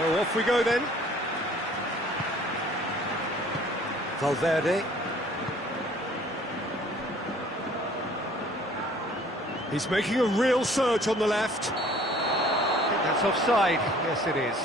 So off we go then. Valverde. He's making a real surge on the left. I think that's offside. Yes, it is.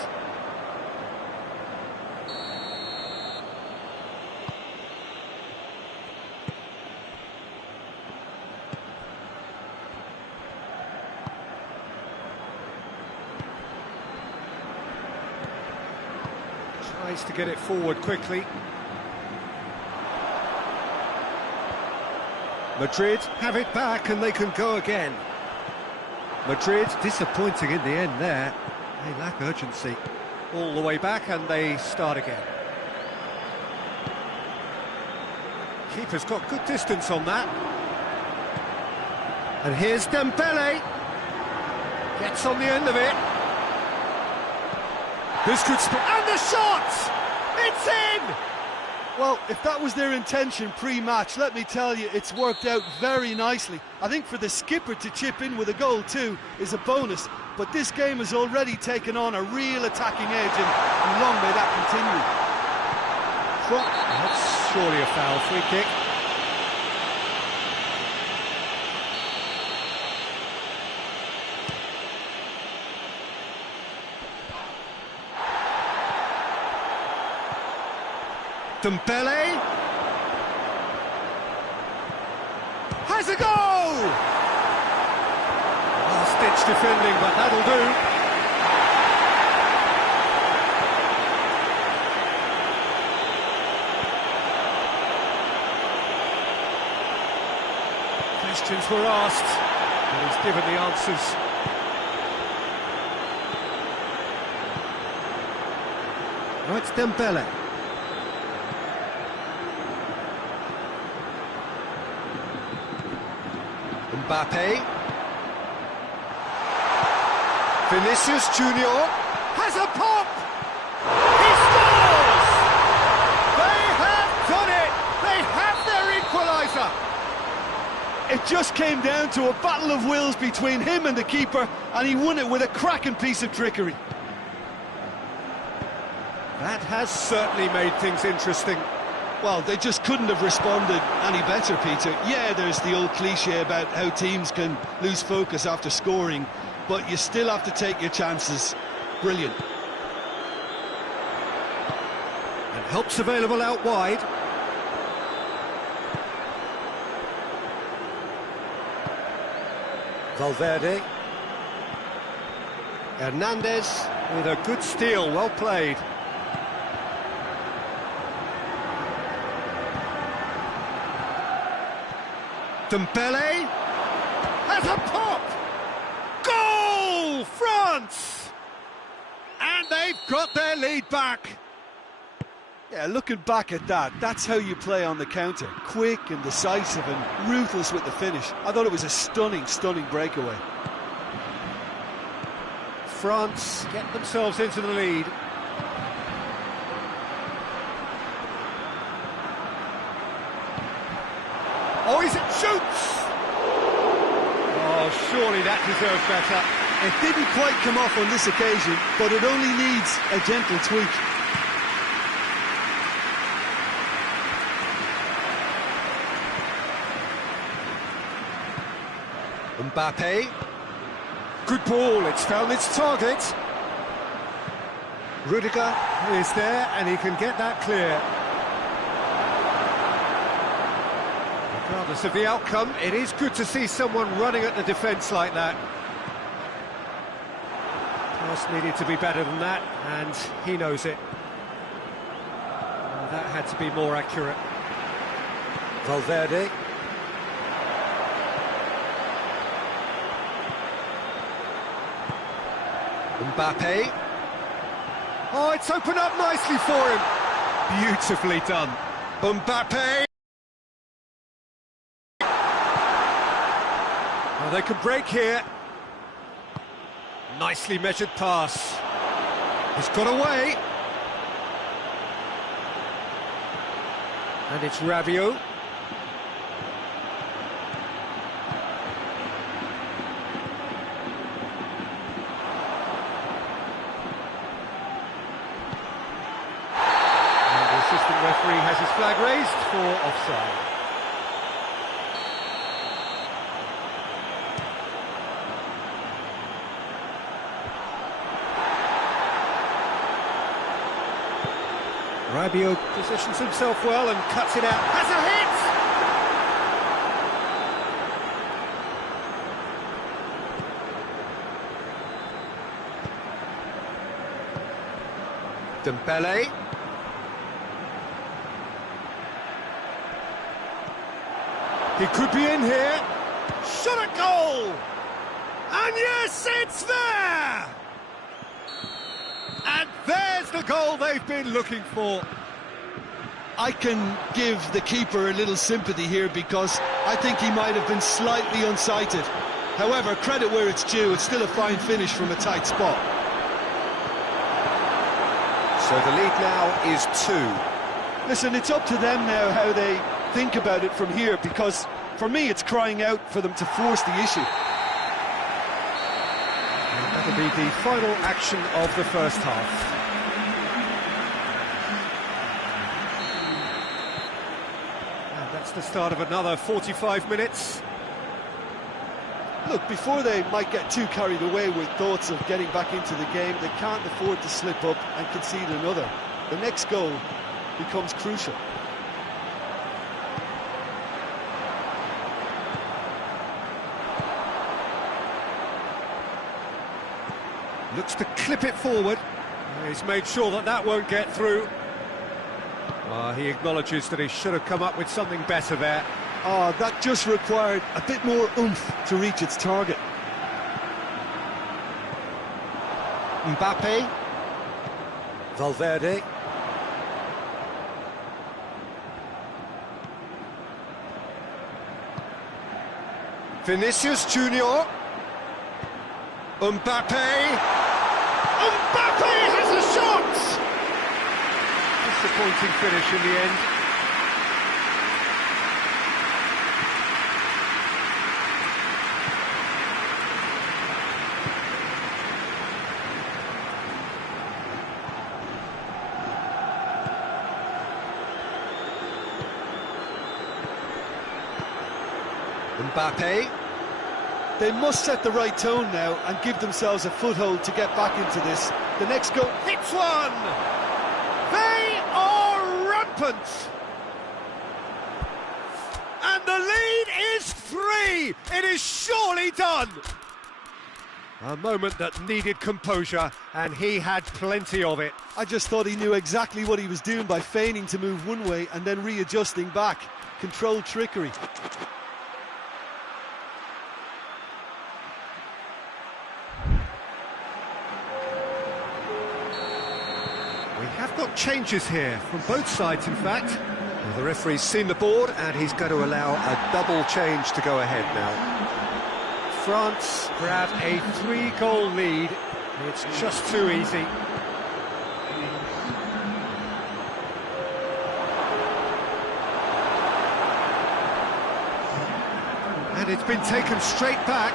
Tries to get it forward quickly. Madrid have it back and they can go again. Madrid disappointing in the end there. They lack urgency. All the way back and they start again. Keeper's got good distance on that. And here's Dembele. Gets on the end of it. This could and the shot! It's in! Well, if that was their intention pre-match, let me tell you, it's worked out very nicely. I think for the skipper to chip in with a goal too is a bonus, but this game has already taken on a real attacking edge, and long may that continue. That's surely a foul. Free kick. Dembele has a goal! Last-ditch defending, but that'll do. Questions were asked, and he's given the answers. Now it's Dembele. Mbappe. Vinicius Junior has a pop! He scores! They have done it! They have their equaliser! It just came down to a battle of wills between him and the keeper, and he won it with a cracking piece of trickery. That has certainly made things interesting. Well, they just couldn't have responded any better, Peter. Yeah, there's the old cliche about how teams can lose focus after scoring, but you still have to take your chances. Brilliant. And help's available out wide. Valverde. Hernandez with a good steal, well played. Dembele has a pop! Goal! France! And they've got their lead back. Yeah, looking back at that, that's how you play on the counter. Quick and decisive and ruthless with the finish. I thought it was a stunning, stunning breakaway. France get themselves into the lead. Oh, he shoots! Oh, surely that deserved better. It didn't quite come off on this occasion, but it only needs a gentle tweak. Mbappe. Good ball, it's found its target. Rudiger is there and he can get that clear. Regardless of the outcome, it is good to see someone running at the defence like that. Pass needed to be better than that, and he knows it. That had to be more accurate. Valverde. Mbappe. Oh, it's opened up nicely for him. Beautifully done. Mbappe. Oh, they can break here. Nicely measured pass. He's got away. And it's Rabiot. flag raised for offside. Rabiot positions himself well and cuts it out. Has a hit! Dembele. He could be in here. Shot a goal! And yes, it's there! And there's the goal they've been looking for. I can give the keeper a little sympathy here because I think he might have been slightly unsighted. However, credit where it's due, it's still a fine finish from a tight spot. So the lead now is 2. Listen, it's up to them now how they think about it from here, because for me it's crying out for them to force the issue. And that'll be the final action of the first half. And that's the start of another 45 minutes. Look, before they might get too carried away with thoughts of getting back into the game, they can't afford to slip up and concede another. The next goal becomes crucial. Looks to clip it forward. He's made sure that that won't get through. He acknowledges that he should have come up with something better there. Oh, that just required a bit more oomph to reach its target. Mbappe. Valverde. Vinicius Junior. Mbappe. Mbappe has a shot! Disappointing finish in the end. Mbappe. They must set the right tone now and give themselves a foothold to get back into this. The next goal hits one! They are rampant! And the lead is 3! It is surely done! A moment that needed composure, and he had plenty of it. I just thought he knew exactly what he was doing by feigning to move one way and then readjusting back. Controlled trickery. We have got changes here, from both sides in fact. Well, the referee's seen the board and he's going to allow a double change to go ahead now. France grab a 3-goal lead. It's just too easy. And it's been taken straight back.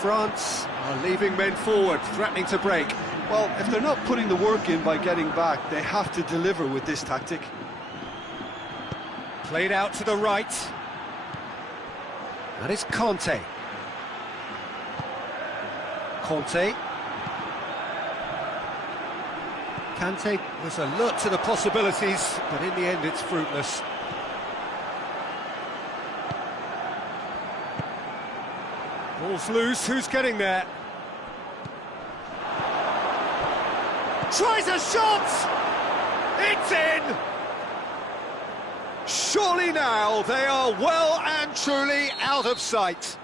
France are leaving men forward, threatening to break. Well, if they're not putting the work in by getting back, they have to deliver with this tactic. Played out to the right. That is Conte. Conte. Kante was alert to the possibilities, but in the end it's fruitless. Ball's loose, who's getting there? Tries a shot! It's in! Surely now they are well and truly out of sight.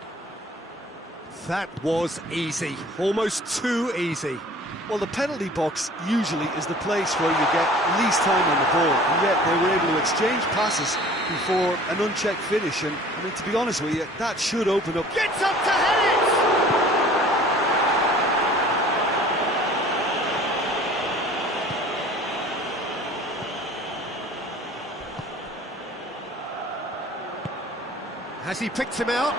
That was easy, almost too easy. Well, the penalty box usually is the place where you get least time on the ball, and yet they were able to exchange passes before an unchecked finish, and I mean, to be honest with you, that should open up. Gets up to head it! Has he picked him out?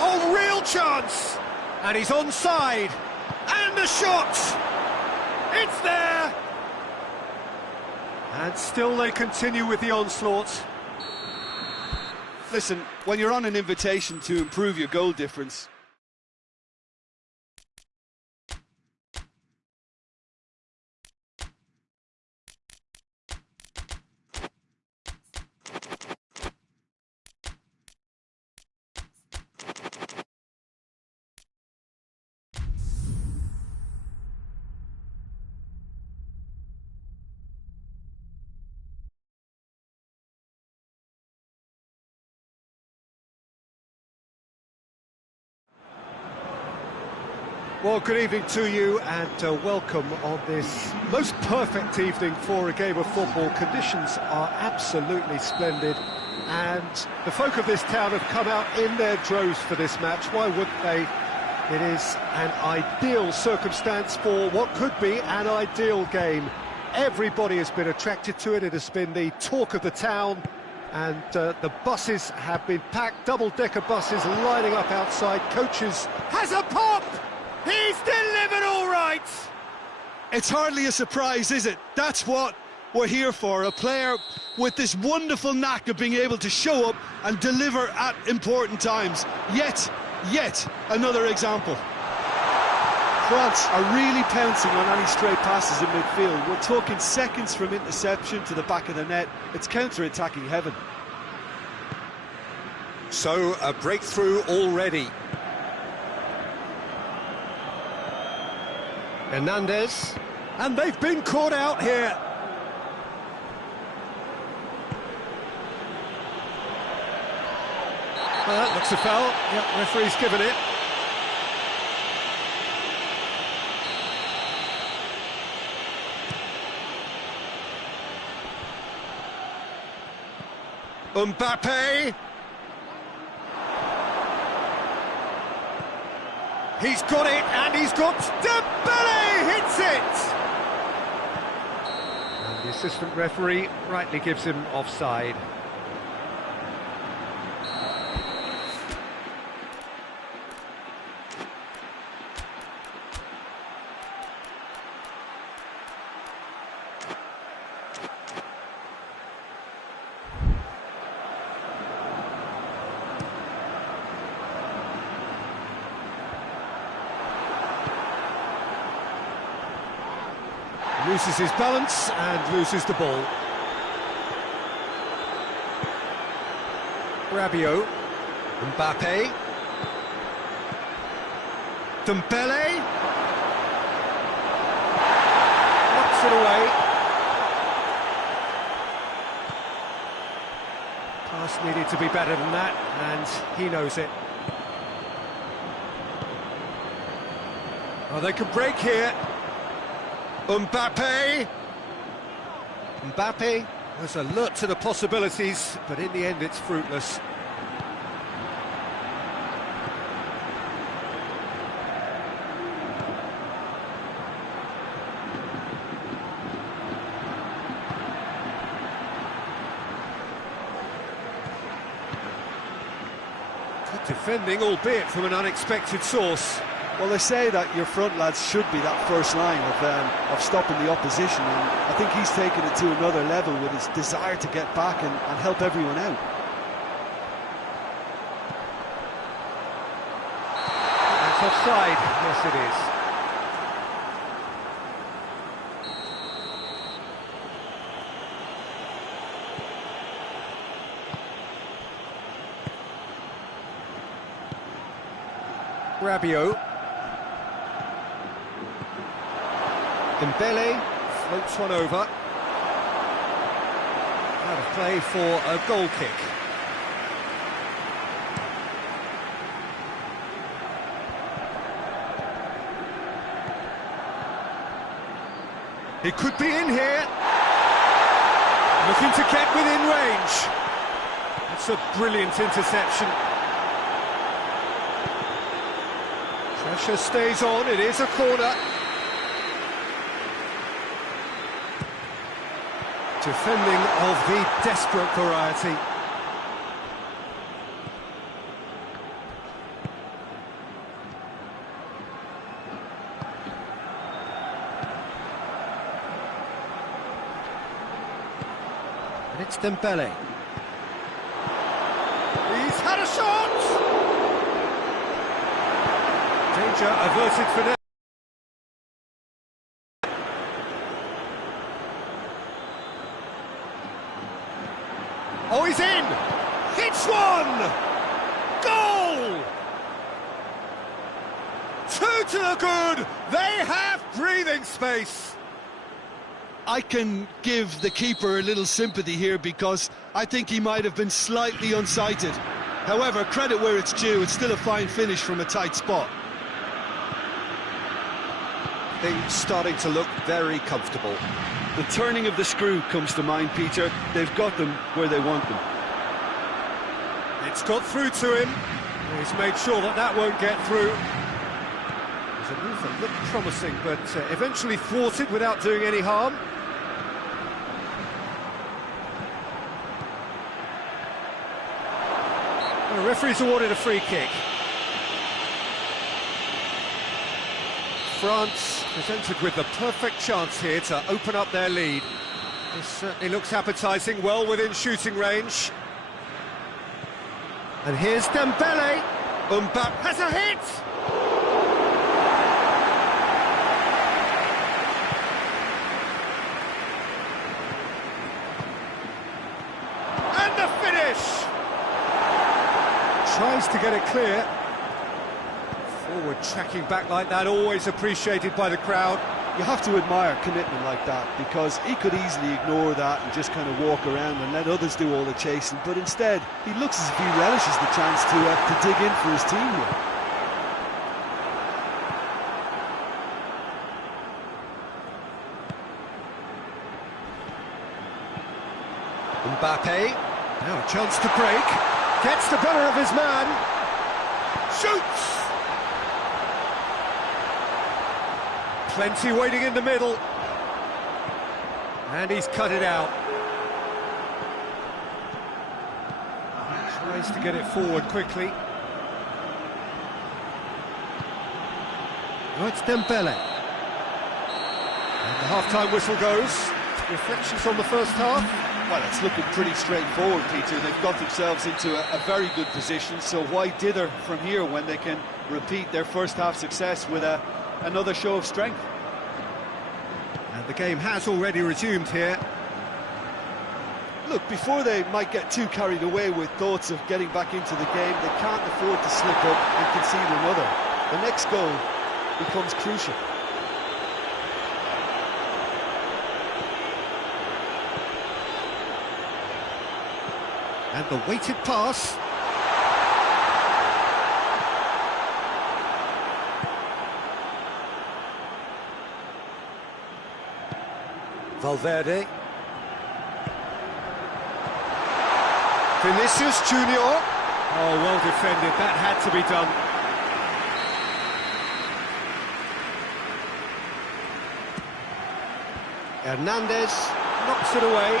Oh, real chance! And he's onside. And the shot! It's there! And still they continue with the onslaught. Listen, when you're on an invitation to improve your goal difference, Well, good evening to you and welcome on this most perfect evening for a game of football. Conditions are absolutely splendid and the folk of this town have come out in their droves for this match. Why wouldn't they? It is an ideal circumstance for what could be an ideal game. Everybody has been attracted to it. It has been the talk of the town. And the buses have been packed, double-decker buses lining up outside. Coaches has a pop! He's delivered all right! it's hardly a surprise, is it? That's what we're here for, a player with this wonderful knack of being able to show up and deliver at important times. Yet another example. France are really pouncing on any stray passes in midfield. We're talking seconds from interception to the back of the net. It's counter-attacking heaven. So, a breakthrough already. Hernandez, and they've been caught out here. Well, that looks a foul. Yep, referee's given it. Mbappe. He's got it, and he's got Dembele hits it! And the assistant referee rightly gives him offside. Loses his balance and loses the ball. Rabiot, Mbappe, Dembele, knocks it away. Pass needed to be better than that, and he knows it. Oh, they can break here. Mbappe was alert to the possibilities, but in the end it's fruitless. Good defending, albeit from an unexpected source. Well, they say that your front lads should be that first line of stopping the opposition, and I think he's taken it to another level with his desire to get back and help everyone out. That's offside, yes it is. Rabiot. Dembele floats one over. Out of play for a goal kick. He could be in here. Looking to get within range. That's a brilliant interception. Pressure stays on, it is a corner. Defending of the desperate variety. It's Dembele. He's had a shot! Danger averted for now. Oh, he's in! Hits one! Goal! Two to the good! They have breathing space! I can give the keeper a little sympathy here because I think he might have been slightly unsighted. However, credit where it's due, it's still a fine finish from a tight spot. Things starting to look very comfortable. The turning of the screw comes to mind, Peter. They've got them where they want them. It's got through to him. He's made sure that that won't get through. There's a move that looked promising, but eventually thwarted without doing any harm. The referee's awarded a free kick. France presented with the perfect chance here to open up their lead. This certainly looks appetising, well within shooting range. And here's Dembele. Mbappe has a hit! And the finish! Tries to get it clear. Forward tracking back like that, always appreciated by the crowd. You have to admire commitment like that because he could easily ignore that and just kind of walk around and let others do all the chasing, but instead he looks as if he relishes the chance to dig in for his team here. Mbappe, now a chance to break, gets the better of his man, shoots! Plenty waiting in the middle. And he's cut it out. Tries to get it forward quickly. Oh, it's Dembele. And the half-time whistle goes. Reflections on the first half? Well, it's looking pretty straightforward, Peter. They've got themselves into a very good position, so why dither from here when they can repeat their first half success with another show of strength? And the game has already resumed here. Look, before they might get too carried away with thoughts of getting back into the game, they can't afford to slip up and concede another. The next goal becomes crucial. And the weighted pass. Valverde. Vinicius Junior. Oh, well defended. That had to be done. Hernandez knocks it away.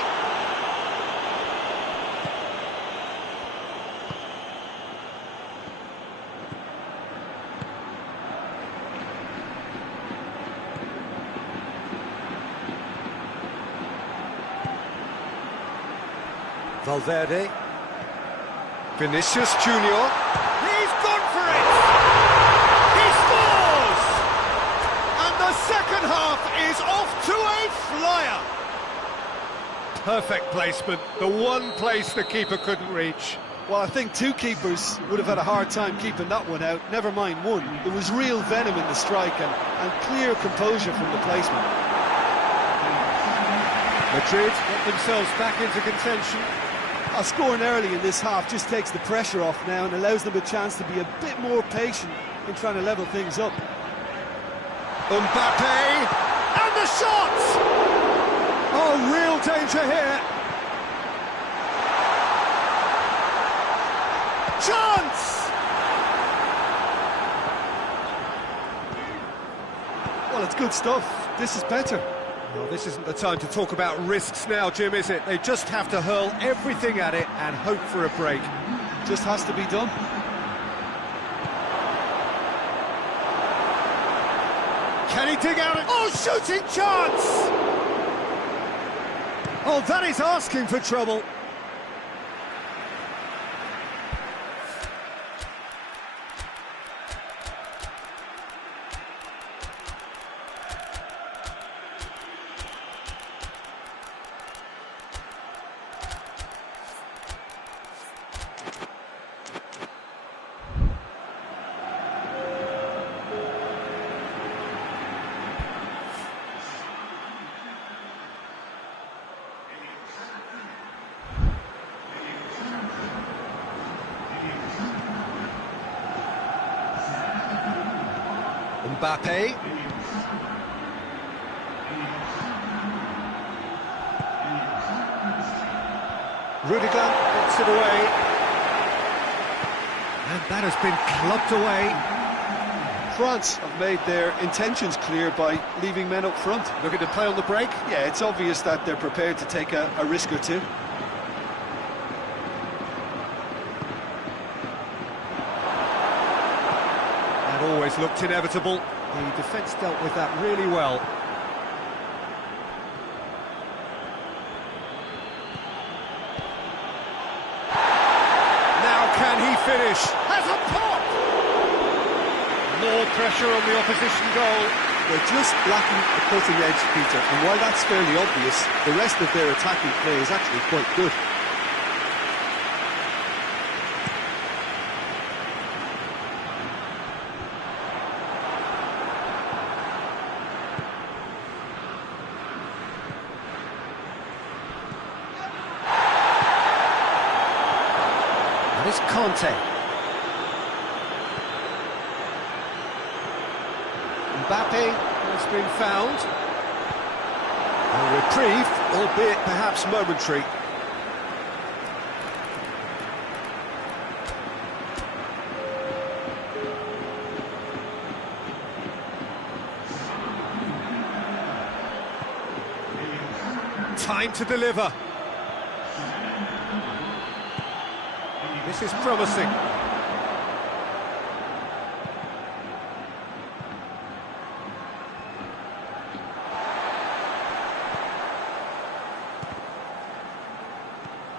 Valverde. Vinicius Junior. He's gone for it! He scores! And the second half is off to a flyer! Perfect placement, the one place the keeper couldn't reach. Well, I think two keepers would have had a hard time keeping that one out, never mind one. There was real venom in the strike and clear composure from the placement. Madrid get themselves back into contention. Scoring early in this half just takes the pressure off now and allows them a chance to be a bit more patient in trying to level things up. Mbappe! And the shot! Oh, real danger here. Chance! Well, it's good stuff. This is better. Well, this isn't the time to talk about risks now, Jim, is it? They just have to hurl everything at it and hope for a break. Just has to be done. Can he dig out it? Oh, shooting chance! Oh, that is asking for trouble. Mbappe. Rudiger gets it away. And that has been clubbed away. France have made their intentions clear by leaving men up front. Looking to play on the break. Yeah, it's obvious that they're prepared to take a risk or two. That always looked inevitable. The defence dealt with that really well. Now can he finish? Has a pop! More pressure on the opposition goal. They're just lacking a cutting edge, Peter, and while that's fairly obvious, the rest of their attacking play is actually quite good. That is Conte. Mbappe has been found. A reprieve, albeit perhaps momentary. Time to deliver. This is promising.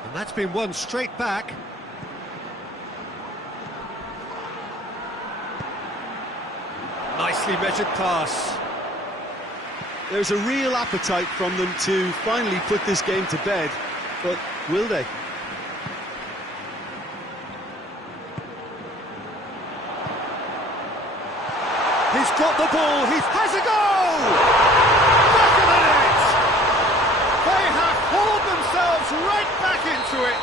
And that's been won straight back. Nicely measured pass. There's a real appetite from them to finally put this game to bed, but will they? He's got the ball, he has a goal! Back of the net! They have hauled themselves right back into it!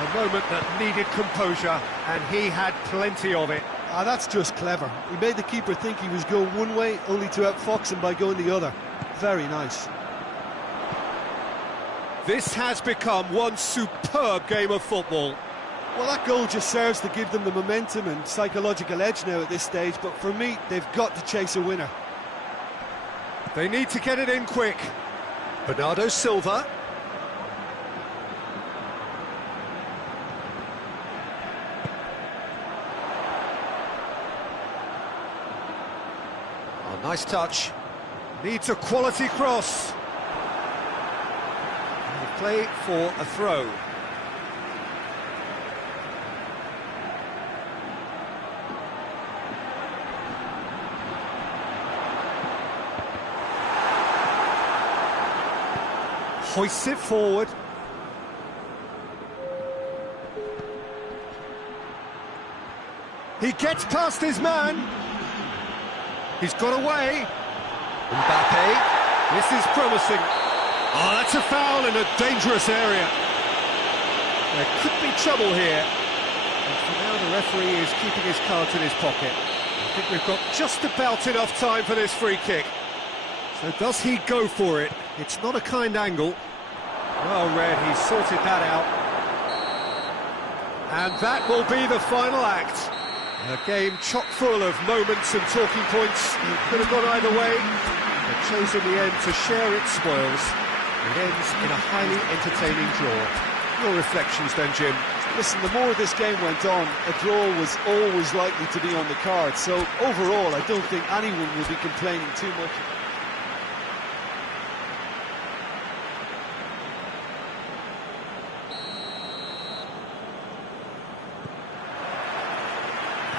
A moment that needed composure, and he had plenty of it. Ah, that's just clever. He made the keeper think he was going one way, only to outfox him by going the other. Very nice. This has become one superb game of football. Well, that goal just serves to give them the momentum and psychological edge now at this stage, but for me, they've got to chase a winner. They need to get it in quick. Bernardo Silva. Oh, nice touch. Needs a quality cross. And the play for a throw. Hoists it forward. He gets past his man. He's got away. Mbappe. This is promising. Oh, that's a foul in a dangerous area. There could be trouble here. And for now, the referee is keeping his cards in his pocket. I think we've got just about enough time for this free kick. So does he go for it? It's not a kind angle. Well read, he sorted that out. And that will be the final act. A game chock full of moments and talking points. It could have gone either way. But chose in the end to share its spoils. It ends in a highly entertaining draw. Your reflections then, Jim? Listen, the more this game went on, a draw was always likely to be on the card. So overall, I don't think anyone will be complaining too much.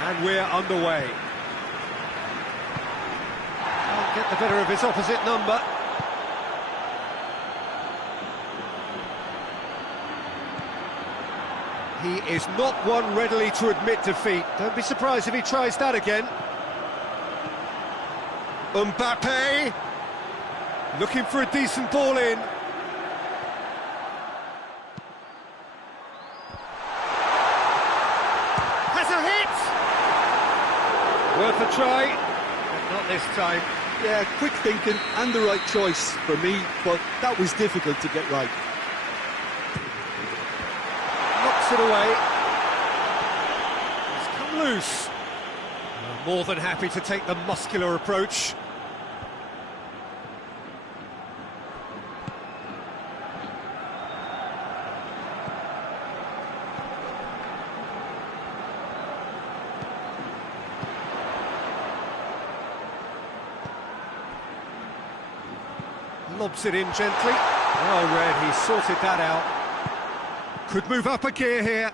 And we're underway. Can't get the better of his opposite number. He is not one readily to admit defeat. Don't be surprised if he tries that again. Mbappe, looking for a decent ball in. Has a hit! Worth a try, but not this time. Yeah, quick thinking and the right choice for me, but that was difficult to get right. Knocks it away. It's come loose. More than happy to take the muscular approach. Lobs it in gently. Well read, he sorted that out. Could move up a gear here.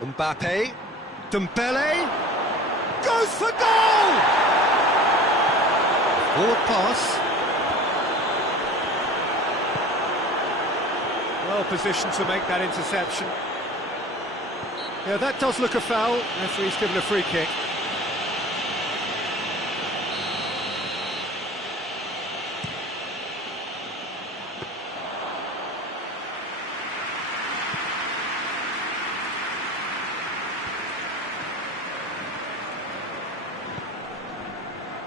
Mbappe. Dembele. Goes for goal! Forward pass. Well positioned to make that interception. Yeah, that does look a foul. Referee's given a free kick.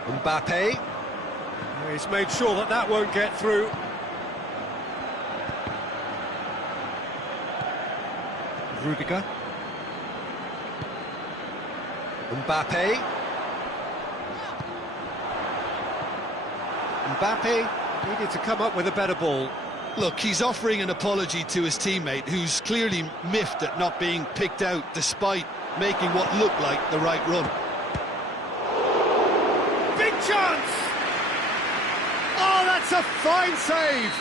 Mbappe, he's made sure that that won't get through. Rudiger. Mbappe. Mbappe needed to come up with a better ball. Look, he's offering an apology to his teammate, who's clearly miffed at not being picked out despite making what looked like the right run. Big chance! Oh, that's a fine save!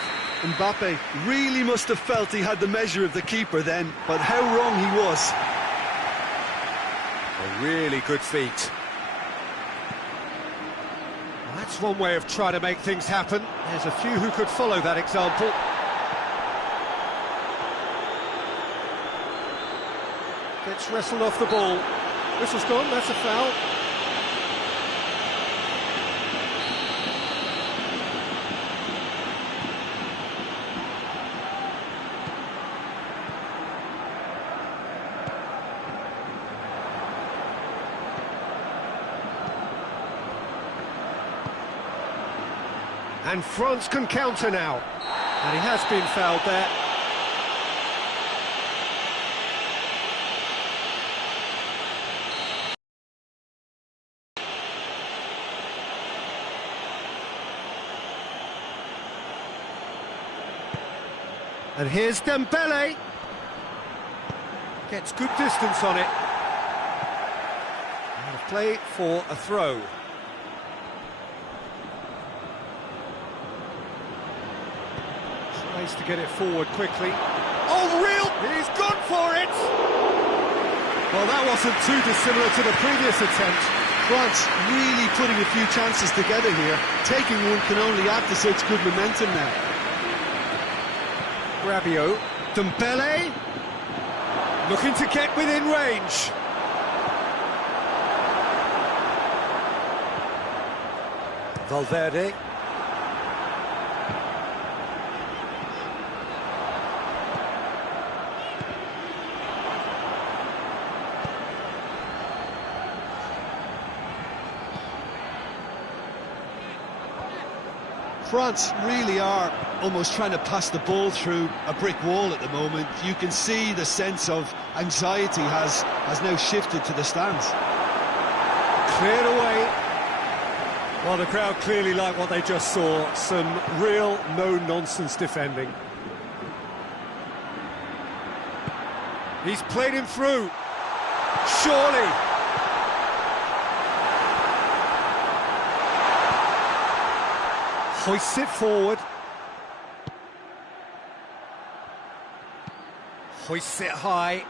Mbappe really must have felt he had the measure of the keeper then, but how wrong he was. A really good feat. Well, that's one way of trying to make things happen. There's a few who could follow that example. Gets wrestled off the ball. Whistle's gone, that's a foul. And France can counter now. And he has been fouled there. And here's Dembele. Gets good distance on it. And a play for a throw. Tries to get it forward quickly. Oh, real! He's gone for it! Well, that wasn't too dissimilar to the previous attempt. France really putting a few chances together here. Taking one can only add to such good momentum now. Rabiot. Dembele. Looking to get within range. Valverde. France really are almost trying to pass the ball through a brick wall at the moment. You can see the sense of anxiety has now shifted to the stands. Cleared away. Well, the crowd clearly like what they just saw. Some real no-nonsense defending. He's played him through. Surely. Hoists it forward. Hoists it high.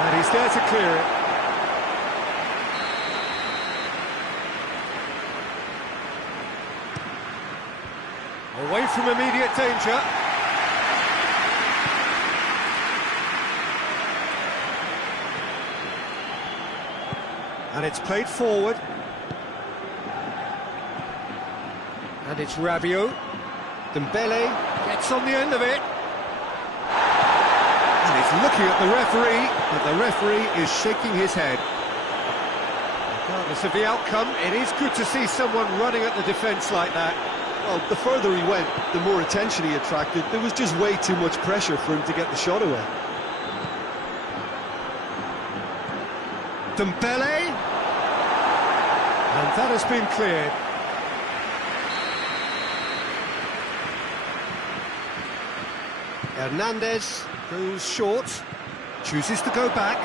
And he's there to clear it. Away from immediate danger. And it's played forward. And it's Rabiot. Dembele gets on the end of it. And he's looking at the referee, but the referee is shaking his head. Regardless of the outcome, it is good to see someone running at the defence like that. Well, the further he went, the more attention he attracted. There was just way too much pressure for him to get the shot away. Dembele. And that has been cleared. Hernandez goes short, chooses to go back.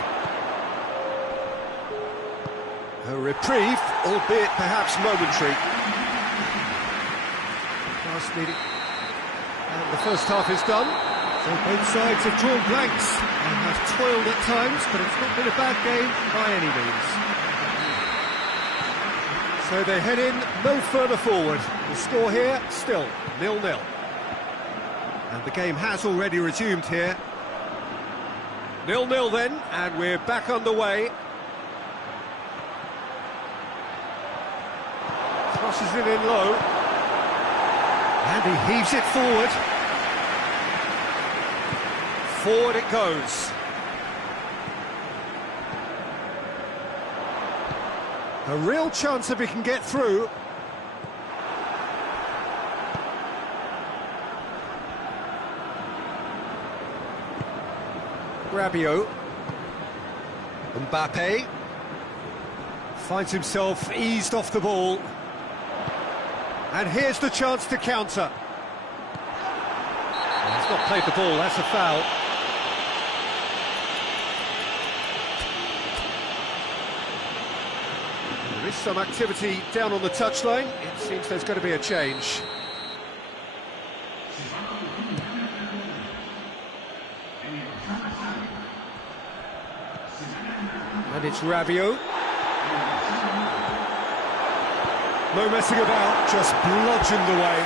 A reprieve, albeit perhaps momentary. Last needed. And the first half is done. So both sides have drawn blanks and have toiled at times, but it's not been a bad game by any means. So they head in no further forward. The score here, still 0-0. And the game has already resumed here. 0-0 then, and we're back underway. Crosses it in low. And he heaves it forward. Forward it goes. A real chance if he can get through. Rabiot. Mbappe finds himself eased off the ball. And here's the chance to counter. Well, he's not played the ball, that's a foul. There is some activity down on the touchline. It seems there's going to be a change. And it's Rabiot. No messing about, just bludgeoned away.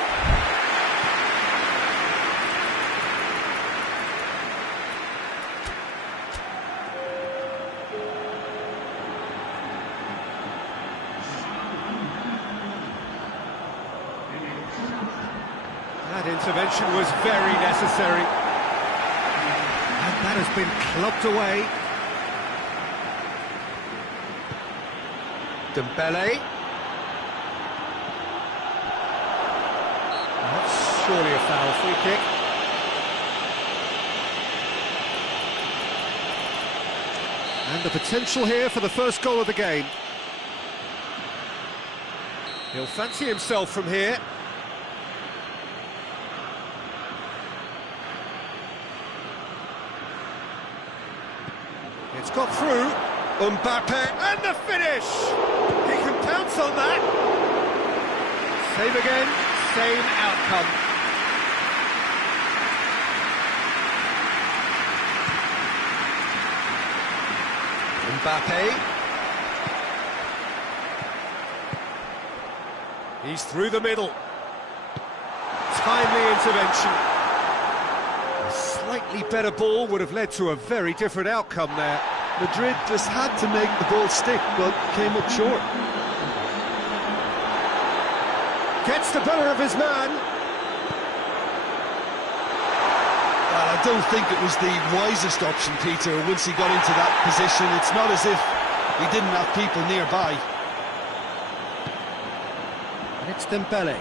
That intervention was very necessary. And that has been clubbed away. Dembele. That's surely a foul. Free kick. And the potential here for the first goal of the game. He'll fancy himself from here. It's got through. Mbappe, and the finish! He can pounce on that. Save again, same outcome. Mbappe. He's through the middle. Timely intervention. A slightly better ball would have led to a very different outcome there. Madrid just had to make the ball stick, but came up short. Gets the better of his man. Well, I don't think it was the wisest option, Peter, once he got into that position. It's not as if he didn't have people nearby. And it's Dembele.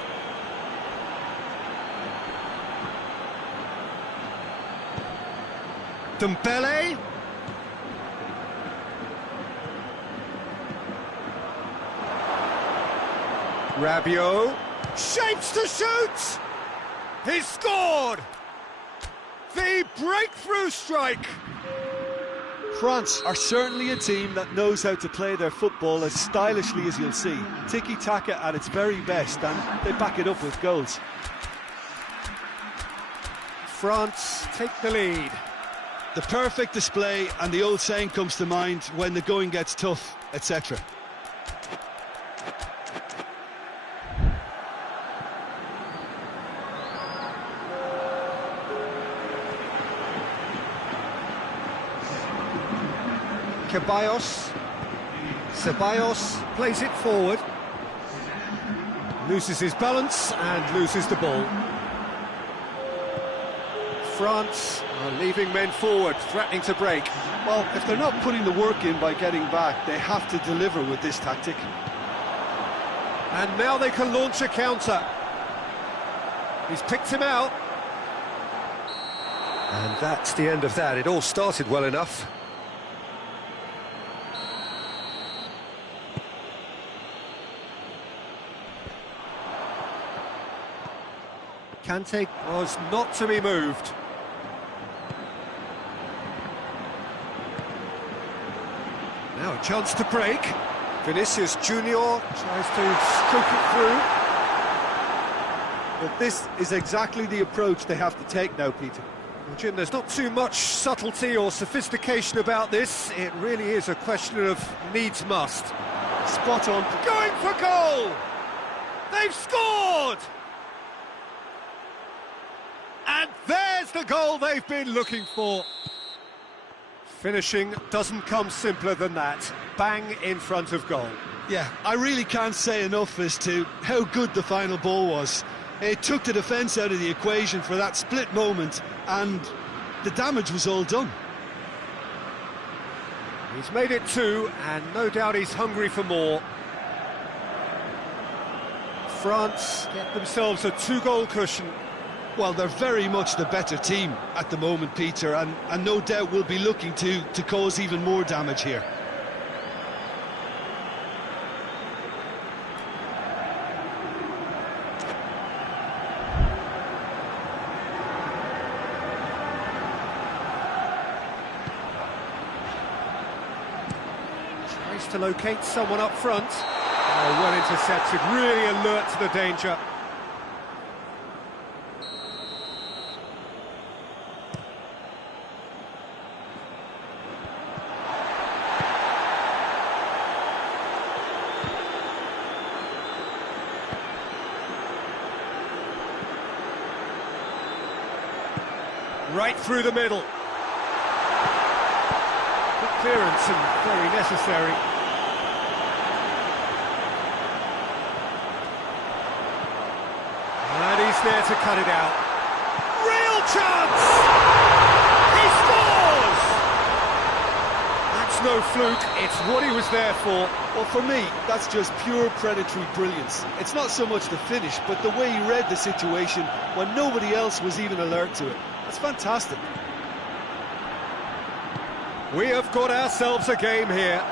Dembele. Rabiot shapes to shoot. He's scored. The breakthrough strike. France are certainly a team that knows how to play their football as stylishly as you'll see. Tiki-taka at its very best, and they back it up with goals. France take the lead. The perfect display, and the old saying comes to mind: when the going gets tough, etc. Ceballos plays it forward, loses his balance and loses the ball. France are leaving men forward, threatening to break. Well, if they're not putting the work in by getting back, they have to deliver with this tactic. And now they can launch a counter. He's picked him out. And that's the end of that. It all started well enough. Kante was not to be moved. Now a chance to break. Vinicius Junior tries to stroke it through. But this is exactly the approach they have to take now, Peter. Well, Jim, there's not too much subtlety or sophistication about this. It really is a question of needs must. Spot on. Going for goal! They've scored! And there's the goal they've been looking for. Finishing doesn't come simpler than that. Bang in front of goal. Yeah, I really can't say enough as to how good the final ball was. It took the defence out of the equation for that split moment, and the damage was all done. He's made it two, and no doubt he's hungry for more. France get themselves a two-goal cushion. Well, they're very much the better team at the moment, Peter, and no doubt will be looking to cause even more damage here. Tries to locate someone up front. Oh, well intercepted, really alert to the danger. Right through the middle. Good clearance and very necessary. And he's there to cut it out. Real chance! He scores! That's no fluke, it's what he was there for. Well, for me, that's just pure predatory brilliance. It's not so much the finish, but the way he read the situation when nobody else was even alert to it. That's fantastic. We have got ourselves a game here.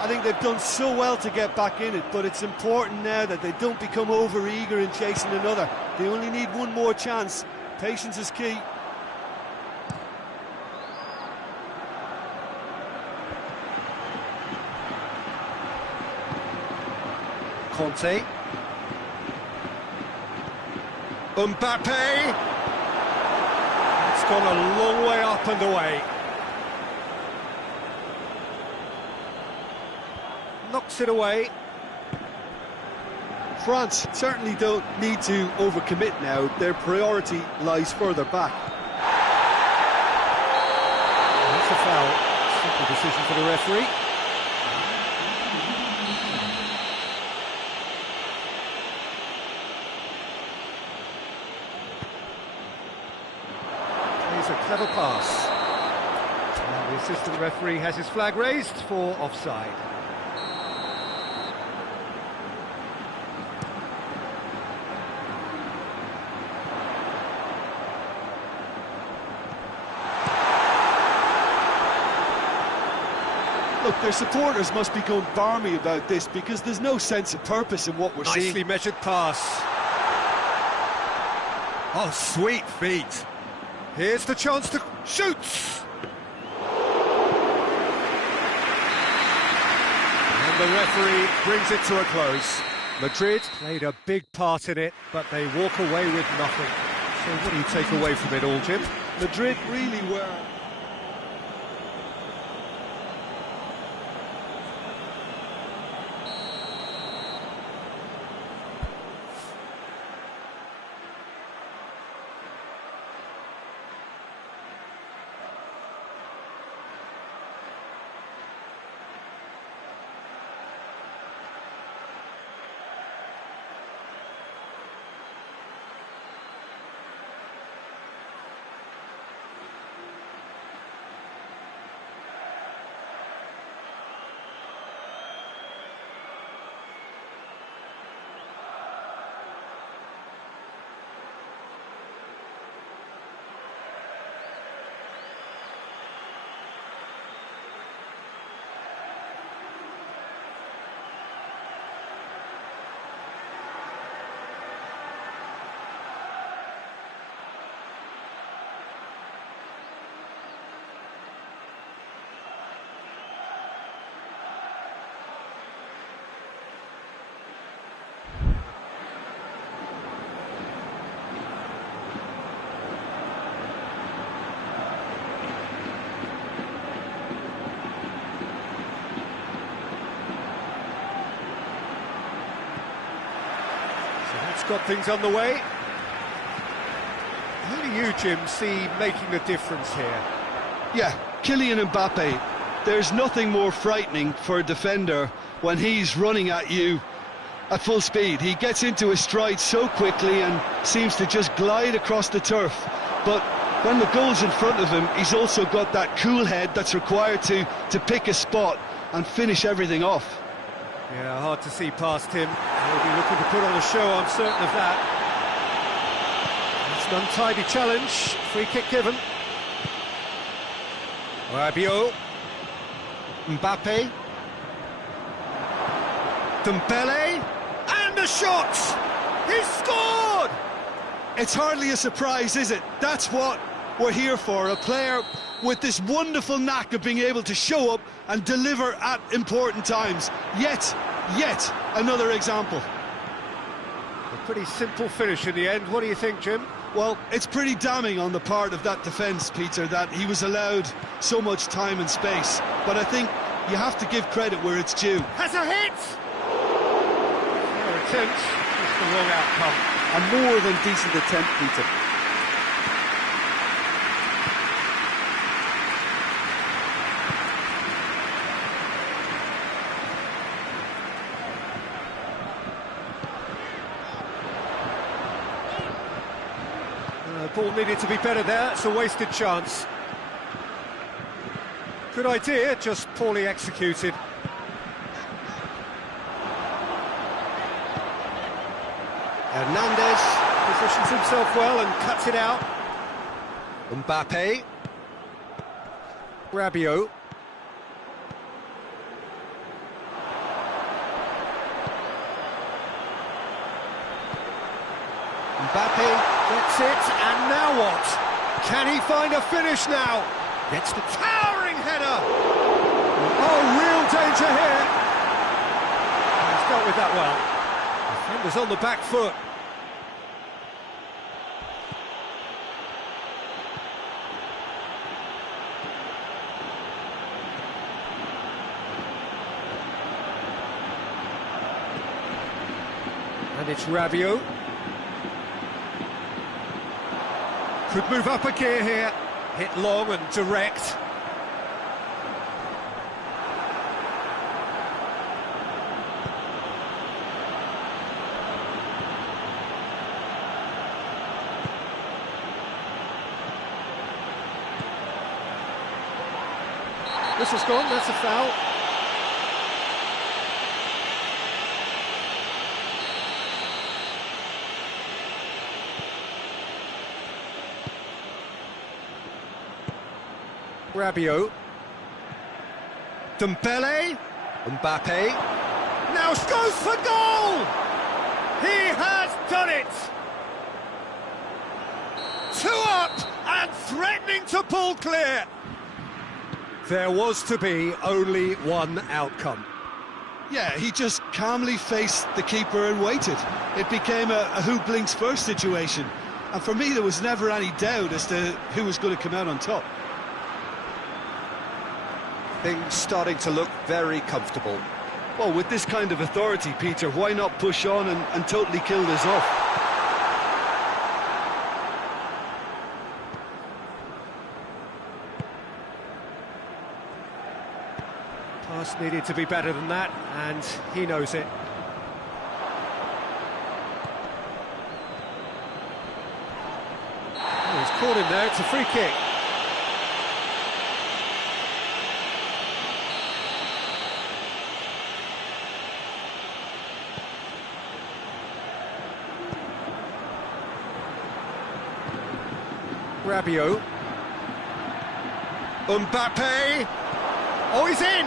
I think they've done so well to get back in it, but it's important now that they don't become over-eager in chasing another. They only need one more chance. Patience is key. Conte. Mbappe. It's gone a long way up and away. Knocks it away. France certainly don't need to overcommit now. Their priority lies further back. That's a foul. Simple decision for the referee. Plays a clever pass. And the assistant referee has his flag raised for offside. Look, their supporters must be going barmy about this because there's no sense of purpose in what we're seeing. Nicely measured pass. Oh, sweet feet. Here's the chance to shoot. And the referee brings it to a close. Madrid played a big part in it, but they walk away with nothing. So what do you take away from it all, Jim? Madrid really were got things on the way. Who do you, Jim, see making the difference here? Yeah, Kylian Mbappe. There's nothing more frightening for a defender when he's running at you at full speed. He gets into his stride so quickly and seems to just glide across the turf. But when the goal's in front of him, he's also got that cool head that's required to pick a spot and finish everything off. Yeah, hard to see past him. He'll be looking to put on a show, I'm certain of that. It's an untidy challenge. Free kick given. Rabiot. Mbappe. Dembele. And the shot! He's scored! It's hardly a surprise, is it? That's what we're here for. A player with this wonderful knack of being able to show up and deliver at important times. Yet another example. A pretty simple finish in the end. What do you think, Jim? Well, it's pretty damning on the part of that defence, Peter, that he was allowed so much time and space. But I think you have to give credit where it's due. Has a hit! Fair attempt, just the wrong outcome. A more than decent attempt, Peter. Ball needed to be better there, it's a wasted chance. Good idea, just poorly executed. Hernandez positions himself well and cuts it out. Mbappe. Rabiot. Mbappe gets it, and now what? Can he find a finish now? Gets the towering header! Oh, real danger here! He's dealt with that well. Defender's on the back foot. And it's Rabiot. Could move up a gear here. Hit long and direct. This has gone, that's a foul. Rabiot. Dembele. Mbappe. Now goes for goal! He has done it! 2 up and threatening to pull clear. There was to be only one outcome. Yeah, he just calmly faced the keeper and waited. It became a who blinks first situation. And for me, there was never any doubt as to who was going to come out on top. Things starting to look very comfortable. Well, with this kind of authority, Peter, why not push on and totally kill this off? Pass needed to be better than that, and he knows it. Oh, he's caught him there, it's a free kick. Rabiot. Mbappe. Oh, he's in!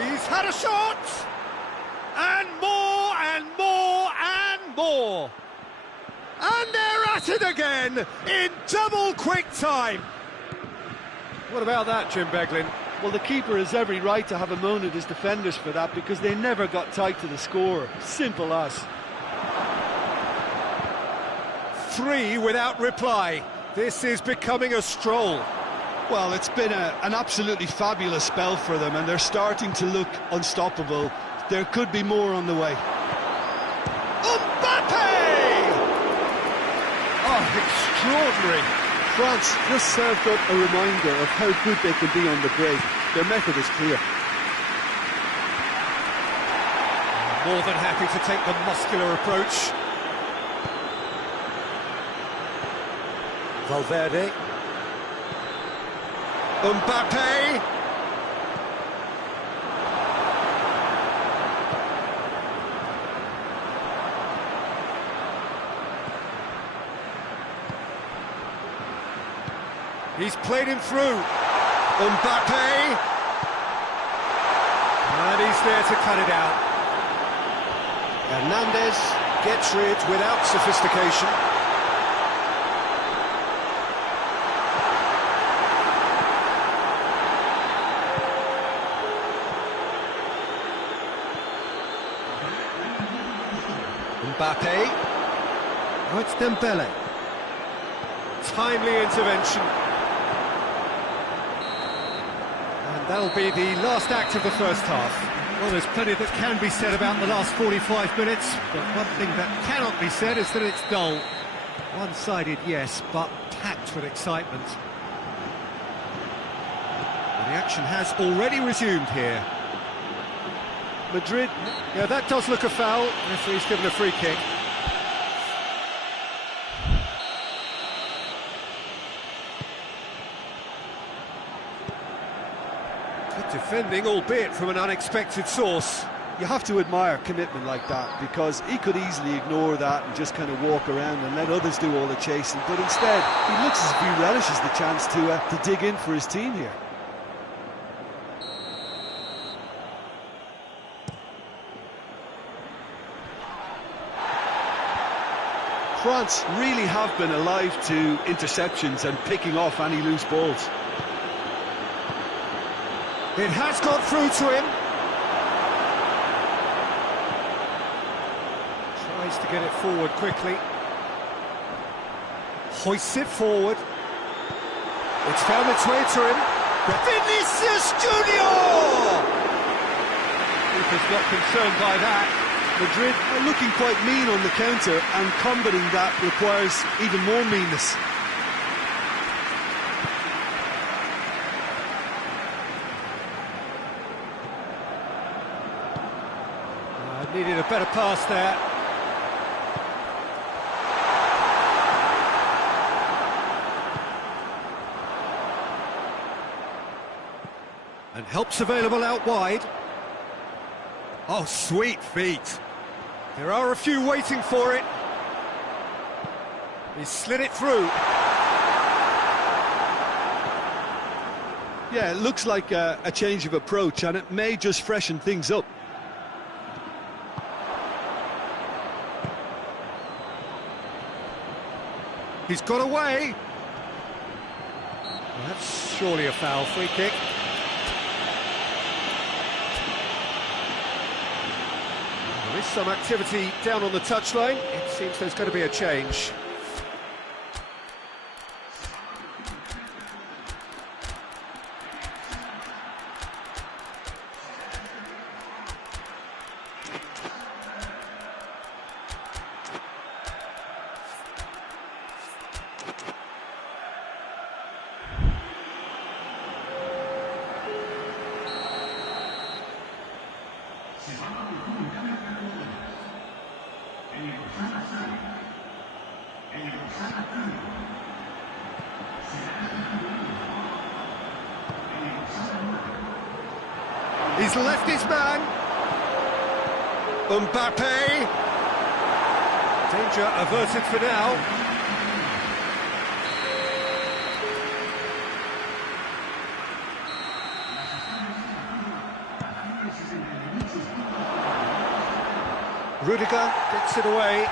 He's had a shot! And more, and more, and more! And they're at it again, in double quick time! What about that, Jim Beglin? Well, the keeper has every right to have a moan at his defenders for that, because they never got tight to the score. Simple as. 3 without reply. This is becoming a stroll. Well, it's been an absolutely fabulous spell for them, and they're starting to look unstoppable. There could be more on the way. Mbappe! extraordinary. France just served up a reminder of how good they can be on the break. Their method is clear. More than happy to take the muscular approach. Valverde. Mbappe. He's played him through. Mbappe. And he's there to cut it out. Hernandez gets rid without sophistication. Mbappe. Oh, it's Dembele. Timely intervention. And that'll be the last act of the first half. Well, there's plenty that can be said about the last 45 minutes, but one thing that cannot be said is that it's dull. One-sided, yes, but packed with excitement. And the action has already resumed here. Madrid, yeah, that does look a foul. Referee's given a free kick. Good defending, albeit from an unexpected source. You have to admire commitment like that, because he could easily ignore that and just kind of walk around and let others do all the chasing, but instead he looks as if he relishes the chance to dig in for his team here. France really have been alive to interceptions and picking off any loose balls. It has got through to him. Tries to get it forward quickly. Hoists it forward. It's found its way to him. Vinicius Junior! Keeper's not concerned by that. Madrid are looking quite mean on the counter, and combating that requires even more meanness. Needed a better pass there. And help's available out wide. Oh, sweet feet. There are a few waiting for it. He slid it through. Yeah, it looks like a change of approach, and it may just freshen things up. He's got away. Well, that's surely a foul. Free kick. There is some activity down on the touchline. It seems there's going to be a change. He's left his man. Mbappe. Danger averted for now. Rudiger gets it away.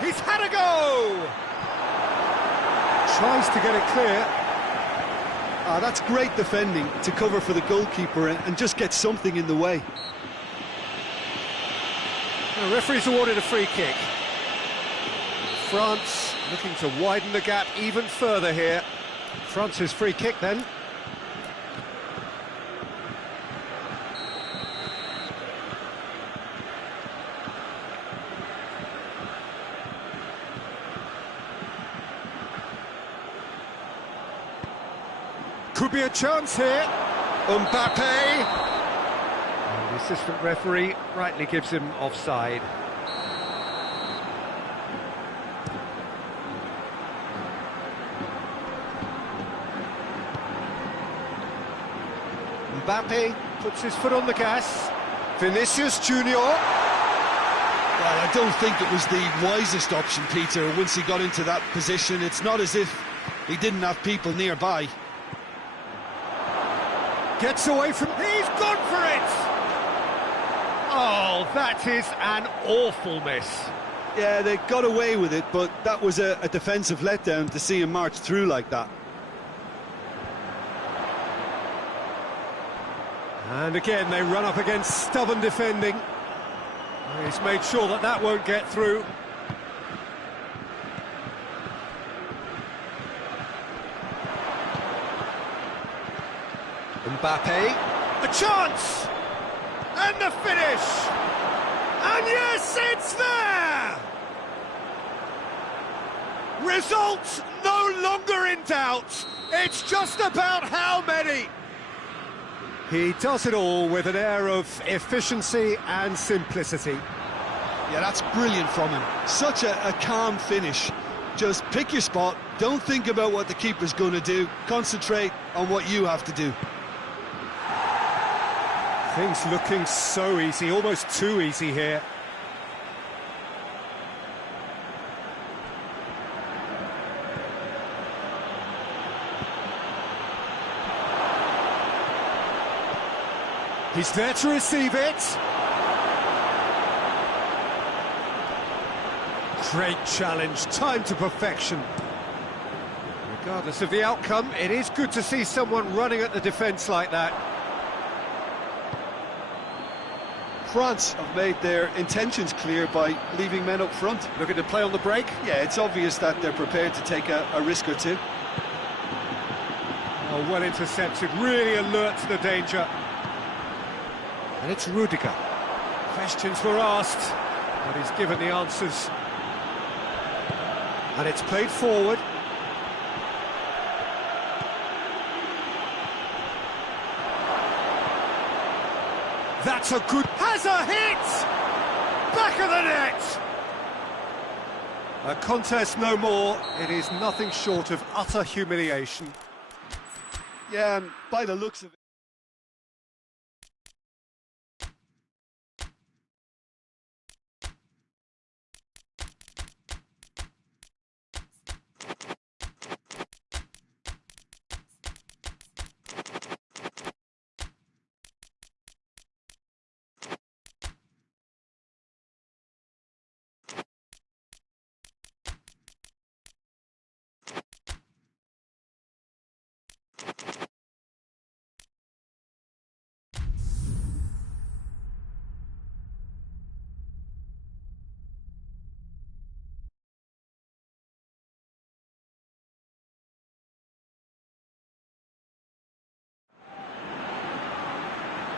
He's had a go! Tries to get it clear. That's great defending to cover for the goalkeeper and just get something in the way. The referee's awarded a free kick. France looking to widen the gap even further here. France's free kick then. Could be a chance here. Mbappe. And the assistant referee rightly gives him offside. Mbappe puts his foot on the gas. Vinicius Junior. Well, I don't think it was the wisest option, Peter, once he got into that position. It's not as if he didn't have people nearby. Gets away from... He's gone for it! Oh, that is an awful miss. Yeah, they got away with it, but that was a defensive letdown to see him march through like that. And again, they run up against stubborn defending. He's made sure that that won't get through. Mbappe, a chance! And the finish! And yes, it's there! Result no longer in doubt. It's just about how many. He does it all with an air of efficiency and simplicity. Yeah, that's brilliant from him. Such a calm finish. Just pick your spot, don't think about what the keeper's going to do, concentrate on what you have to do. Things looking so easy, almost too easy here. He's there to receive it. Great challenge, time to perfection. Regardless of the outcome, it is good to see someone running at the defence like that. France have made their intentions clear by leaving men up front. Looking to play on the break. Yeah, it's obvious that they're prepared to take a risk or two. Oh, well intercepted, really alert to the danger. And it's Rudiger. Questions were asked, but he's given the answers. And it's played forward. That's a good... Has a hit! Back of the net! A contest no more. It is nothing short of utter humiliation. Yeah, and by the looks of it...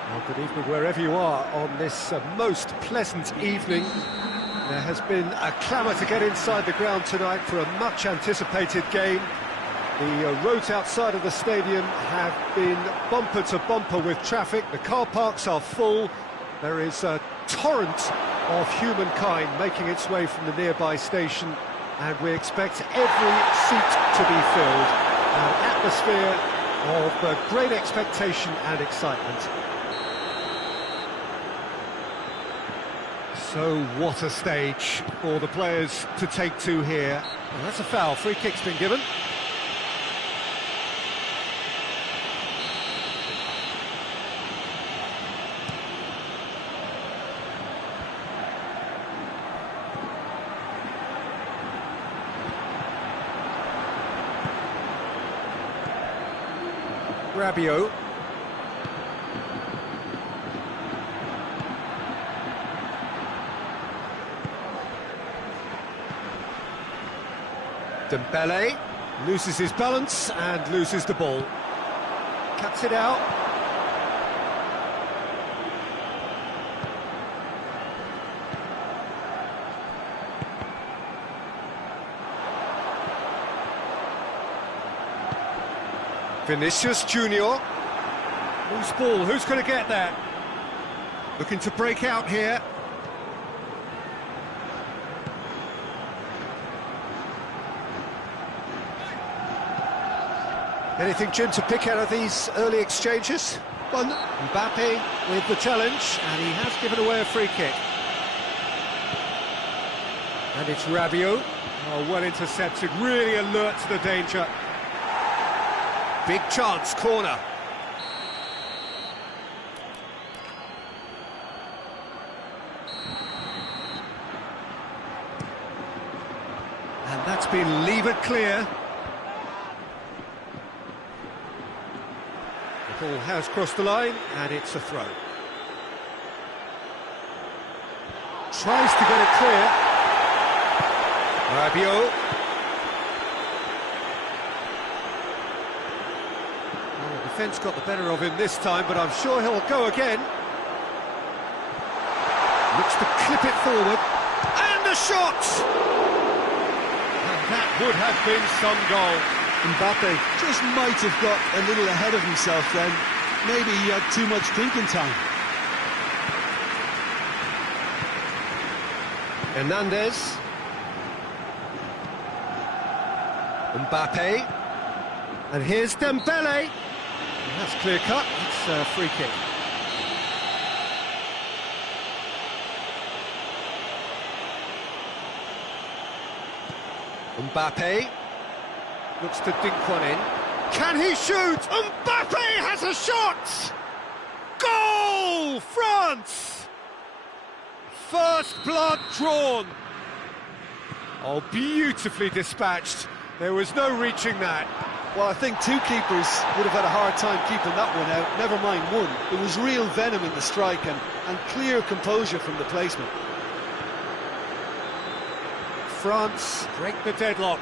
Well, good evening wherever you are on this most pleasant evening. There has been a clamour to get inside the ground tonight for a much anticipated game. The roads outside of the stadium have been bumper to bumper with traffic. The car parks are full. There is a torrent of humankind making its way from the nearby station, and we expect every seat to be filled. An atmosphere of great expectation and excitement. So what a stage for the players to take to here. Well, that's a foul. Free kick's been given. Rabiot. Dembele loses his balance and loses the ball. Cuts it out. Vinicius Junior. Loose ball, who's going to get that? Looking to break out here. Anything, Jim, to pick out of these early exchanges? Well, Mbappe with the challenge, and he has given away a free kick. And it's Rabiot. Oh, well intercepted, really alert to the danger. Big chance, corner. And that's been levered clear. The ball has crossed the line, and it's a throw. Tries to get it clear. Rabiot. Well, the defence got the better of him this time, but I'm sure he'll go again. Looks to clip it forward. And the shot! And that would have been some goal. Mbappe just might have got a little ahead of himself then. Maybe he had too much thinking time. Hernandez. Mbappe. And here's Dembele. And that's clear cut. It's a free kick. Mbappe. Looks to dink one in. Can he shoot? Mbappe has a shot! Goal! France! First blood drawn. Oh, beautifully dispatched. There was no reaching that. Well, I think two keepers would have had a hard time keeping that one out, never mind one. It was real venom in the strike and clear composure from the placement. France Break the deadlock.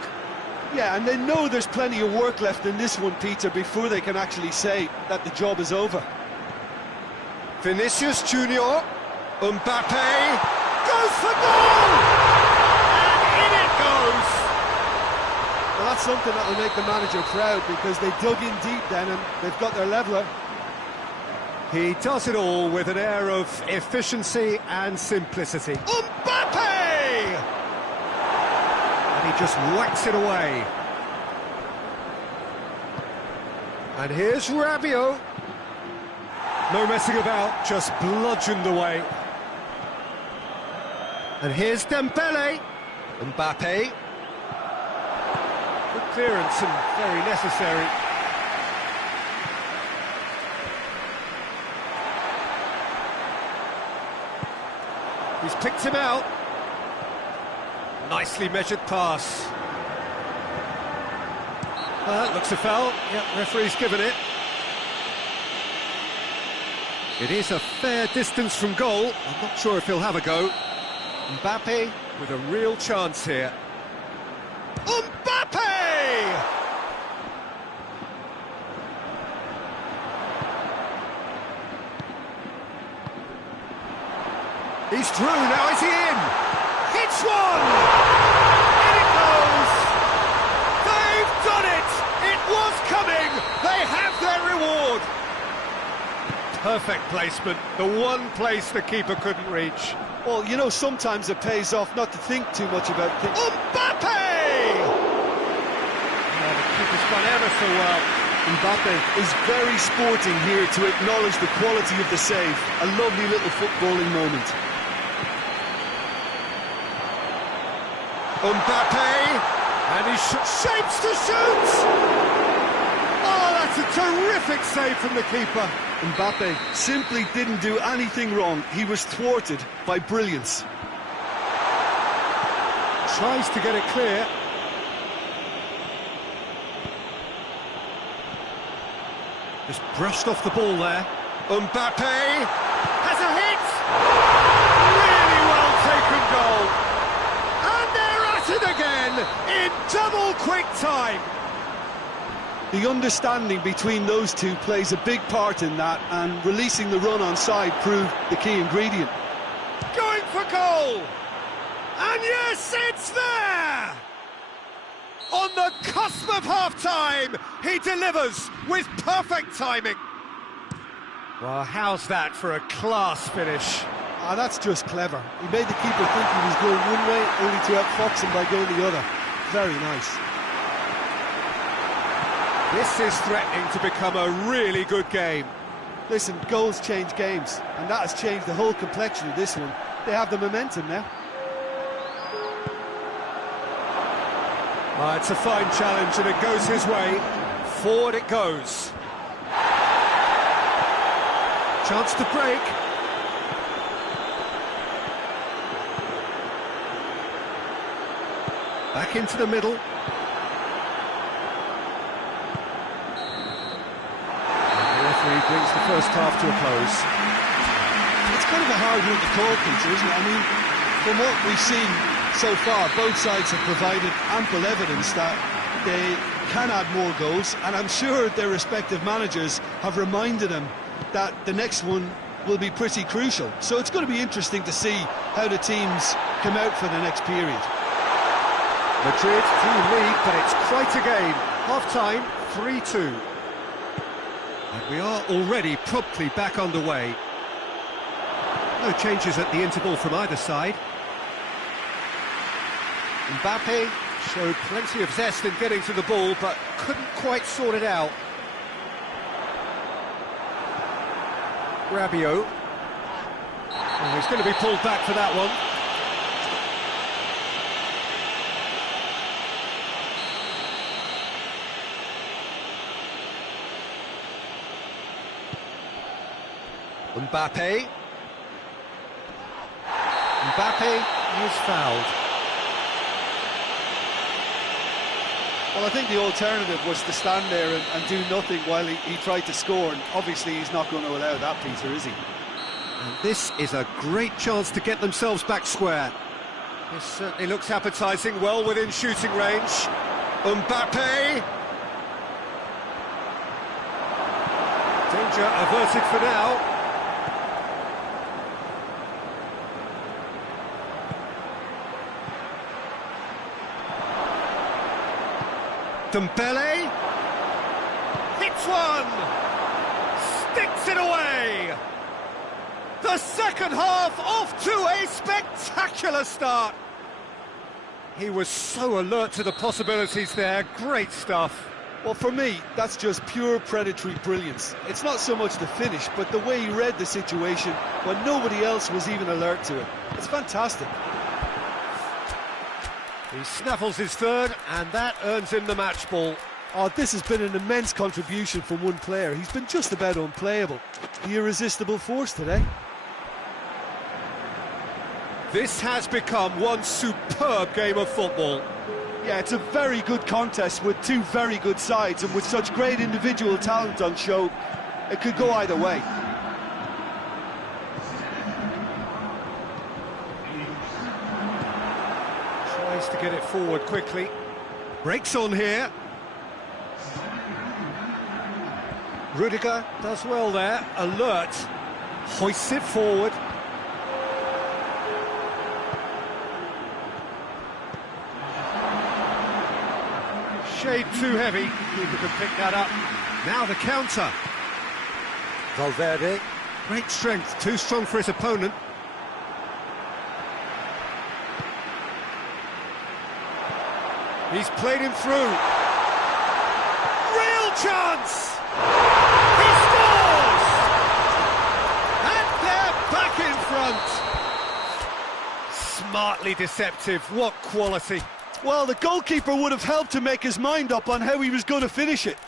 Yeah, and they know there's plenty of work left in this one, Peter, before they can actually say that the job is over. Vinicius Junior. Mbappe goes for goal! And in it goes! Well, that's something that will make the manager proud, because they dug in deep then and they've got their leveller. He does it all with an air of efficiency and simplicity. Mbappe! And he just whacks it away. And here's Rabiot. No messing about, just bludgeoned away. And here's Dembele. Mbappe. Good clearance and very necessary. He's picked him out. Nicely measured pass. That looks a foul. Yep, referee's given it. It is a fair distance from goal. I'm not sure if he'll have a go. Mbappe with a real chance here. Mbappe! He's through, now is he in? Hits one! In it goes! They've done it! It was coming! They have their reward! Perfect placement, the one place the keeper couldn't reach. Well, you know, sometimes it pays off not to think too much about things. Mbappe! Oh, the keeper's done ever so well. Mbappe is very sporting here to acknowledge the quality of the save. A lovely little footballing moment. Mbappe! And he shapes to shoot! Oh, that's a terrific save from the keeper. Mbappe simply didn't do anything wrong. He was thwarted by brilliance. Tries to get it clear. Just brushed off the ball there. Mbappe has a hit! Really well taken goal. And they're at it again in double quick time. The understanding between those two plays a big part in that, and releasing the run on side proved the key ingredient. Going for goal! And yes, it's there! On the cusp of half-time, he delivers with perfect timing. Well, how's that for a class finish? Ah, that's just clever. He made the keeper think he was going one way, only to outfox him by going the other. Very nice. This is threatening to become a really good game. Listen, goals change games, and that has changed the whole complexion of this one. They have the momentum now. It's a fine challenge, and it goes his way. Forward it goes. Chance to break. Back into the middle. And the referee brings the first half to a close. It's kind of a hard one to call, Peter, isn't it? I mean, from what we've seen so far, both sides have provided ample evidence that they can add more goals, and I'm sure their respective managers have reminded them that the next one will be pretty crucial. So it's going to be interesting to see how the teams come out for the next period. Madrid do lead, but it's quite a game. Half-time, 3-2. And we are already promptly back underway. No changes at the interval from either side. Mbappe showed plenty of zest in getting to the ball, but couldn't quite sort it out. Rabiot. Oh, he's going to be pulled back for that one. Mbappe. Mbappe is fouled. Well, I think the alternative was to stand there and do nothing while he tried to score, and obviously he's not going to allow that, Peter, is he? And this is a great chance to get themselves back square. This certainly looks appetising, well within shooting range. Mbappe! Danger averted for now. Dembele hits one, sticks it away. The second half off to a spectacular start. He was so alert to the possibilities there. Great stuff. Well, for me, that's just pure predatory brilliance. It's not so much the finish, but the way he read the situation when nobody else was even alert to it. It's fantastic. He snaffles his third, and that earns him the match ball. Oh, this has been an immense contribution from one player. He's been just about unplayable. The irresistible force today. This has become one superb game of football. Yeah, it's a very good contest with two very good sides, and with such great individual talent on show, it could go either way. Tries to get it forward quickly. Breaks on here. Rudiger does well there, alert. Hoists it forward. Shade too heavy, keeper can pick that up. Now the counter. Valverde, great strength, too strong for his opponent. He's played him through. Real chance! He scores! And they're back in front. Smartly deceptive, what quality. Well, the goalkeeper would have helped to make his mind up on how he was going to finish it.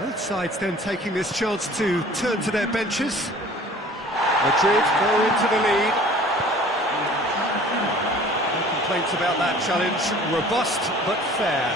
Both sides then taking this chance to turn to their benches. Madrid go into the lead. No complaints about that challenge. Robust but fair.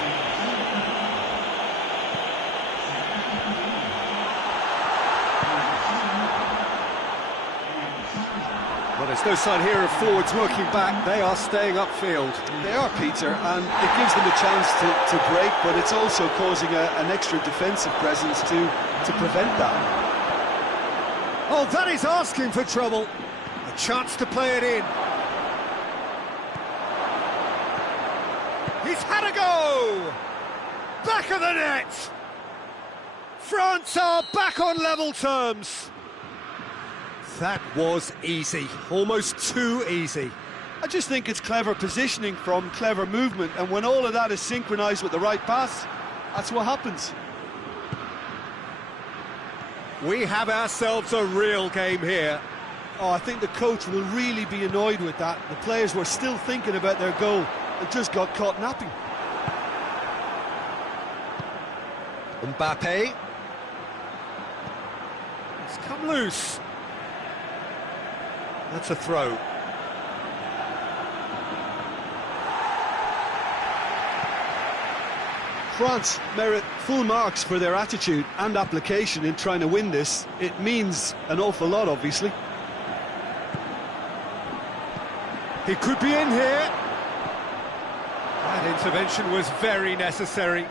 There's no sign here of forwards working back. They are staying upfield. They are, Peter, and it gives them a chance to break, but it's also causing an extra defensive presence to prevent that. Oh, that is asking for trouble. A chance to play it in. He's had a go! Back of the net! France are back on level terms. That was easy, almost too easy. I just think it's clever positioning from clever movement, and when all of that is synchronised with the right pass, that's what happens. We have ourselves a real game here. Oh, I think the coach will really be annoyed with that. The players were still thinking about their goal and just got caught napping. Mbappe. It's come loose. That's a throw. France merit full marks for their attitude and application in trying to win this. It means an awful lot, obviously. He could be in here. That intervention was very necessary.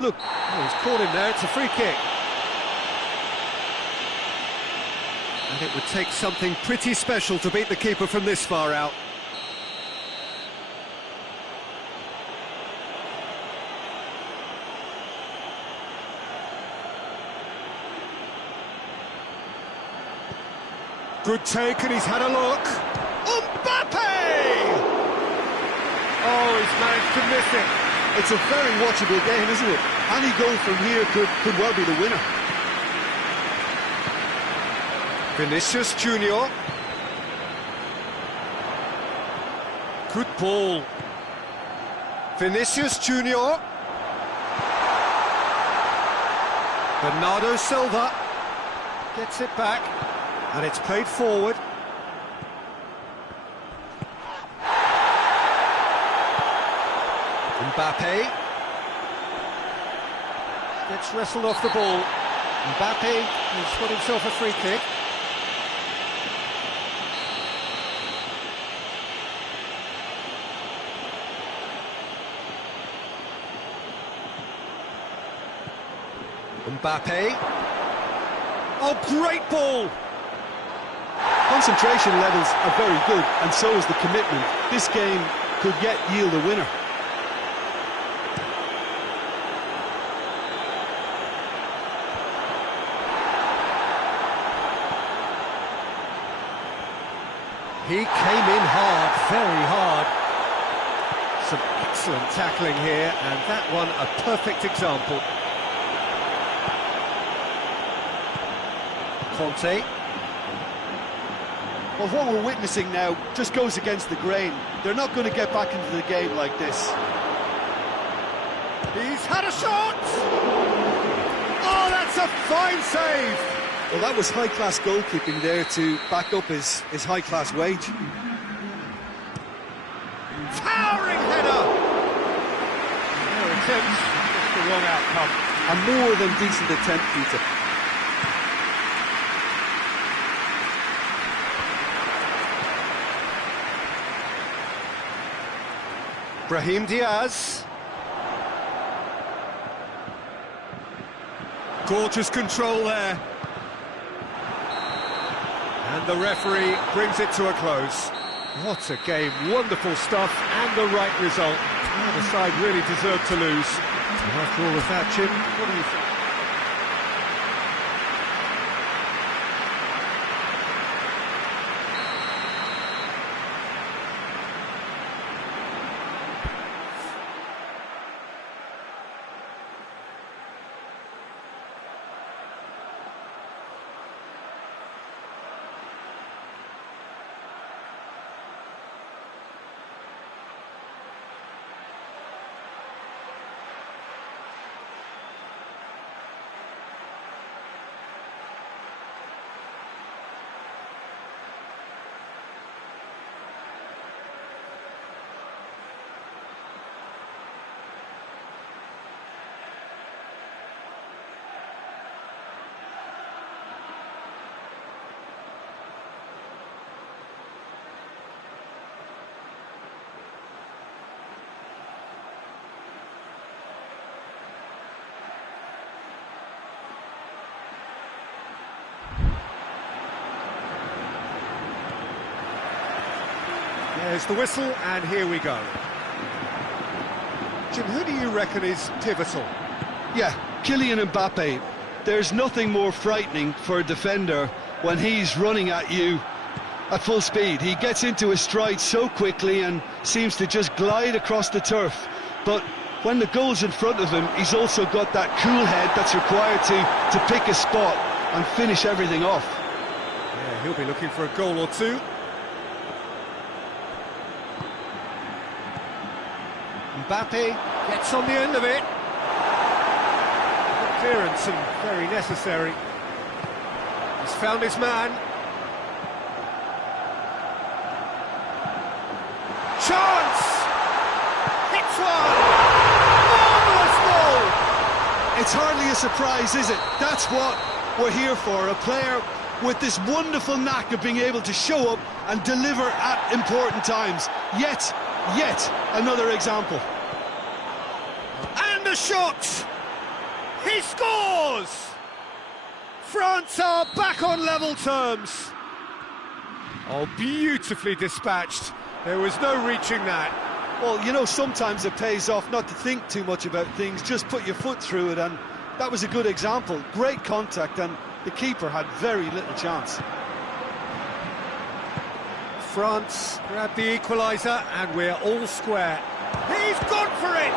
Look, oh, he's caught him there, it's a free kick. And it would take something pretty special to beat the keeper from this far out. Good take, and he's had a look. Mbappe! Oh, he's managed to miss it. It's a very watchable game, isn't it? Any goal from here could well be the winner. Vinicius Junior. Good ball. Vinicius Junior. Bernardo Silva gets it back, and it's played forward. Mbappe gets wrestled off the ball. Mbappe has got himself a free kick. Mbappe. Oh, great ball! Concentration levels are very good, and so is the commitment. This game could yet yield a winner. He came in hard, very hard. Some excellent tackling here, and that one a perfect example. Conte. Well, what we're witnessing now just goes against the grain. They're not going to get back into the game like this. He's had a shot! Oh, that's a fine save! Well, that was high-class goalkeeping there to back up his high-class wage. Towering header! Their attempts, just the wrong outcome. A more than decent attempt, Peter. Brahim Diaz. Gorgeous control there. And the referee brings it to a close. What a game, wonderful stuff, and the right result. Neither side really deserved to lose. And after all of that, Jim, what do you think? There's the whistle, and here we go. Jim, who do you reckon is pivotal? Yeah, Kylian Mbappe. There's nothing more frightening for a defender when he's running at you at full speed. He gets into his stride so quickly and seems to just glide across the turf. But when the goal's in front of him, he's also got that cool head that's required to pick a spot and finish everything off. Yeah, he'll be looking for a goal or two. Mbappe gets on the end of it. Good clearance and very necessary. He's found his man. Chance! Hits one! Marvellous goal! It's hardly a surprise, is it? That's what we're here for, a player with this wonderful knack of being able to show up and deliver at important times. Yet another example. And the shot! He scores! France are back on level terms. Oh, beautifully dispatched. There was no reaching that. Well, you know, sometimes it pays off not to think too much about things, just put your foot through it, and that was a good example. Great contact, and the keeper had very little chance. France grab the equaliser, and we're all square. He's gone for it!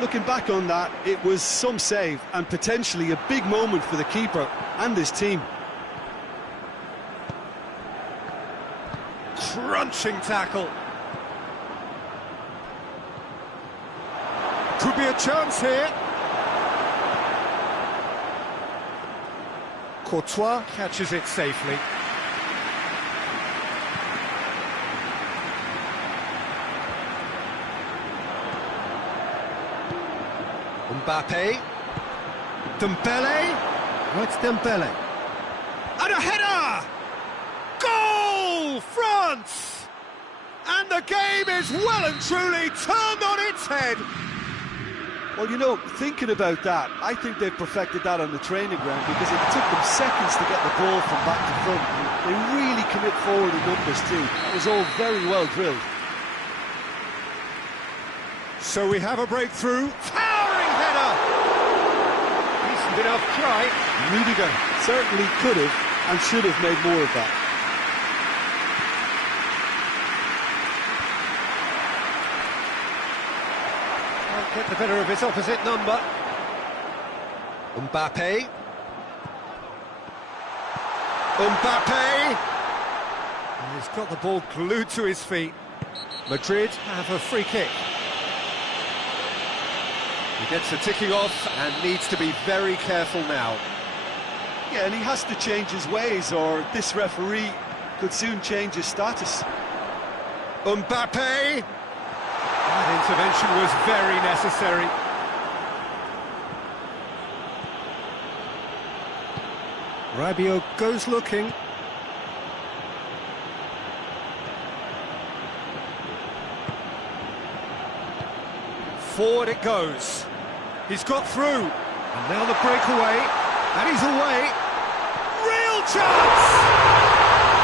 Looking back on that, it was some save, and potentially a big moment for the keeper and his team. Crunching tackle. Could be a chance here. Courtois catches it safely. Mbappe. Dembele. What's Dembele? And a header! Goal! France! And the game is well and truly turned on its head. Well, you know, thinking about that, I think they've perfected that on the training ground, because it took them seconds to get the ball from back to front. They really commit forward in numbers too. It was all very well drilled. So we have a breakthrough. Towering header! Decent enough try. Rudiger certainly could have and should have made more of that. Get the better of his opposite number. Mbappe. He's got the ball glued to his feet. Madrid have a free kick. He gets the ticking off and needs to be very careful now. Yeah, and he has to change his ways, or this referee could soon change his status. Mbappe! That intervention was very necessary. Rabiot goes looking. Forward it goes. He's got through. And now the breakaway. And he's away. Real chance!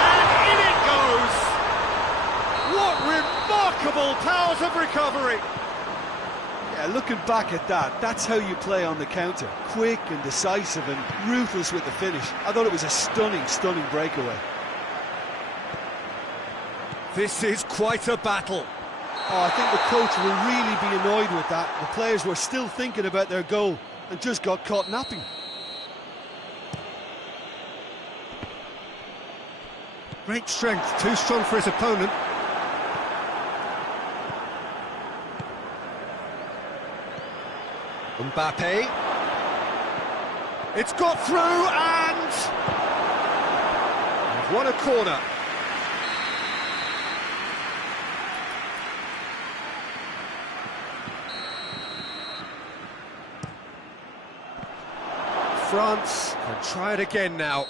And in it goes! What remarkable powers of recovery! Yeah, looking back at that, that's how you play on the counter. Quick and decisive and ruthless with the finish. I thought it was a stunning breakaway. This is quite a battle. Oh, I think the coach will really be annoyed with that. The players were still thinking about their goal and just got caught napping. Great strength, too strong for his opponent. Mbappe. It's got through and... they've won a corner. France can try it again now.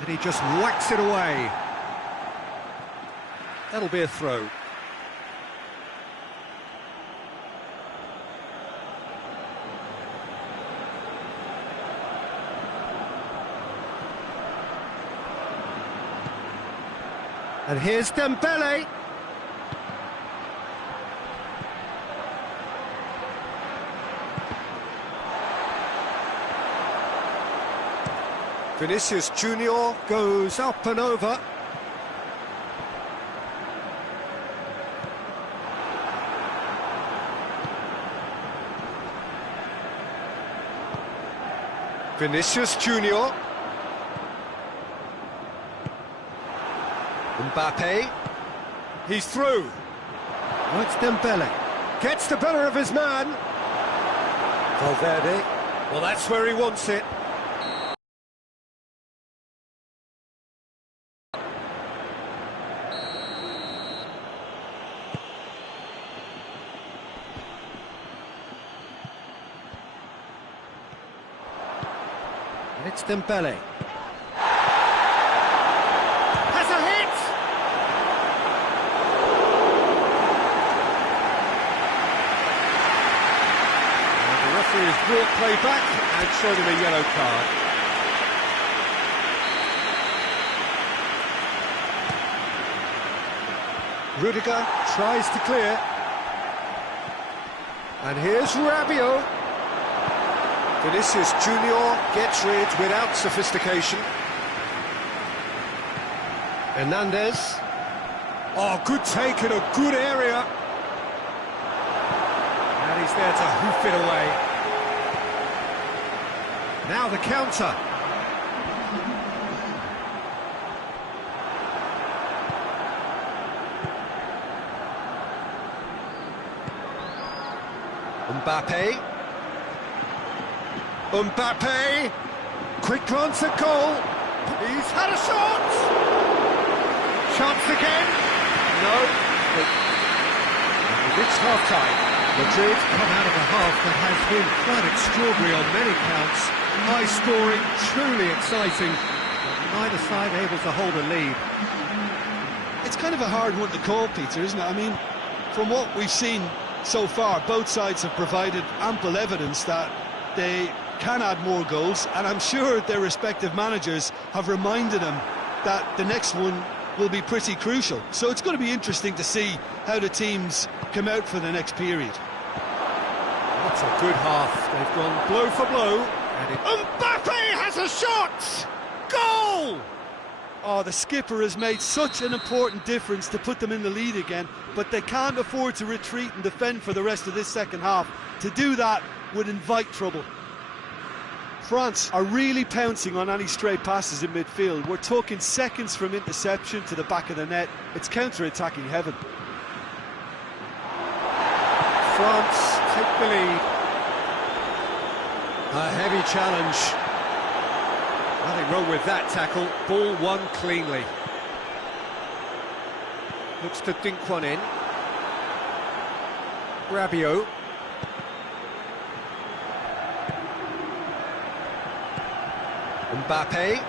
And he just whacks it away. That'll be a throw. And here's Dembele. Vinicius Junior goes up and over. Vinicius Junior. Mbappe. He's through. Oh, it's Dembele. Gets the better of his man. Valverde. Well, that's where he wants it. And it's Dembele. Has a hit! And the referee has brought play back and showed him a yellow card. Rudiger tries to clear. And here's Rabiot. Vinicius Junior gets rid without sophistication. Hernandez. Oh, good take in a good area. And he's there to hoof it away. Now the counter. Mbappe. Mbappe, quick glance at goal. He's had a shot. Chance again. No. It's half-time. Madrid come out of a half that has been quite extraordinary on many counts. High-scoring, truly exciting. Neither side able to hold a lead. It's kind of a hard one to call, Peter, isn't it? I mean, from what we've seen so far, both sides have provided ample evidence that they can add more goals, and I'm sure their respective managers have reminded them that the next one will be pretty crucial. So it's going to be interesting to see how the teams come out for the next period. That's a good half. They've gone blow for blow. And Mbappe has a shot! Goal! Oh, the skipper has made such an important difference to put them in the lead again, but they can't afford to retreat and defend for the rest of this second half. To do that would invite trouble. France are really pouncing on any stray passes in midfield. We're talking seconds from interception to the back of the net. It's counter-attacking heaven. France take the lead. A heavy challenge. Nothing wrong with that tackle. Ball won cleanly. Looks to dink one in. Rabiot. Mbappe.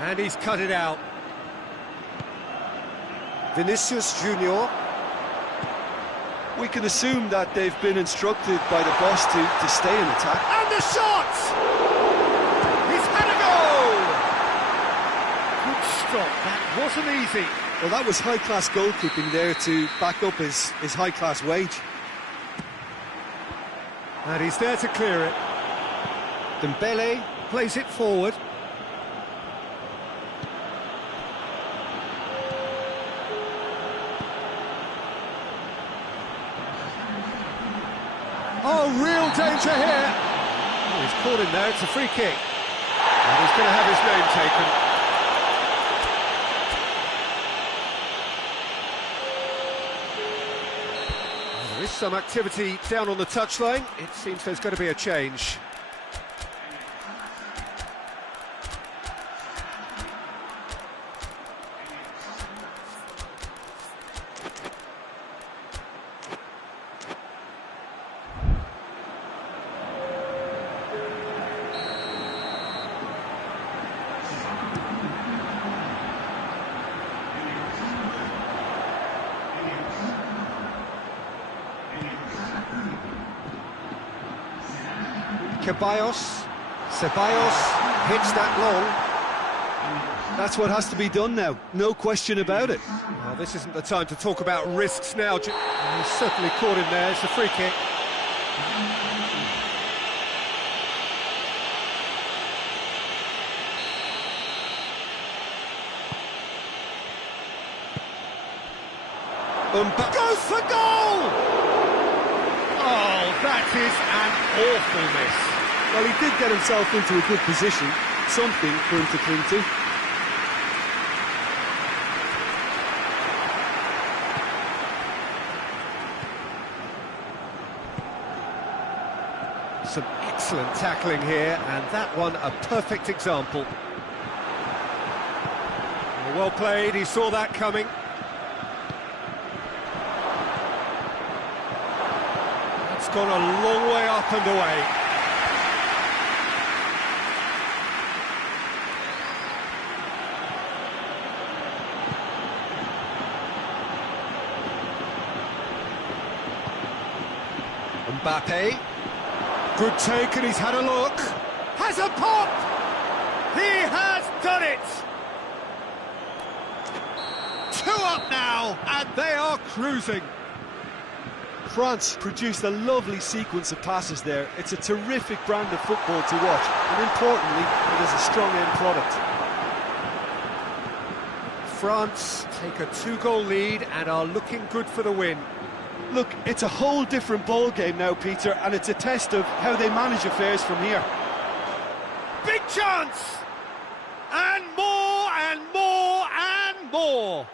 And he's cut it out. Vinicius Junior. We can assume that they've been instructed by the boss to stay in attack. And the shot! He's had a goal! Good stop, that wasn't easy. Well, that was high-class goalkeeping there to back up his high-class wage. And he's there to clear it. Dembele plays it forward. Oh, real danger here. Oh, he's caught in there, it's a free kick. And he's going to have his name taken. There is some activity down on the touchline. It seems there's going to be a change. Ceballos, Ceballos hits that long. That's what has to be done now, no question about it. Well, this isn't the time to talk about risks now. He's certainly caught him there. It's a free kick. Goes for goal! Oh, that is an awful miss. Well, he did get himself into a good position, something for him to cling to. Some excellent tackling here, and that one a perfect example. Well played, he saw that coming. That's gone a long way up and away. Mbappe. Good take, and he's had a look. Has a pop! He has done it! 2 up now, and they are cruising. France produced a lovely sequence of passes there. It's a terrific brand of football to watch, and importantly, it is a strong end product. France take a 2-goal lead and are looking good for the win. Look, it's a whole different ball game now, Peter, and it's a test of how they manage affairs from here. Big chance! And more, and more, and more!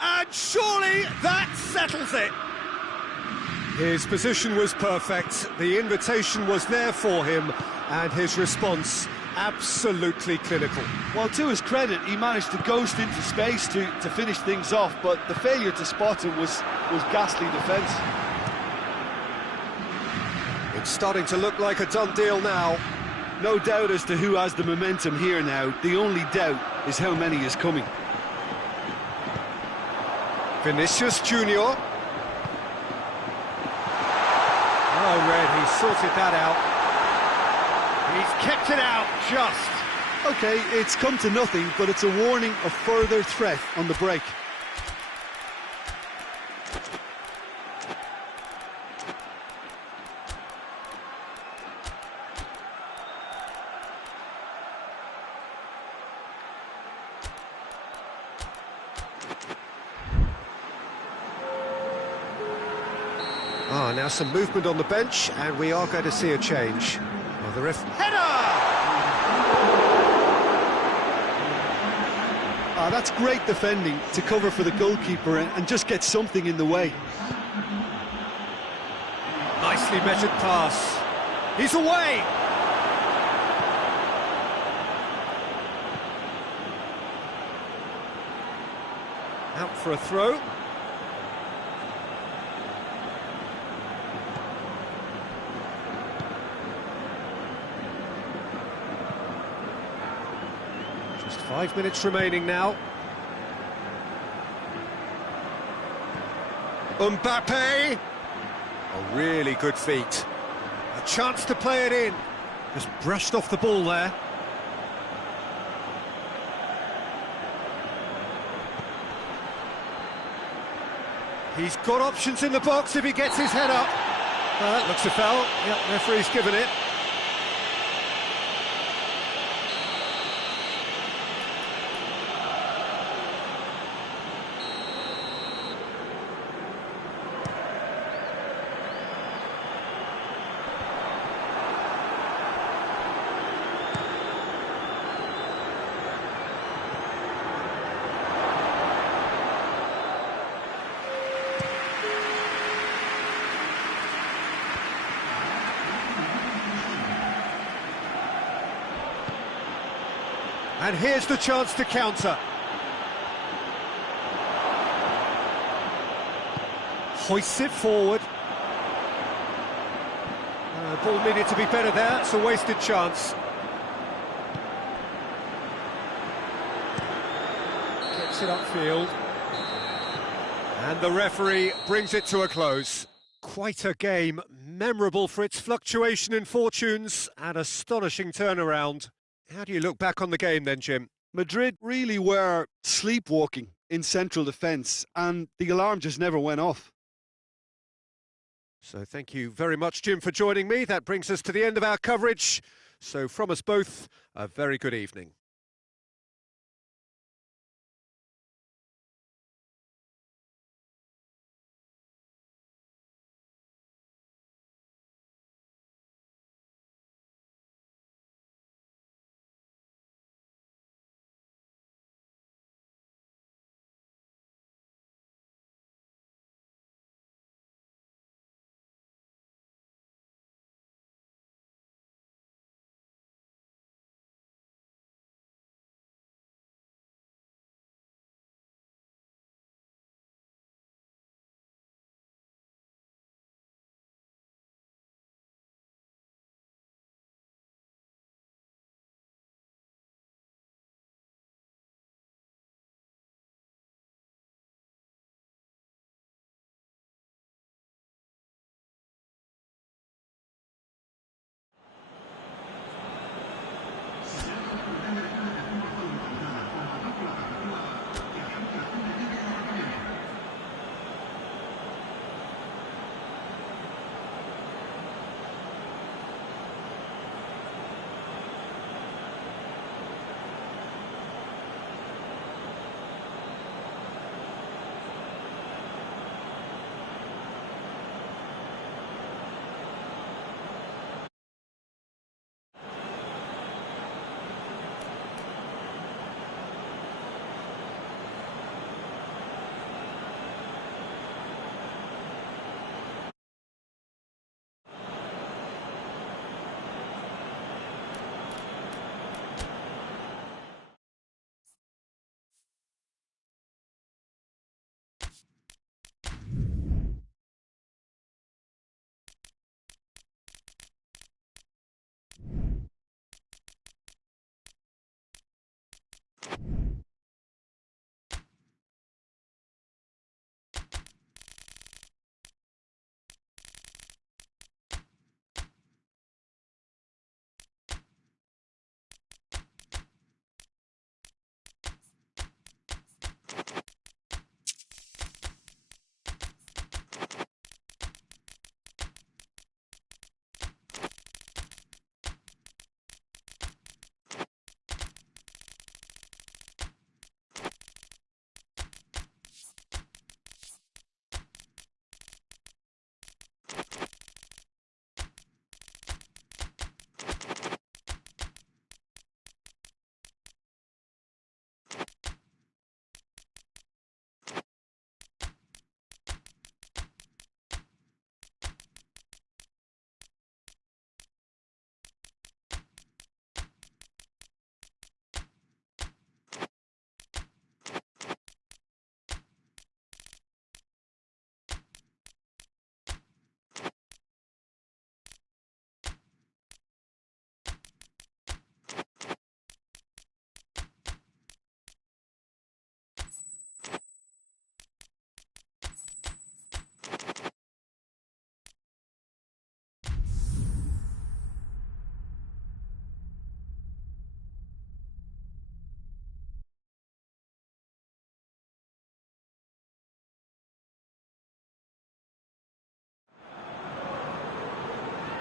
And surely that settles it! His position was perfect, the invitation was there for him, and his response absolutely clinical. Well, to his credit, he managed to ghost into space to finish things off, but the failure to spot him was ghastly defence. It's starting to look like a done deal now. No doubt as to who has the momentum here now. The only doubt is how many is coming. Vinicius Junior. Oh, Red, he sorted that out. He's kept it out, just. OK, it's come to nothing, but it's a warning of further threat on the break. Now some movement on the bench, and we are going to see a change. Well, the ref... Header! That's great defending to cover for the goalkeeper and just get something in the way. Nicely measured pass. He's away! Out for a throw. Just 5 minutes remaining now. Mbappe! A really good feat. A chance to play it in. Just brushed off the ball there. He's got options in the box if he gets his head up. That looks a foul. Yep, referee's given it. And here's the chance to counter. Hoists it forward. Ball needed to be better there, it's a wasted chance. Gets it upfield. And the referee brings it to a close. Quite a game. Memorable for its fluctuation in fortunes and astonishing turnaround. How do you look back on the game then, Jim? Madrid really were sleepwalking in central defence, and the alarm just never went off. So thank you very much, Jim, for joining me. That brings us to the end of our coverage. So from us both, a very good evening.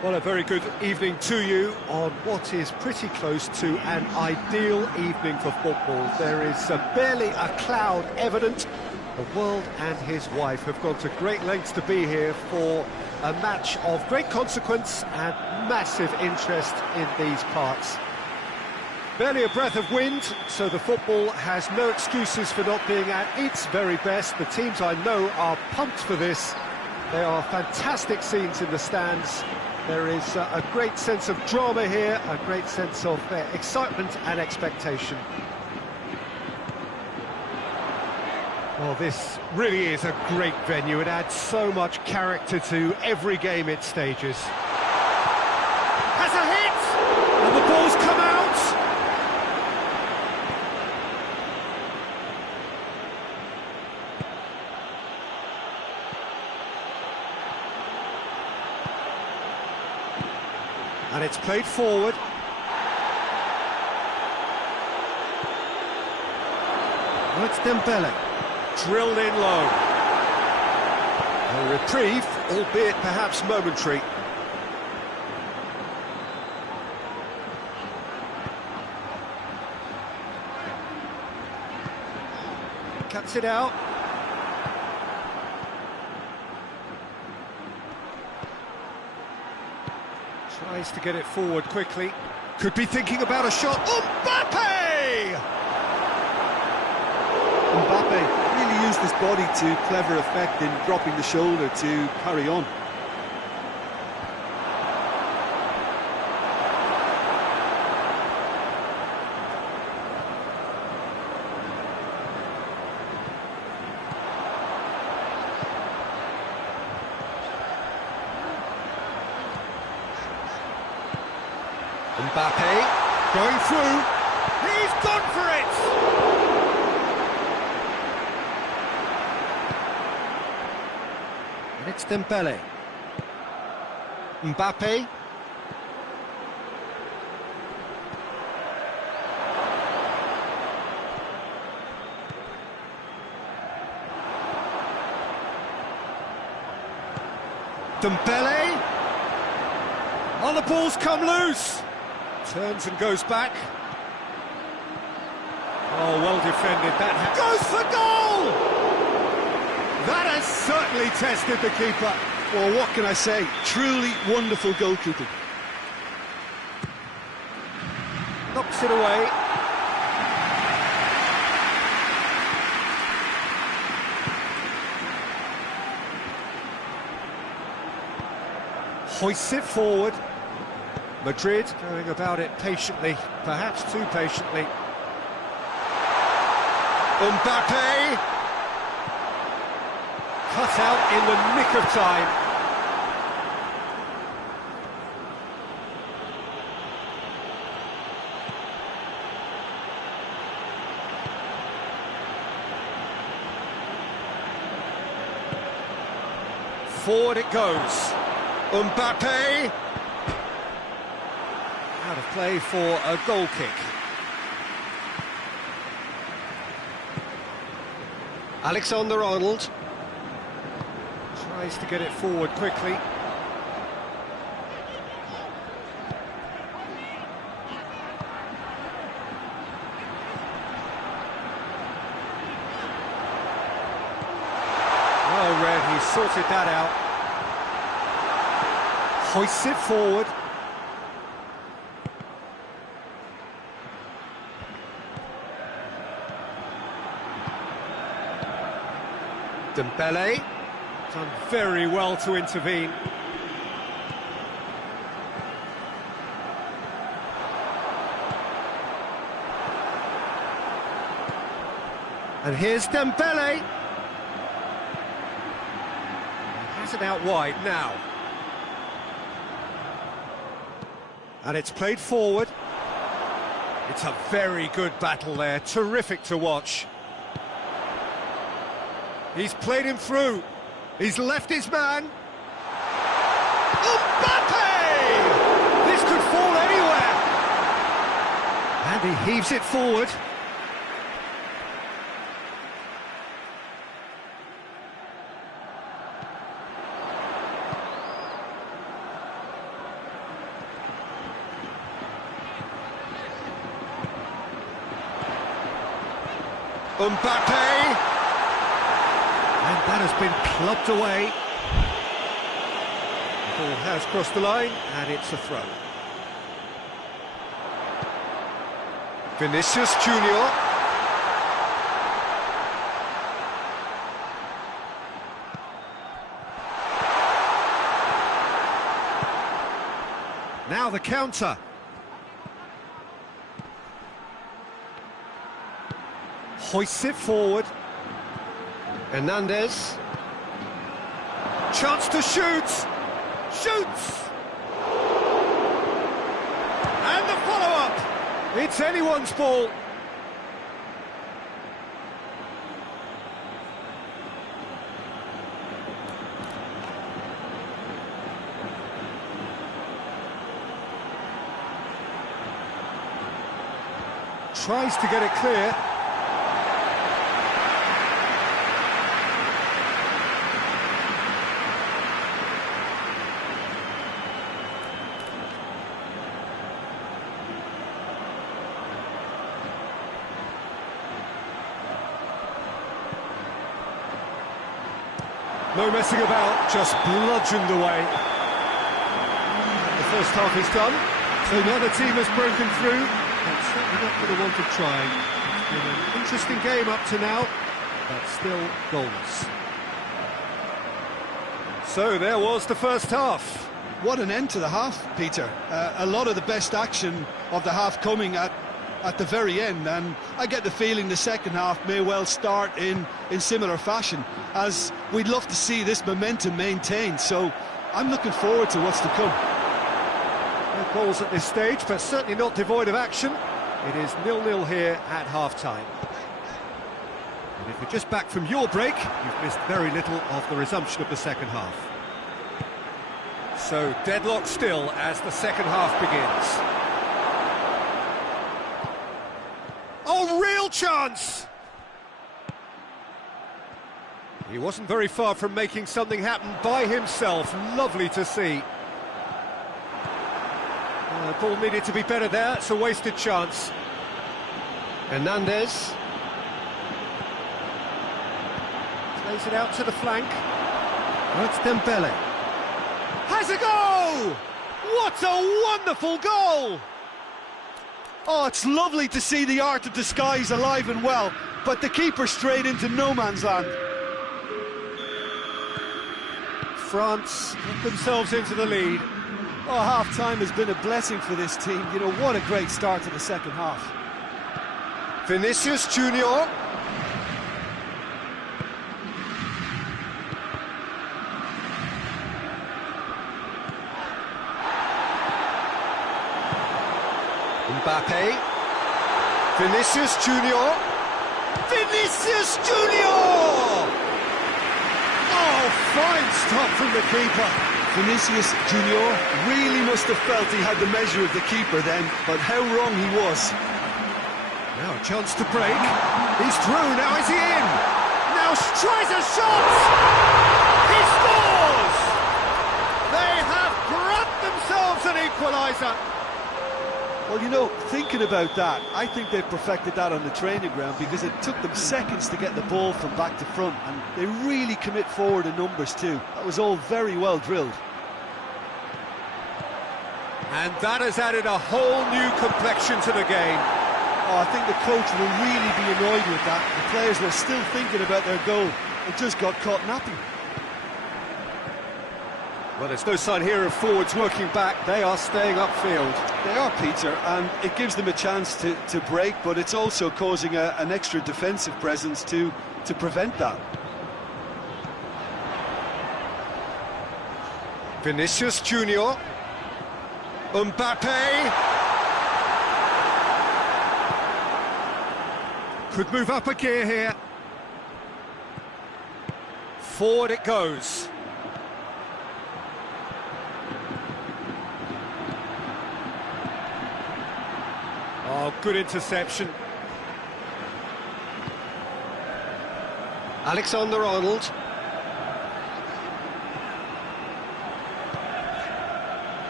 Well, a very good evening to you on what is pretty close to an ideal evening for football. There is barely a cloud evident. The world and his wife have gone to great lengths to be here for a match of great consequence and massive interest in these parts. Barely a breath of wind, so the football has no excuses for not being at its very best. The teams I know are pumped for this. There are fantastic scenes in the stands. There is a great sense of drama here, a great sense of excitement and expectation. Well, this really is a great venue. It adds so much character to every game it stages. Has a hit! And the ball's come out! And it's played forward. Well, it's Dembele. Drilled in low. A reprieve, albeit perhaps momentary. Cuts it out. Tries to get it forward quickly. Could be thinking about a shot. Mbappe! Mbappe really used his body to clever effect in dropping the shoulder to carry on. Mbappe going through. He's gone for it! And it's Dembele. Mbappe. Dembele. Oh, the ball's come loose. Turns and goes back. Oh, well defended. That goes for goal! That has certainly tested the keeper. Well, what can I say? Truly wonderful goalkeeping. Knocks it away. Hoists it forward. Madrid going about it patiently, perhaps too patiently. Mbappe! Cut out in the nick of time. Forward it goes. Mbappe! Out of play for a goal kick. Alexander-Arnold tries to get it forward quickly. Well read, he sorted that out. Hoists it forward. Dembele, done very well to intervene. And here's Dembele. He has it out wide now. And it's played forward. It's a very good battle there, terrific to watch. He's played him through. He's left his man. Mbappe! This could fall anywhere. And he heaves it forward. Mbappe! And that has been clubbed away. The ball has crossed the line, and it's a throw. Vinicius Junior. Now the counter. Hoists it forward. Hernandez. Chance to shoot. Shoots. And the follow-up. It's anyone's ball. Tries to get it clear. No messing about, just bludgeoned away. The first half is done, so neither team has broken through. That's certainly not for the want of trying. It's been an interesting game up to now, but still goalless. So there was the first half. What an end to the half, Peter. A lot of the best action of the half coming at the very end, and I get the feeling the second half may well start in similar fashion, as we'd love to see this momentum maintained, so I'm looking forward to what's to come. No goals at this stage, but certainly not devoid of action. It is 0-0 here at half-time. And if you're just back from your break, you've missed very little of the resumption of the second half. So deadlock still as the second half begins. Oh, real chance! He wasn't very far from making something happen by himself. Lovely to see. The ball needed to be better there. It's a wasted chance. Hernandez. Plays it out to the flank. That's Dembele. Has a goal! What a wonderful goal! Oh, it's lovely to see the art of disguise alive and well, but the keeper straight into no man's land. France put themselves into the lead. Oh, half-time has been a blessing for this team. You know, what a great start to the second half. Vinicius Junior. Mbappe. Vinicius Junior. Vinicius Junior! Oh, fine stop from the keeper. Vinicius Junior really must have felt he had the measure of the keeper then, but how wrong he was. Now a chance to break. He's through, now is he in? Now tries a shot! He scores! They have grabbed themselves an equaliser. Well, you know, thinking about that, I think they perfected that on the training ground, because it took them seconds to get the ball from back to front, and they really commit forward in numbers too. That was all very well drilled. And that has added a whole new complexion to the game. Oh, I think the coach will really be annoyed with that. The players were still thinking about their goal and just got caught napping. Well, there's no sign here of forwards working back. They are staying upfield. They are, Peter, and it gives them a chance to break, but it's also causing an extra defensive presence to prevent that. Vinicius Junior. Mbappe. Could move up a gear here. Forward it goes. Oh, good interception. Alexander-Arnold.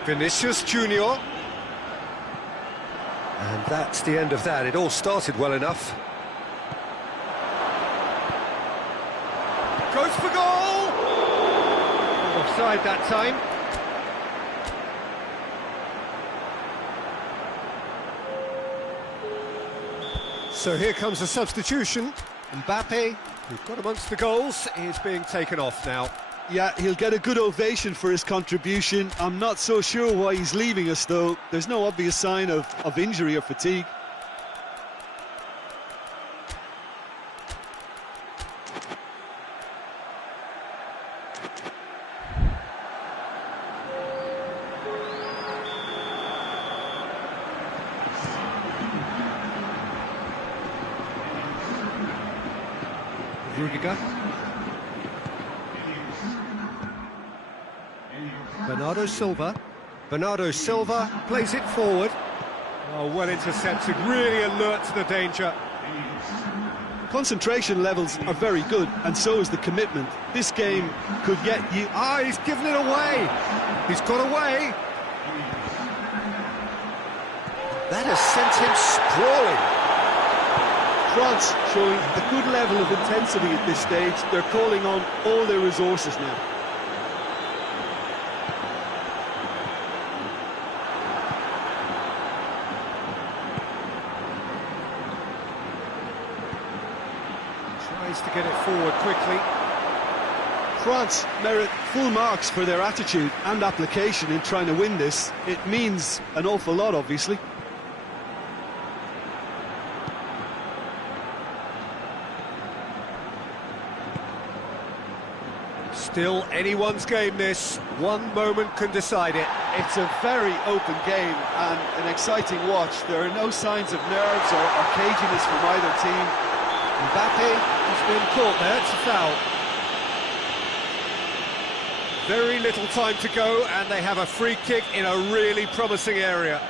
Vinicius Junior. And that's the end of that. It all started well enough. Goes for goal! Offside that time. So here comes a substitution. Mbappe, who's got amongst the goals, is being taken off now. Yeah, he'll get a good ovation for his contribution. I'm not so sure why he's leaving us, though. There's no obvious sign of injury or fatigue. Rudiger. Bernardo Silva. Bernardo Silva plays it forward. Oh, Oh, well intercepted, really alert to the danger. Concentration levels are very good, and so is the commitment. This game could get you... Ah, he's given it away. He's got away. That has sent him sprawling. France showing a good level of intensity at this stage. They're calling on all their resources now. Tries to get it forward quickly. France merit full marks for their attitude and application in trying to win this. It means an awful lot, obviously. Still anyone's game, this. One moment can decide it. It's a very open game and an exciting watch. There are no signs of nerves or caginess from either team. Mbappe has been caught there, it's a foul. Very little time to go, and they have a free kick in a really promising area.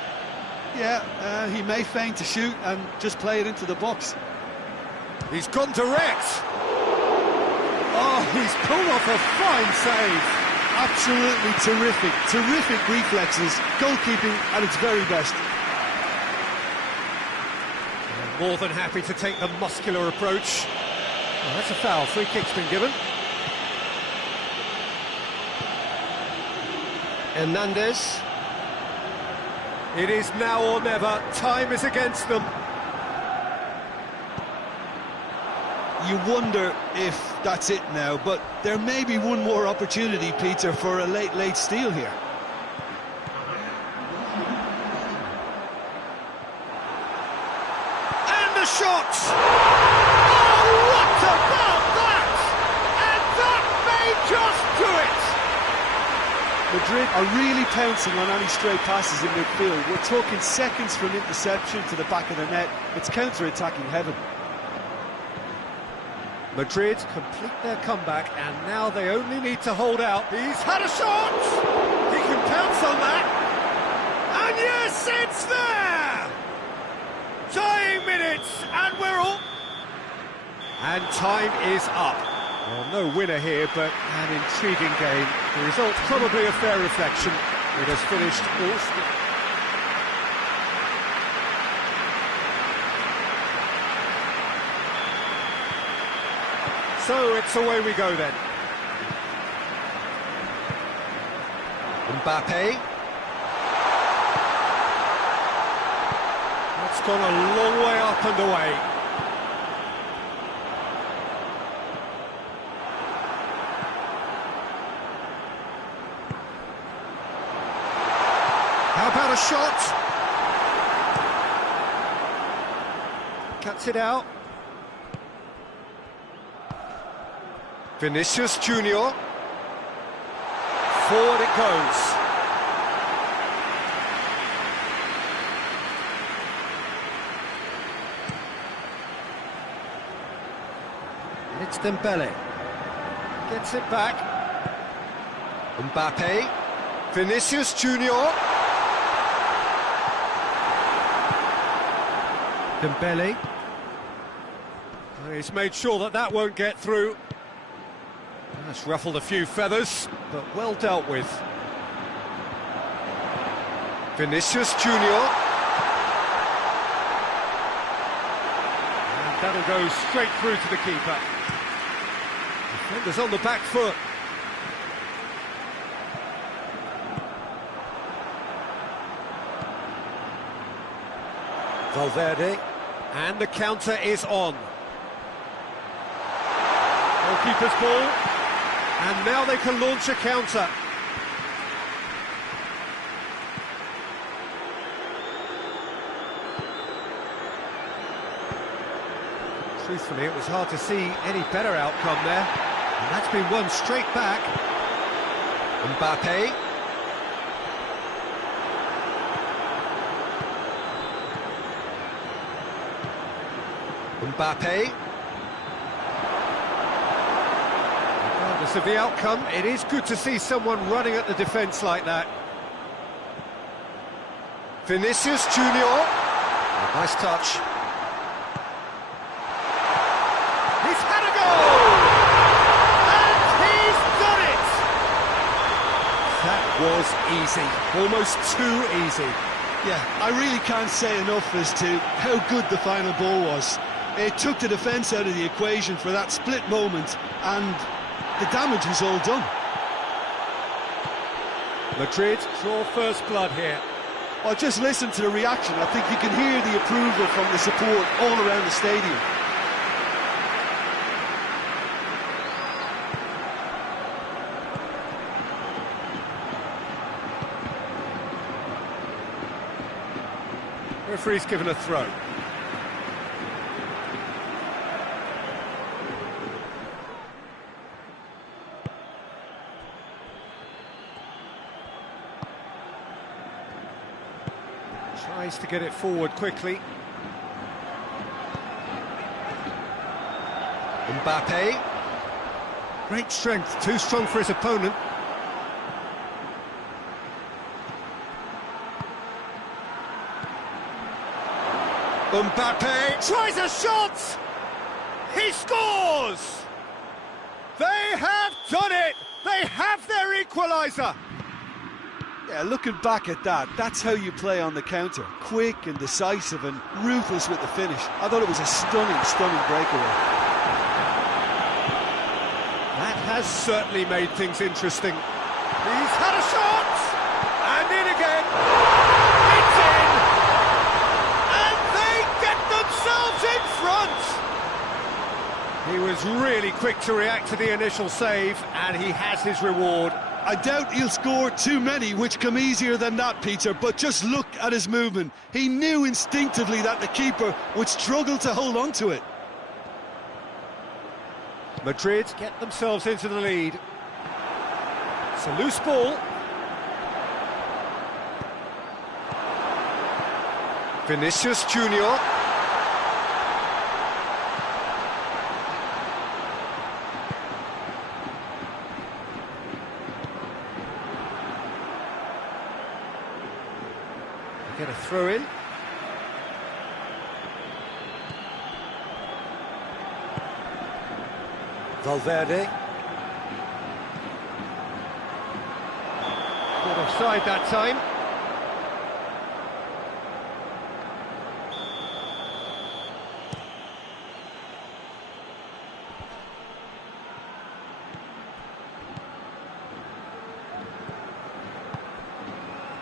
Yeah, he may feign to shoot and just play it into the box. He's gone direct. Oh, he's pulled off a fine save. Absolutely terrific reflexes, goalkeeping at its very best. More than happy to take the muscular approach. Oh, that's a foul, free kick's been given. Hernandez. It is now or never, time is against them. You wonder if that's it now, but there may be one more opportunity, Peter, for a late steal here. And the shot! Oh, what about that? And that may just do it! Madrid are really pouncing on any stray passes in midfield. We're talking seconds from interception to the back of the net. It's counter-attacking heaven. Madrid complete their comeback, and now they only need to hold out. He's had a shot! He can pounce on that! And yes, it's there! Dying minutes, and we're all... And time is up. Well, no winner here, but an intriguing game. The result's probably a fair reflection. It has finished all... So it's away we go then. Mbappe. That's gone a long way up and away. How about a shot? Cuts it out. Vinicius Junior. Forward it goes. And it's Dembele. Gets it back. Mbappe. Vinicius Junior. Dembele. He's made sure that that won't get through. That's ruffled a few feathers, but well dealt with. Vinicius Junior. And that'll go straight through to the keeper. Defenders on the back foot. Valverde. And the counter is on. Goalkeeper's ball. And now they can launch a counter. Truthfully, it was hard to see any better outcome there. And that's been won straight back. Mbappe. Mbappe. Regardless of the outcome, it is good to see someone running at the defence like that. Vinicius Junior. Nice touch. He's had a goal! And he's done it! That was easy, almost too easy. Yeah, I really can't say enough as to how good the final ball was. It took the defence out of the equation for that split moment, and the damage was all done. Madrid draw first blood here. Well, just listen to the reaction. I think you can hear the approval from the support all around the stadium. Referee's given a throw. Tries to get it forward quickly. Mbappe. Great strength, too strong for his opponent. Mbappe tries a shot! He scores! They have done it! They have their equaliser! Yeah, looking back at that, that's how you play on the counter. Quick and decisive and ruthless with the finish. I thought it was a stunning breakaway. That has certainly made things interesting. He's had a shot! And in again! It's in! And they get themselves in front! He was really quick to react to the initial save, and he has his reward. I doubt he'll score too many which come easier than that, Peter, but just look at his movement. He knew instinctively that the keeper would struggle to hold on to it. Madrid get themselves into the lead. It's a loose ball. Vinicius Junior. Get a throw in. Valverde. Not offside that time.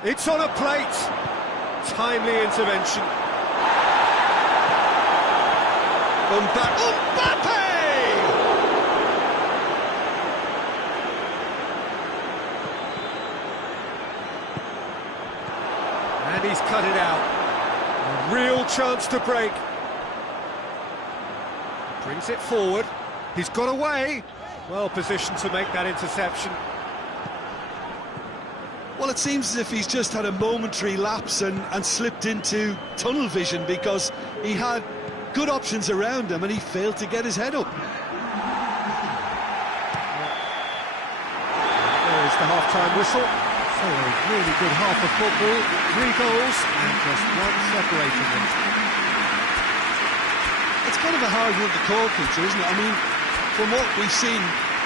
It's on a plate. Timely intervention. Mbappe! And he's cut it out. A real chance to break. Brings it forward. He's got away. Well positioned to make that interception. Well, it seems as if he's just had a momentary lapse and slipped into tunnel vision, because he had good options around him and he failed to get his head up. There is the half-time whistle. So a really good half of football, 3 goals and just one separating them. It's kind of a hard one to call, Peter, isn't it? I mean, from what we've seen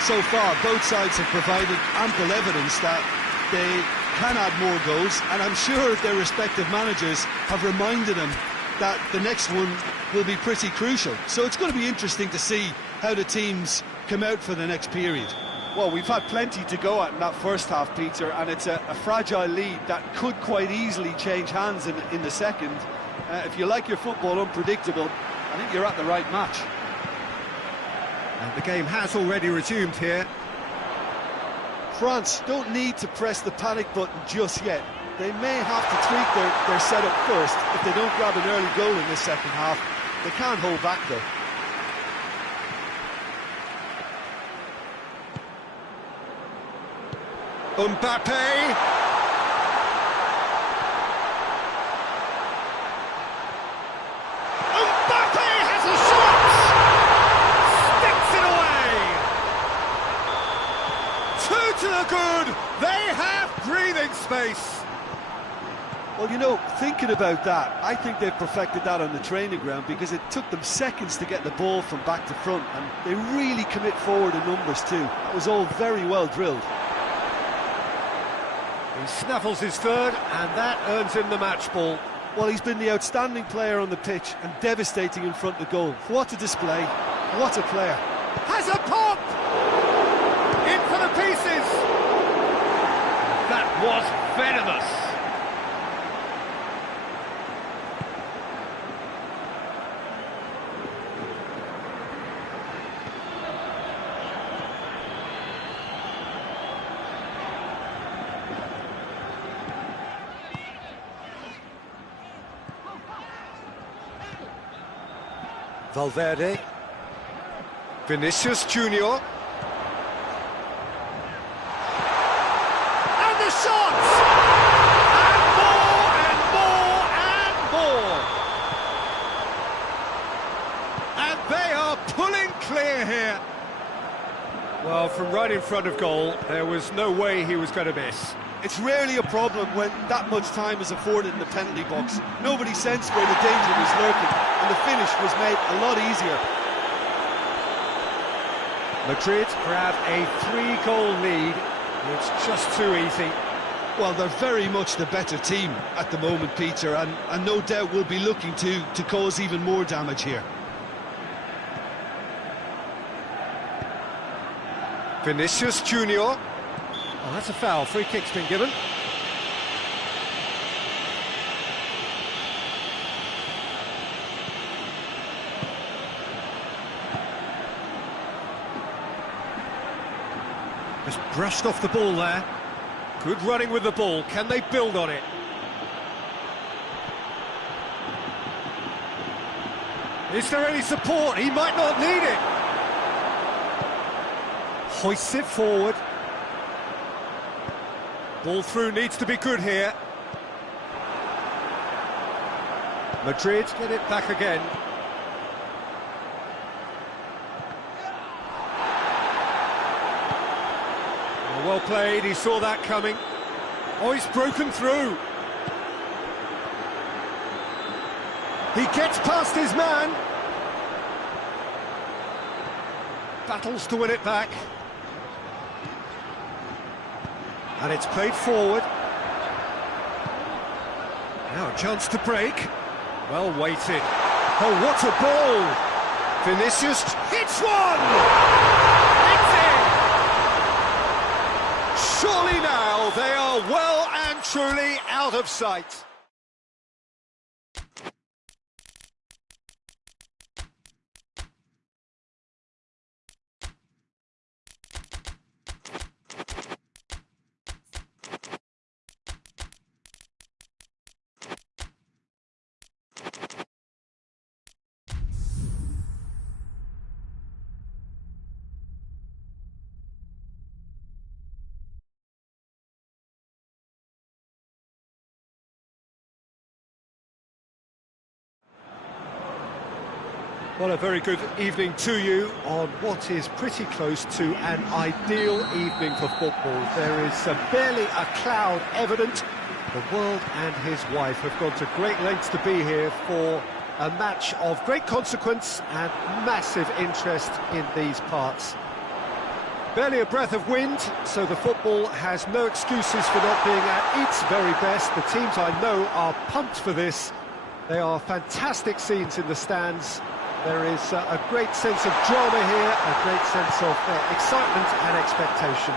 so far, both sides have provided ample evidence that they can add more goals, and I'm sure their respective managers have reminded them that the next one will be pretty crucial. So it's going to be interesting to see how the teams come out for the next period. Well, we've had plenty to go at in that first half, Peter, and it's a fragile lead that could quite easily change hands in the second. If you like your football unpredictable, I think you're at the right match. And the game has already resumed here. France don't need to press the panic button just yet. They may have to tweak their setup first if they don't grab an early goal in this second half. They can't hold back though. Mbappe! Mbappe has a shot! Sticks it away! Two to the good! They have breathing space! Well, you know, thinking about that, I think they've perfected that on the training ground because it took them seconds to get the ball from back to front, and they really commit forward in numbers too. That was all very well drilled. He snaffles his third, and that earns him the match ball. Well, he's been the outstanding player on the pitch and devastating in front of goal. What a display, what a player. Has a pop! In for the pieces! That was venomous. Valverde, Vinicius Junior, and the shots! And more, and more, and more! And they are pulling clear here. Well, from right in front of goal, there was no way he was going to miss. It's rarely a problem when that much time is afforded in the penalty box. Nobody sensed where the danger was lurking, and the finish was made a lot easier. Madrid grab a 3-goal lead. It's just too easy. Well, they're very much the better team at the moment, Peter, and no doubt will be looking to cause even more damage here. Vinicius Junior. Oh, that's a foul. Free kick's been given. Just brushed off the ball there. Good running with the ball. Can they build on it? Is there any support? He might not need it. Hoists it forward. Ball through needs to be good here. Madrid get it back again. Oh, well played, he saw that coming. Oh, he's broken through. He gets past his man. Battles to win it back. And it's played forward. Now a chance to break. Well weighted. Oh, what a ball! Vinicius hits one! It's in! Surely now they are well and truly out of sight. Well, a very good evening to you on what is pretty close to an ideal evening for football. There is barely a cloud evident. The world and his wife have gone to great lengths to be here for a match of great consequence and massive interest in these parts. Barely a breath of wind, so the football has no excuses for not being at its very best. The teams I know are pumped for this. They are fantastic scenes in the stands. There is a great sense of drama here, a great sense of excitement and expectation.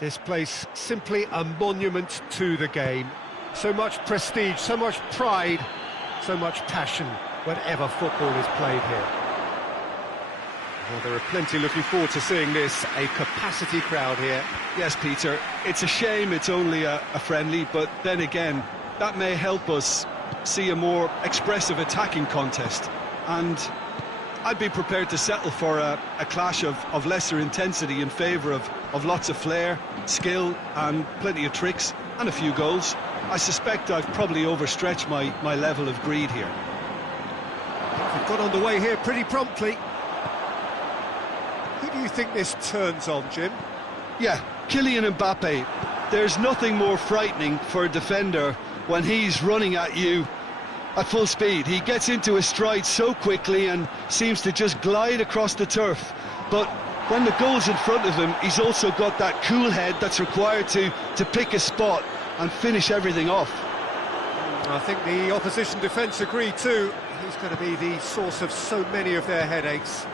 This place simply a monument to the game. So much prestige, so much pride, so much passion whenever football is played here. Well, there are plenty looking forward to seeing this, a capacity crowd here. Yes, Peter, it's a shame it's only a friendly, but then again, that may help us see a more expressive attacking contest, and I'd be prepared to settle for a clash of lesser intensity in favour of lots of flair, skill and plenty of tricks and a few goals. I suspect I've probably overstretched my level of greed here. We've got underway here pretty promptly. Who do you think this turns on, Jim? Yeah, Kylian Mbappe. There's nothing more frightening for a defender when he's running at you at full speed. He gets into his stride so quickly and seems to just glide across the turf. But when the goal's in front of him, he's also got that cool head that's required to pick a spot and finish everything off. I think the opposition defence agree too. He's going to be the source of so many of their headaches.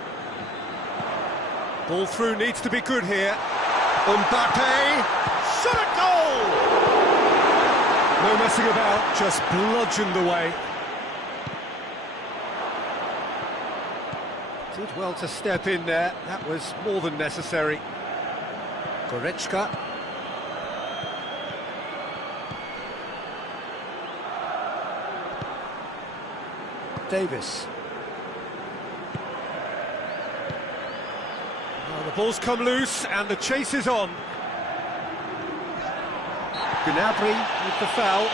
Ball through needs to be good here. Mbappe, shot a goal! No messing about, just bludgeoned away. Did well to step in there, that was more than necessary. Goretzka. Davis. Well, the ball's come loose and the chase is on. Gnabry with the foul.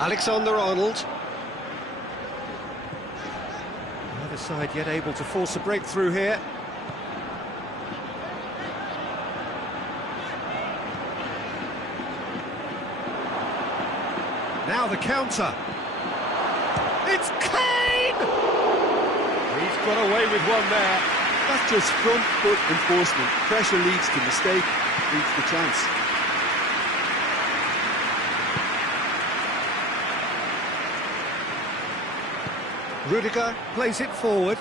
Alexander-Arnold. Neither side yet able to force a breakthrough here. Now the counter. It's Kane! He's got away with one there. That's just front foot enforcement. Pressure leads to mistake, leads to chance. Rudiger plays it forward.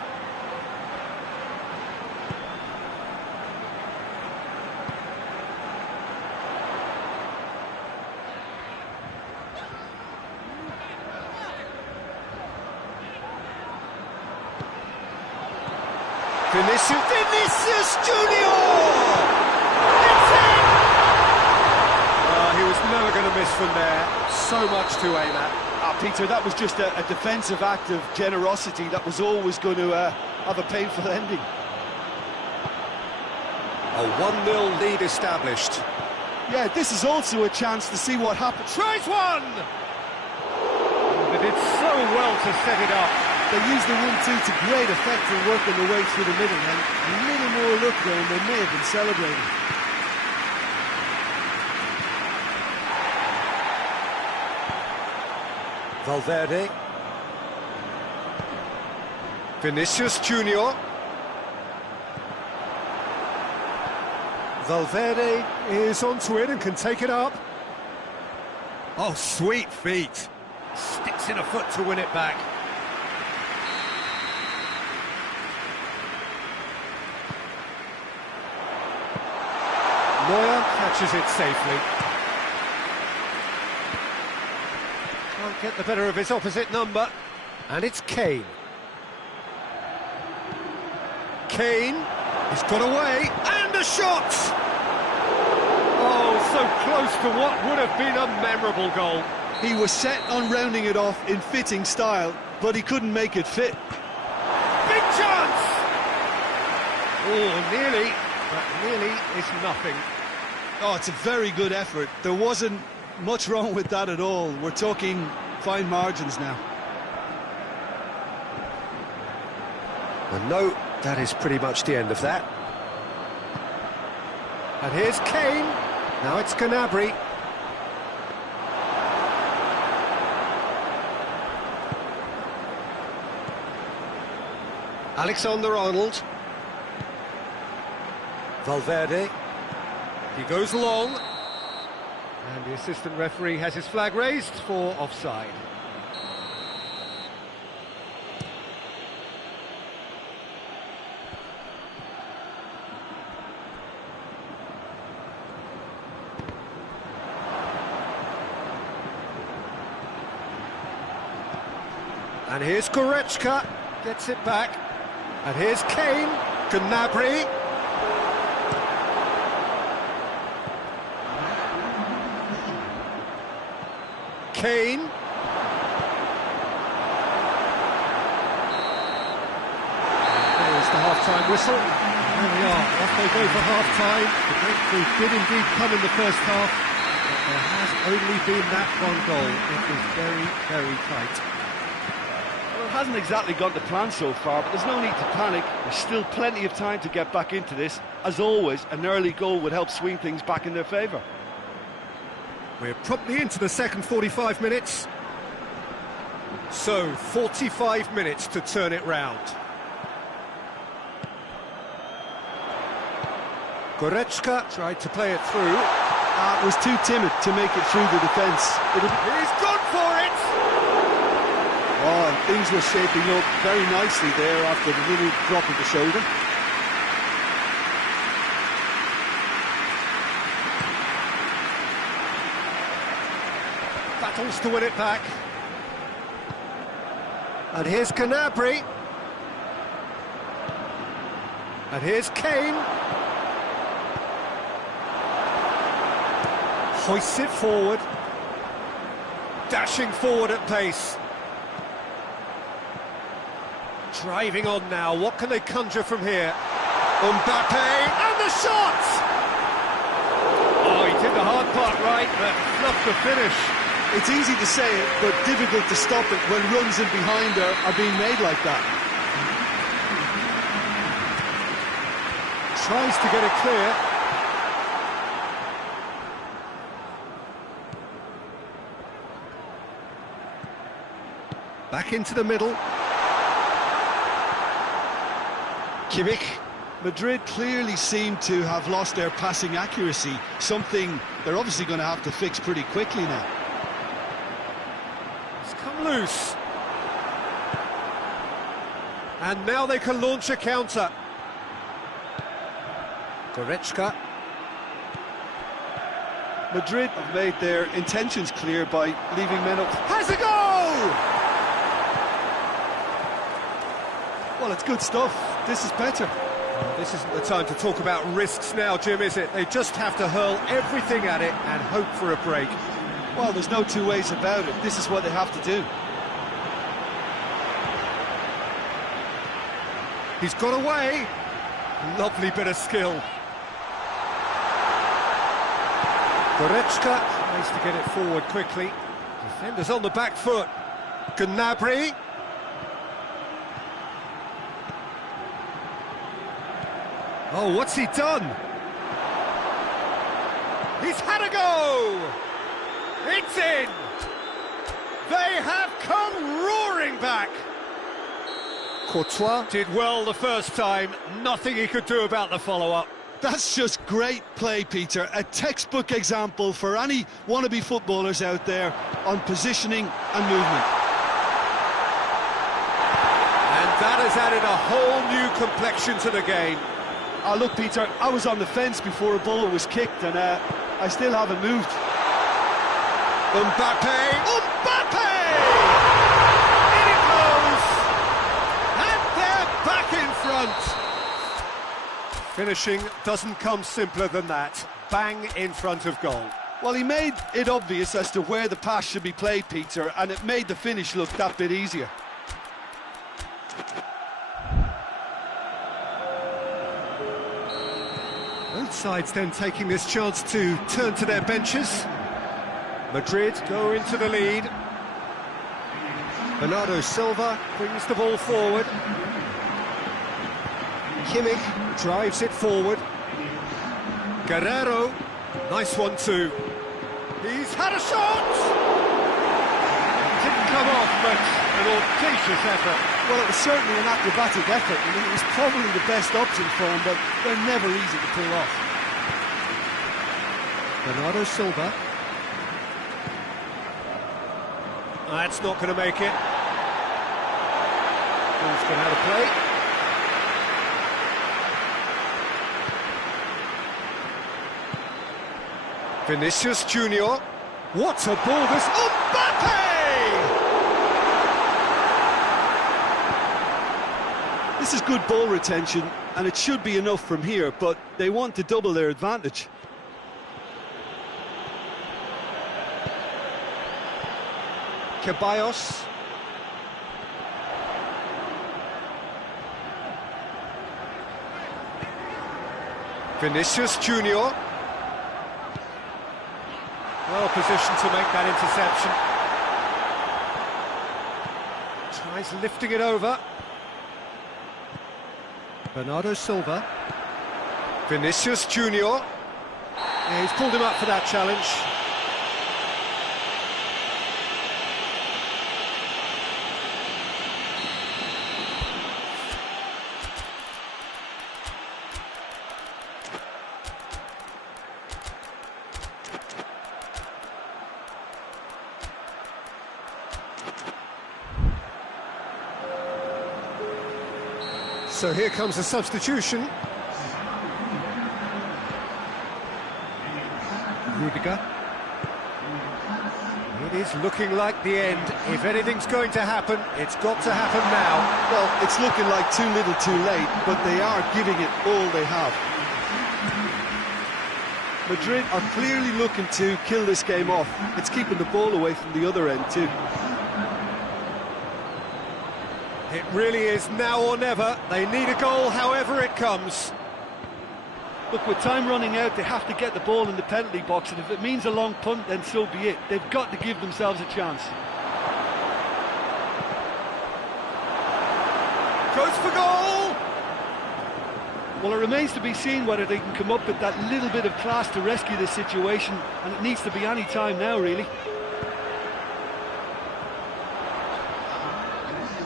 Vinicius Junior! It's in! He was never going to miss from there. So much to aim at. Peter, that was just a defensive act of generosity that was always going to have a painful ending. A 1-0 lead established. Yeah, this is also a chance to see what happens. Tries one! They did so well to set it up. They used the 1-2 to great effect in working their way through the middle, and a little more luck there and they may have been celebrating. Valverde. Vinicius Junior. Valverde is onto it and can take it up. Oh, sweet feet. Sticks in a foot to win it back. Neuer catches it safely. Can't get the better of his opposite number. And it's Kane. Kane, he's got away, and a shot! Oh, so close to what would have been a memorable goal. He was set on rounding it off in fitting style, but he couldn't make it fit. Big chance! Oh, nearly, but nearly is nothing. Oh, it's a very good effort. There wasn't much wrong with that at all. We're talking fine margins now. And no, that is pretty much the end of that. And here's Kane. Now it's Gnabry. Alexander-Arnold. Valverde. He goes long. And the assistant referee has his flag raised for offside. And here's Goretzka, gets it back. And here's Kane, Gnabry. Kane. There's the half-time whistle. There we are, off they go for half-time. The breakthrough did indeed come in the first half, but There has only been that one goal. It was very, very tight. Well, it hasn't exactly gone to plan so far, but there's no need to panic. There's still plenty of time to get back into this. As always, an early goal would help swing things back in their favour. We're promptly into the second 45 minutes. So, 45 minutes to turn it round. Goretzka tried to play it through. Was too timid to make it through the defence. He's gone for it! Oh, and things were shaping up very nicely there after the little drop of the shoulder. Battles to win it back. And here's Gnabry. And here's Kane. Hoists it forward. Dashing forward at pace. Driving on now. What can they conjure from here? Mbappe and the shot! Oh, he did the hard part right, but fluffed the finish. It's easy to say it, but difficult to stop it when runs in behind are being made like that. Tries to get it clear. Back into the middle. Kimmich. Madrid clearly seem to have lost their passing accuracy, something they're obviously going to have to fix pretty quickly now. It's come loose. And now they can launch a counter. Goretzka. Madrid have made their intentions clear by leaving men up. Has a goal! Well, it's good stuff. This is better. Well, this isn't the time to talk about risks now, Jim, is it? They just have to hurl everything at it and hope for a break. Well, there's no two ways about it. This is what they have to do. He's got away. Lovely bit of skill. Goretzka tries to get it forward quickly. Defenders on the back foot. Gnabry. Oh, what's he done? He's had a go! It's in! They have come roaring back! Courtois did well the first time, nothing he could do about the follow-up. That's just great play, Peter. A textbook example for any wannabe footballers out there on positioning and movement. And that has added a whole new complexion to the game. Oh, look, Peter, I was on the fence before a ball was kicked, and I still haven't moved. Mbappe! Mbappe! In it goes! And they're back in front! Finishing doesn't come simpler than that. Bang in front of goal. Well, he made it obvious as to where the pass should be played, Peter, and it made the finish look that bit easier. Both sides then taking this chance to turn to their benches. Madrid go into the lead. Bernardo Silva brings the ball forward. Kimmich drives it forward. Guerrero, nice one too. He's had a shot! Didn't come off, but an audacious effort. Well, it was certainly an acrobatic effort. I mean, it was probably the best option for him, but they're never easy to pull off. Bernardo Silva. That's not going to make it. Ball's gone out of play. Vinicius Junior. What a ball this... Mbappe! This is good ball retention, and it should be enough from here, but they want to double their advantage. Ceballos. Vinicius Junior. Well positioned to make that interception. Tries lifting it over. Bernardo Silva. Vinicius Junior. Yeah, he's pulled him up for that challenge. So here comes a substitution. Rudiger. It is looking like the end. If anything's going to happen, it's got to happen now. Well, it's looking like too little too late, but they are giving it all they have. Madrid are clearly looking to kill this game off. It's keeping the ball away from the other end too. It really is now or never. They need a goal however it comes. Look, with time running out, they have to get the ball in the penalty box, and if it means a long punt, then so be it. They've got to give themselves a chance. Goes for goal! Well, it remains to be seen whether they can come up with that little bit of class to rescue this situation, and it needs to be any time now, really.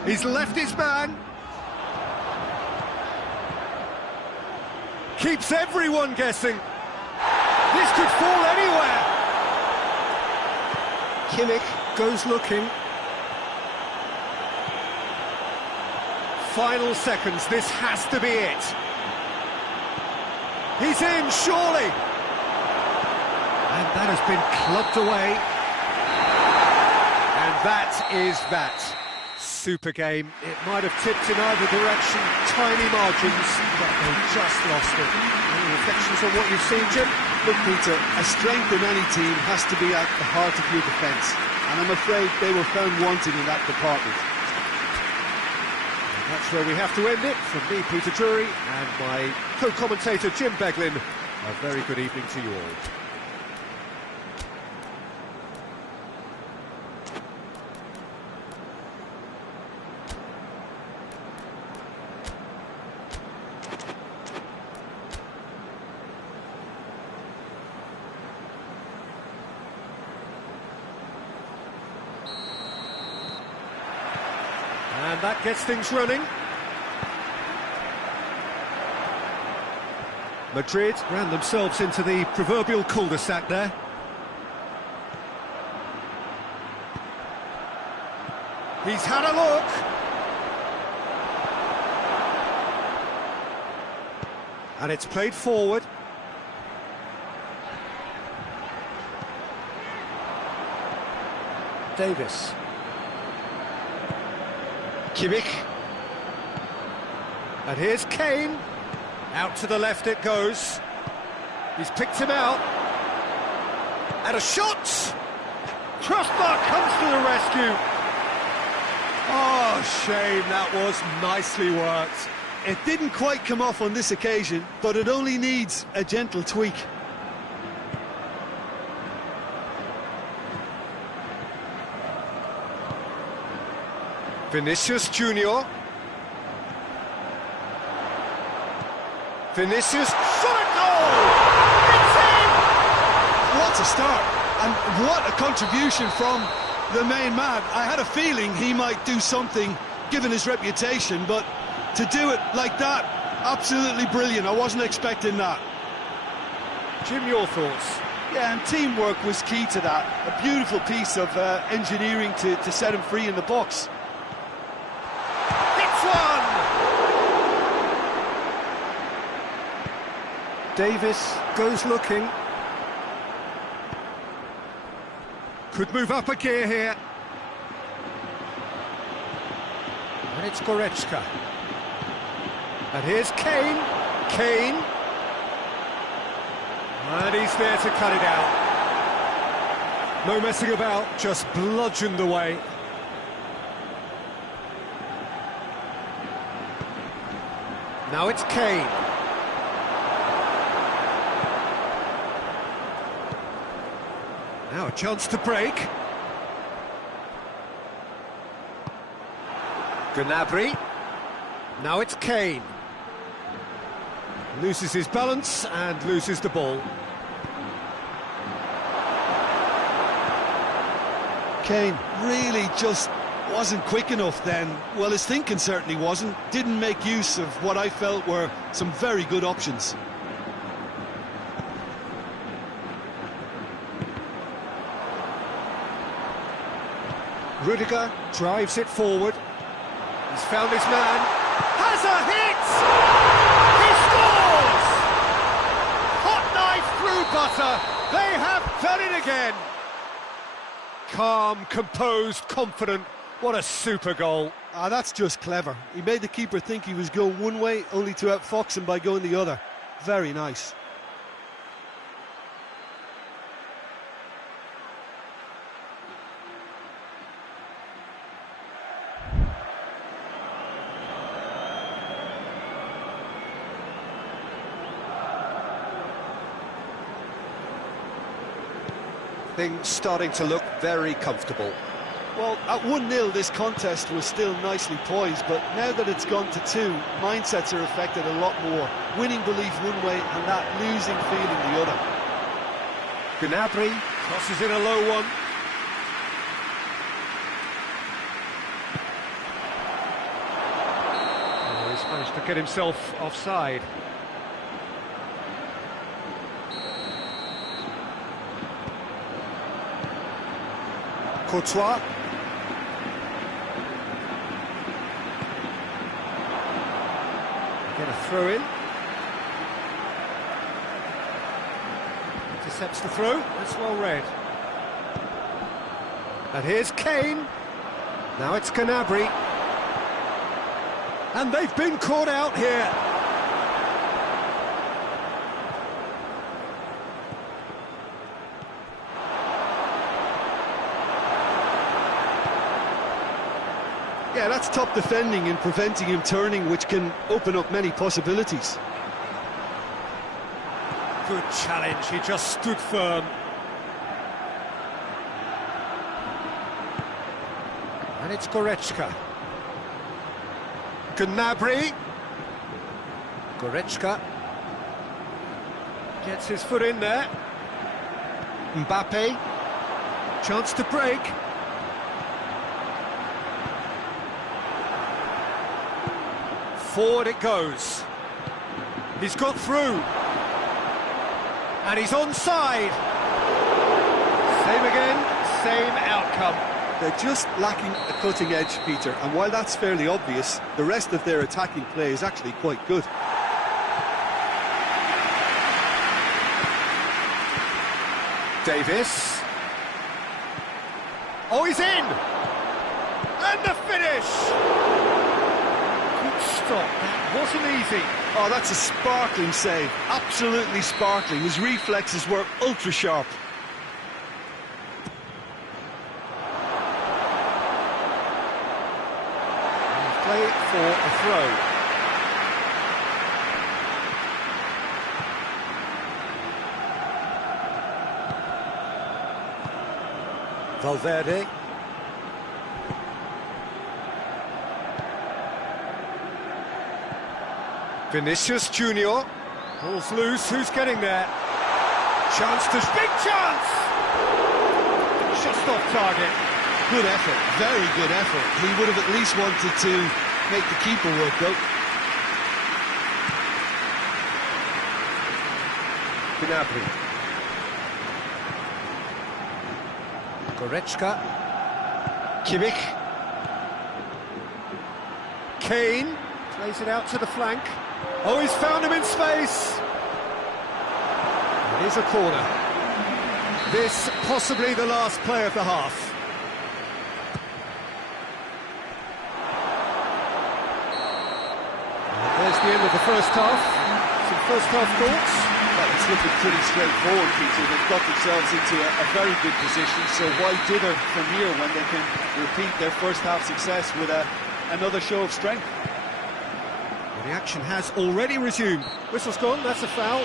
He's left his man. Keeps everyone guessing. This could fall anywhere. Kimmich goes looking. Final seconds, this has to be it. He's in, surely. And that has been clubbed away. And that is that. Super game. It might have tipped in either direction, tiny margins, but they just lost it. Any reflections on what you've seen, Jim? Look, Peter, a strength in any team has to be at the heart of your defence, and I'm afraid they were found wanting in that department. And that's where we have to end it. From me, Peter Drury, and my co-commentator, Jim Beglin, a very good evening to you all. And that gets things running. Madrid ran themselves into the proverbial cul-de-sac there. He's had a look. And it's played forward. Davis. Kimmich. And here's Kane. Out to the left it goes. He's picked him out. And a shot! Crossbar comes to the rescue. Oh, shame, that was nicely worked. It didn't quite come off on this occasion, but it only needs a gentle tweak. Vinicius Junior. Vinicius, shot a goal! It's in! What a start, and what a contribution from the main man. I had a feeling he might do something, given his reputation, but to do it like that, absolutely brilliant. I wasn't expecting that. Jim, your thoughts? Yeah, and teamwork was key to that. A beautiful piece of engineering to set him free in the box. Davis goes looking. Could move up a gear here. And it's Goretzka. And here's Kane. Kane. And he's there to cut it out. No messing about, just bludgeoned away. Now it's Kane. Now a chance to break. Gnabry. Now it's Kane. Loses his balance and loses the ball. Kane really just wasn't quick enough then. Well, his thinking certainly wasn't. Didn't make use of what I felt were some very good options. Rudiger drives it forward. He's found his man. Has a hit! He scores! Hot knife through butter. They have done it again. Calm, composed, confident. What a super goal. Ah, that's just clever. He made the keeper think he was going one way, only to outfox him by going the other. Very nice. Things starting to look very comfortable. Well, at 1-0 this contest was still nicely poised, but now that it's gone to 2, mindsets are affected a lot more. Winning belief one way and that losing feeling the other. Gnabry crosses in a low one. Oh, he's managed to get himself offside. Courtois. Get a throw in. Intercepts the throw. That's well read. And here's Kane. Now it's Gnabry. And they've been caught out here. Yeah, that's top defending and preventing him turning, which can open up many possibilities. Good challenge, he just stood firm. And it's Goretzka. Gnabry. Goretzka gets his foot in there. Mbappe. Chance to break. Forward it goes. He's got through. And he's onside. Same again, same outcome. They're just lacking a cutting edge, Peter, and while that's fairly obvious, the rest of their attacking play is actually quite good. Davis. Oh, he's in! And the finish! Good stop, that wasn't easy. Oh, that's a sparkling save, absolutely sparkling. His reflexes were ultra sharp. Play for a throw. Valverde. Vinicius Junior. Ball's loose, who's getting there? Chance to... Big chance! Just off target. Good effort, very good effort. He would have at least wanted to make the keeper work though. Gnabry. Goretzka. Kimmich. Kane plays it out to the flank. Oh, he's found him in space. It is a corner. This possibly the last play of the half. And there's the end of the first half. Some first half thoughts. Well, it's looking pretty straightforward, Peter. They've got themselves into a very good position, so why dither from here when they can repeat their first half success with another show of strength? The action has already resumed. Whistle's gone, that's a foul.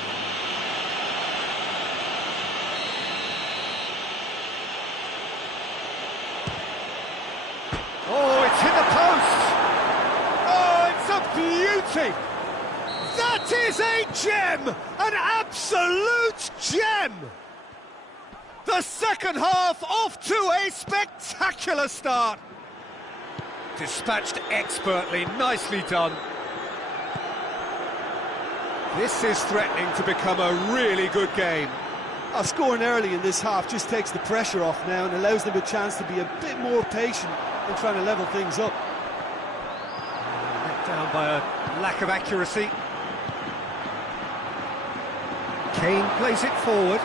That is a gem! An absolute gem! The second half off to a spectacular start. Dispatched expertly, nicely done. This is threatening to become a really good game. Scoring early in this half just takes the pressure off now and allows them a chance to be a bit more patient in trying to level things up. Let down by a lack of accuracy. Kane plays it forward.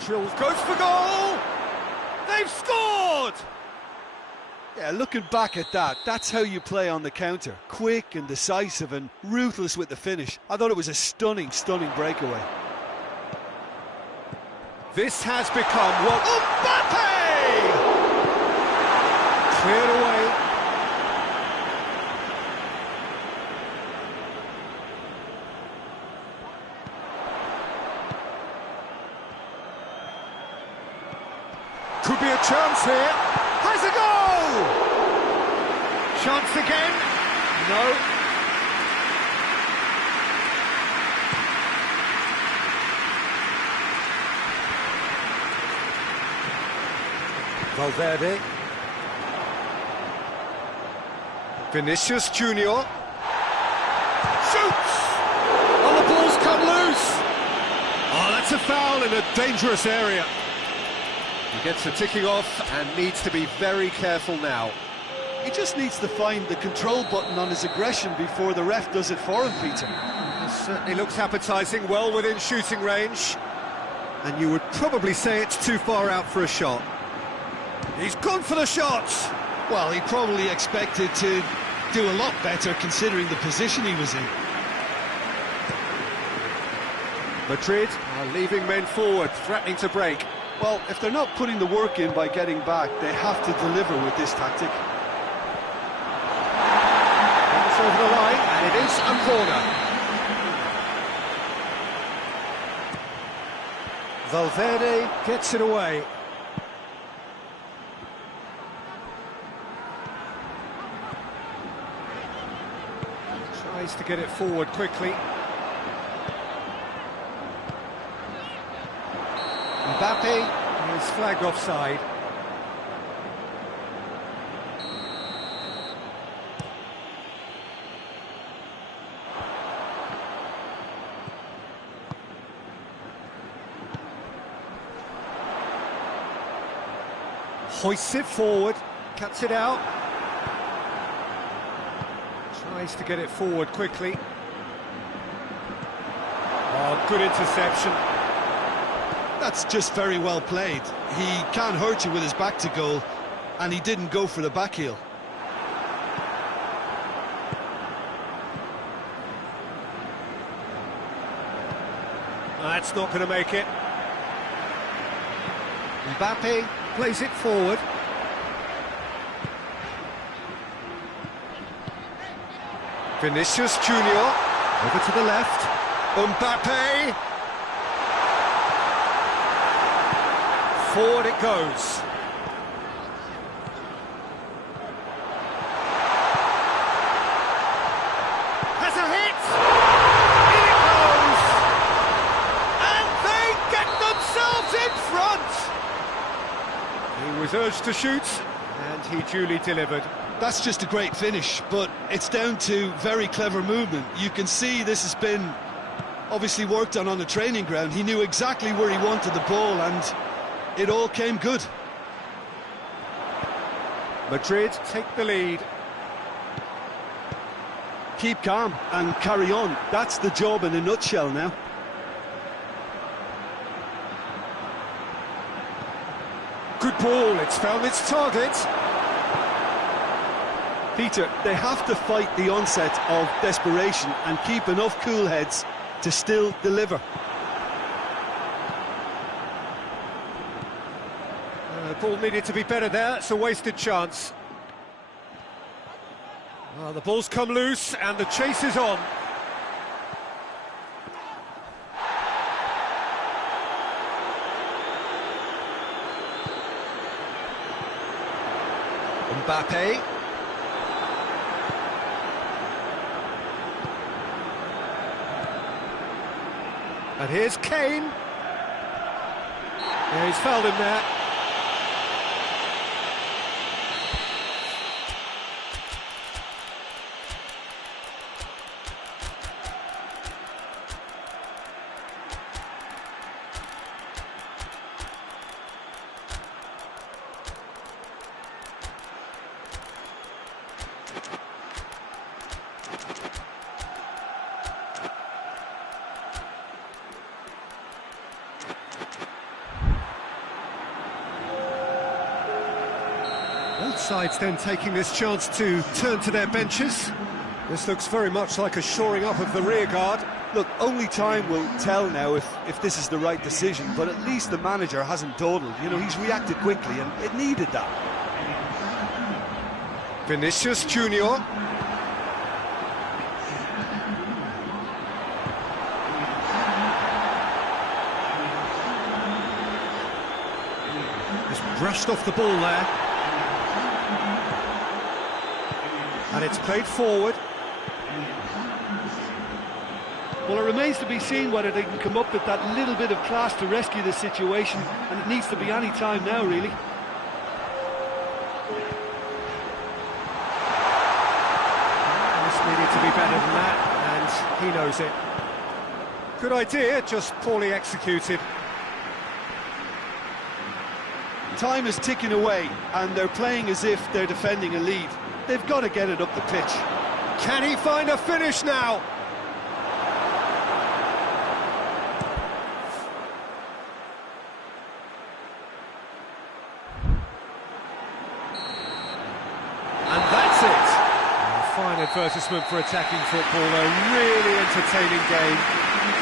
Trills goes for goal! They've scored! Yeah, looking back at that, that's how you play on the counter. Quick and decisive and ruthless with the finish. I thought it was a stunning, stunning breakaway. This has become what... Mbappe! Cleared away. Could be a chance here. Has a goal! Chance again. No. Valverde. Vinicius Junior. Shoots! Oh, the ball's come loose. Oh, that's a foul in a dangerous area. He gets the ticking off and needs to be very careful now. He just needs to find the control button on his aggression before the ref does it for him, Peter. It certainly looks appetising, well within shooting range. And you would probably say it's too far out for a shot. He's gone for the shot! Well, he probably expected to do a lot better considering the position he was in. Madrid are leaving men forward, threatening to break. Well, if they're not putting the work in by getting back, they have to deliver with this tactic. It's over the line, and it is a corner. Valverde gets it away. Tries to get it forward quickly. Mbappe is flagged offside. Hoists it forward, cuts it out. Tries to get it forward quickly. Oh, good interception. That's just very well played. He can't hurt you with his back to goal, and he didn't go for the back heel. That's not going to make it. Mbappe plays it forward. Vinicius Junior over to the left. Mbappe. Forward it goes. Has a hit! In it goes! And they get themselves in front! He was urged to shoot, and he duly delivered. That's just a great finish, but it's down to very clever movement. You can see this has been obviously worked on the training ground. He knew exactly where he wanted the ball, and it all came good. Madrid take the lead. Keep calm and carry on. That's the job in a nutshell now. Good ball, it's found its target. Peter, they have to fight the onset of desperation and keep enough cool heads to still deliver. The ball needed to be better there, it's a wasted chance. Well, the ball's come loose and the chase is on. Mbappe. And here's Kane. Yeah, he's fouled him there. Both sides then taking this chance to turn to their benches. This looks very much like a shoring up of the rear guard. Look, only time will tell now if this is the right decision, but at least the manager hasn't dawdled. You know, he's reacted quickly, and it needed that. Vinicius Junior. Just brushed off the ball there. And it's played forward. Well, it remains to be seen whether they can come up with that little bit of class to rescue the situation, and it needs to be any time now, really. This needed to be better than that, and he knows it. Good idea, just poorly executed. Time is ticking away, and they're playing as if they're defending a lead. They've got to get it up the pitch. Can he find a finish now? And that's it. A fine advertisement for attacking football, a really entertaining game.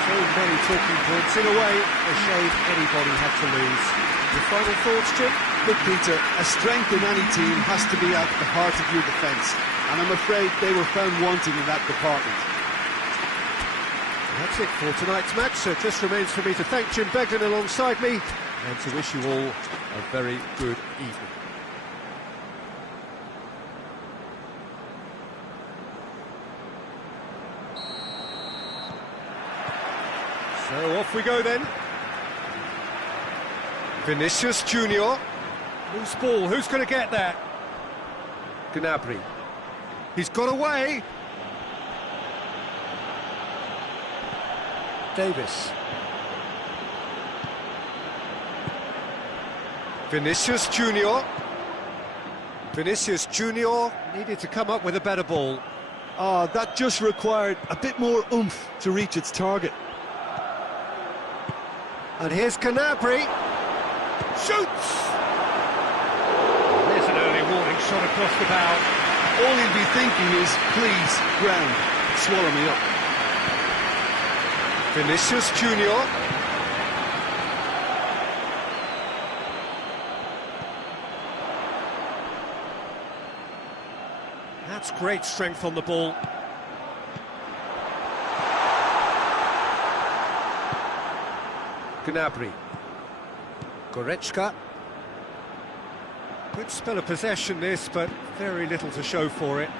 So many talking points. In a way, a shame anybody had to lose. Your final thoughts, Jim? Look, Peter, a strength in any team has to be at the heart of your defence, and I'm afraid they were found wanting in that department. That's it for tonight's match, so it just remains for me to thank Jim Beglin alongside me, and to wish you all a very good evening. So off we go then. Vinicius Junior. Loose ball, who's going to get there? Gnabry. He's got away. Davis. Vinicius Junior. Vinicius Junior needed to come up with a better ball. That just required a bit more oomph to reach its target. And here's Gnabry. Shoots! There's an early warning shot across the bow. All he'll be thinking is, please, ground, swallow me up. Vinicius Junior. That's great strength on the ball. Gnabry. Goretzka. Good spell of possession this, but very little to show for it.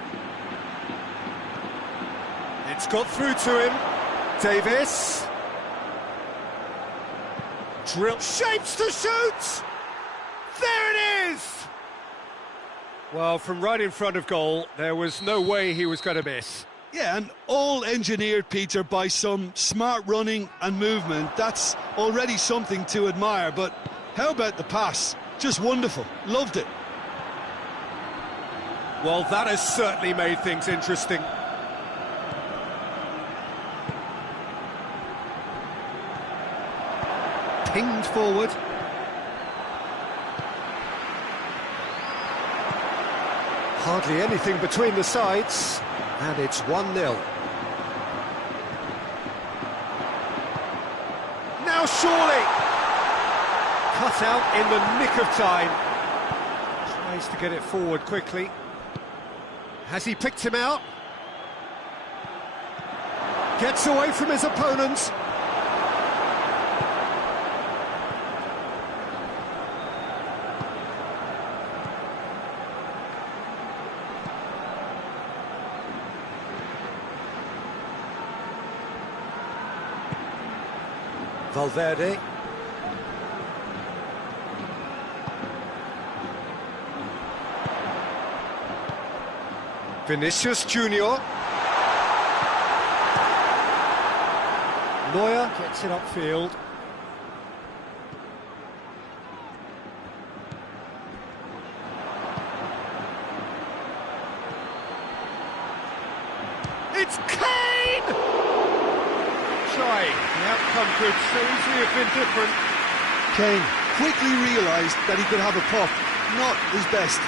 It's got through to him. Davis. Drill. Shapes to shoot! There it is! Well, from right in front of goal, there was no way he was going to miss. Yeah, and all engineered, Peter, by some smart running and movement. That's already something to admire, but how about the pass? Just wonderful. Loved it. Well, that has certainly made things interesting. Pinged forward. Hardly anything between the sides, and it's 1-0. Now surely! Cut out in the nick of time. Tries to get it forward quickly. Has he picked him out? Gets away from his opponents. Valverde. Vinicius Junior. Neuer gets it upfield. It's Kane! Trying. The outcome could so easily have been different. Kane quickly realised that he could have a puck, not his best.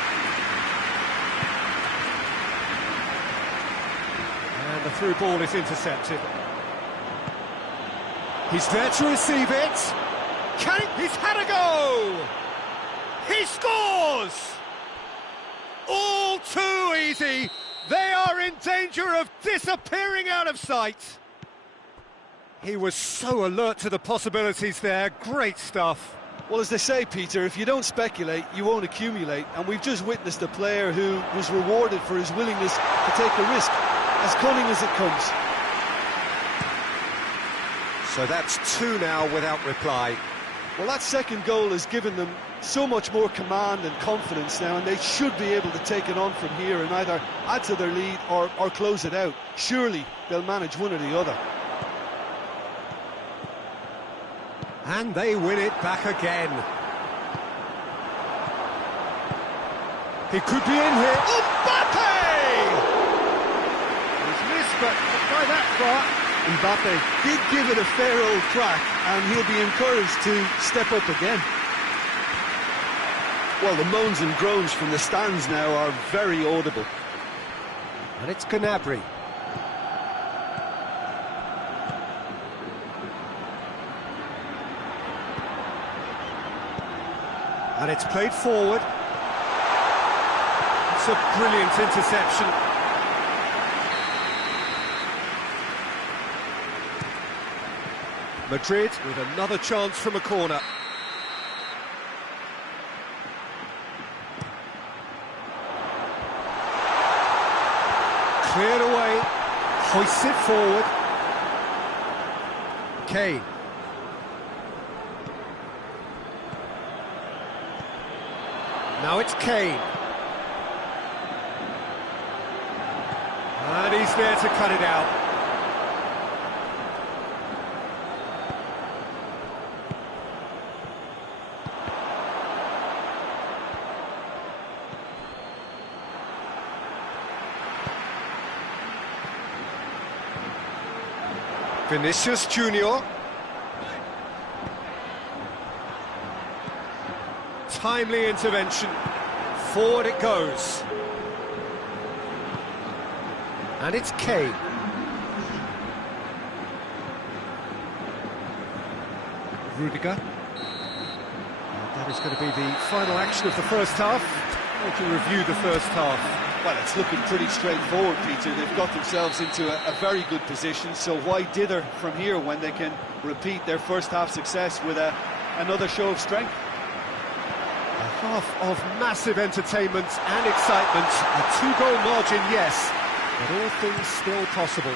And the through ball is intercepted. He's there to receive it. He's had a go! He scores! All too easy. They are in danger of disappearing out of sight. He was so alert to the possibilities there. Great stuff. Well, as they say, Peter, if you don't speculate, you won't accumulate. And we've just witnessed a player who was rewarded for his willingness to take a risk, as cunning as it comes. So that's two now without reply. Well, that second goal has given them so much more command and confidence now, and they should be able to take it on from here and either add to their lead or close it out. Surely they'll manage one or the other. And they win it back again. He could be in here. Mbappe! He's missed, but not by that far. Mbappe did give it a fair old crack, and he'll be encouraged to step up again. Well, the moans and groans from the stands now are very audible. And it's Gnabry. And it's played forward. It's a brilliant interception. Madrid with another chance from a corner. Cleared away, hoists it forward. Kane. Now it's Kane. And he's there to cut it out. Vinicius Junior. Timely intervention. Forward it goes. And it's Kane. Rudiger. And that is going to be the final action of the first half. We can review the first half. Well, it's looking pretty straightforward, Peter. They've got themselves into a very good position, so why dither from here when they can repeat their first half success with another show of strength? A half of massive entertainment and excitement. A two-goal margin, yes, but all things still possible.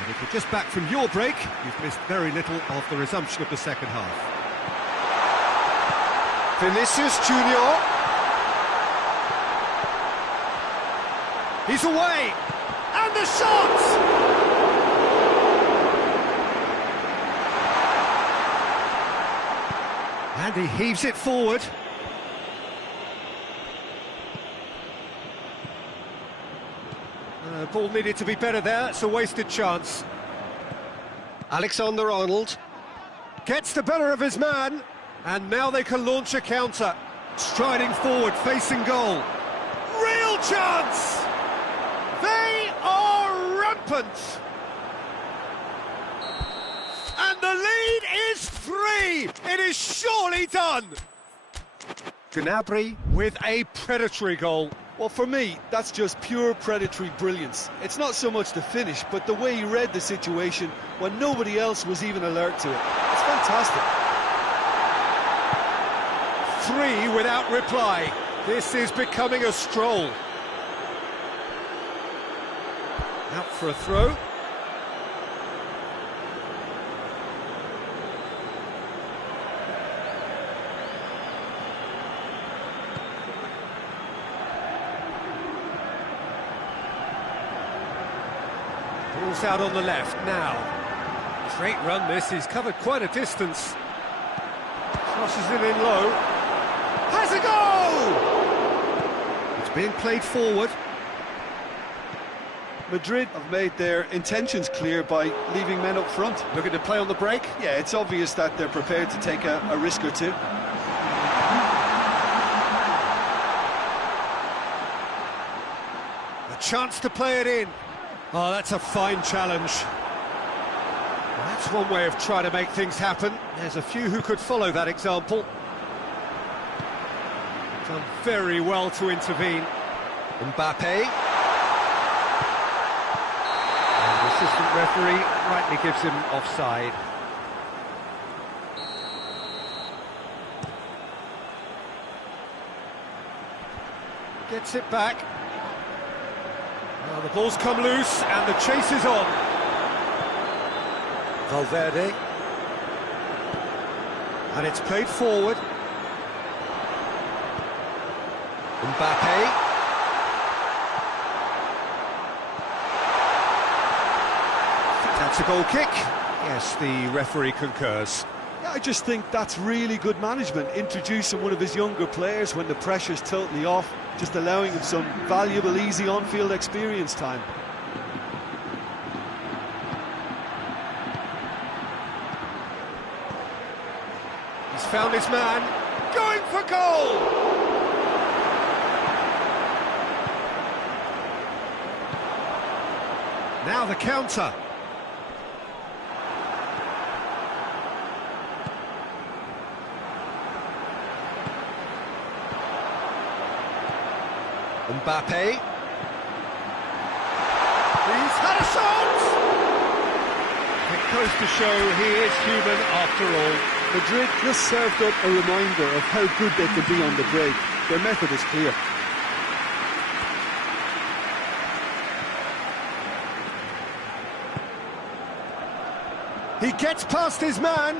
And if you're just back from your break, you've missed very little of the resumption of the second half. Vinicius Junior. He's away, and the shot! And he heaves it forward. Ball needed to be better there, it's a wasted chance. Alexander-Arnold gets the better of his man, and now they can launch a counter. Striding forward, facing goal. Real chance! They are rampant! And the lead is 3! It is surely done! Gnabry with a predatory goal. Well, for me, that's just pure predatory brilliance. It's not so much the finish, but the way he read the situation when nobody else was even alert to it. It's fantastic. 3 without reply. This is becoming a stroll. Out for a throw. Ball's out on the left now. Great run this, he's covered quite a distance. Crosses it in low. Has a go! It's being played forward. Madrid have made their intentions clear by leaving men up front. Looking to play on the break. Yeah, it's obvious that they're prepared to take a risk or two. A chance to play it in. Oh, that's a fine challenge. Well, that's one way of trying to make things happen. There's a few who could follow that example. Done very well to intervene. Mbappe. And the assistant referee rightly gives him offside. Gets it back. Well, the ball's come loose and the chase is on. Valverde. And it's played forward. Mbappe. That's a goal kick. Yes, the referee concurs. Yeah, I just think that's really good management, introducing one of his younger players when the pressure's totally off, just allowing him some valuable, easy on-field experience time. He's found his man, going for goal! Now the counter. Mbappe. He's had a shot! It goes to show he is human after all. Madrid just served up a reminder of how good they can be on the break. Their method is clear. He gets past his man.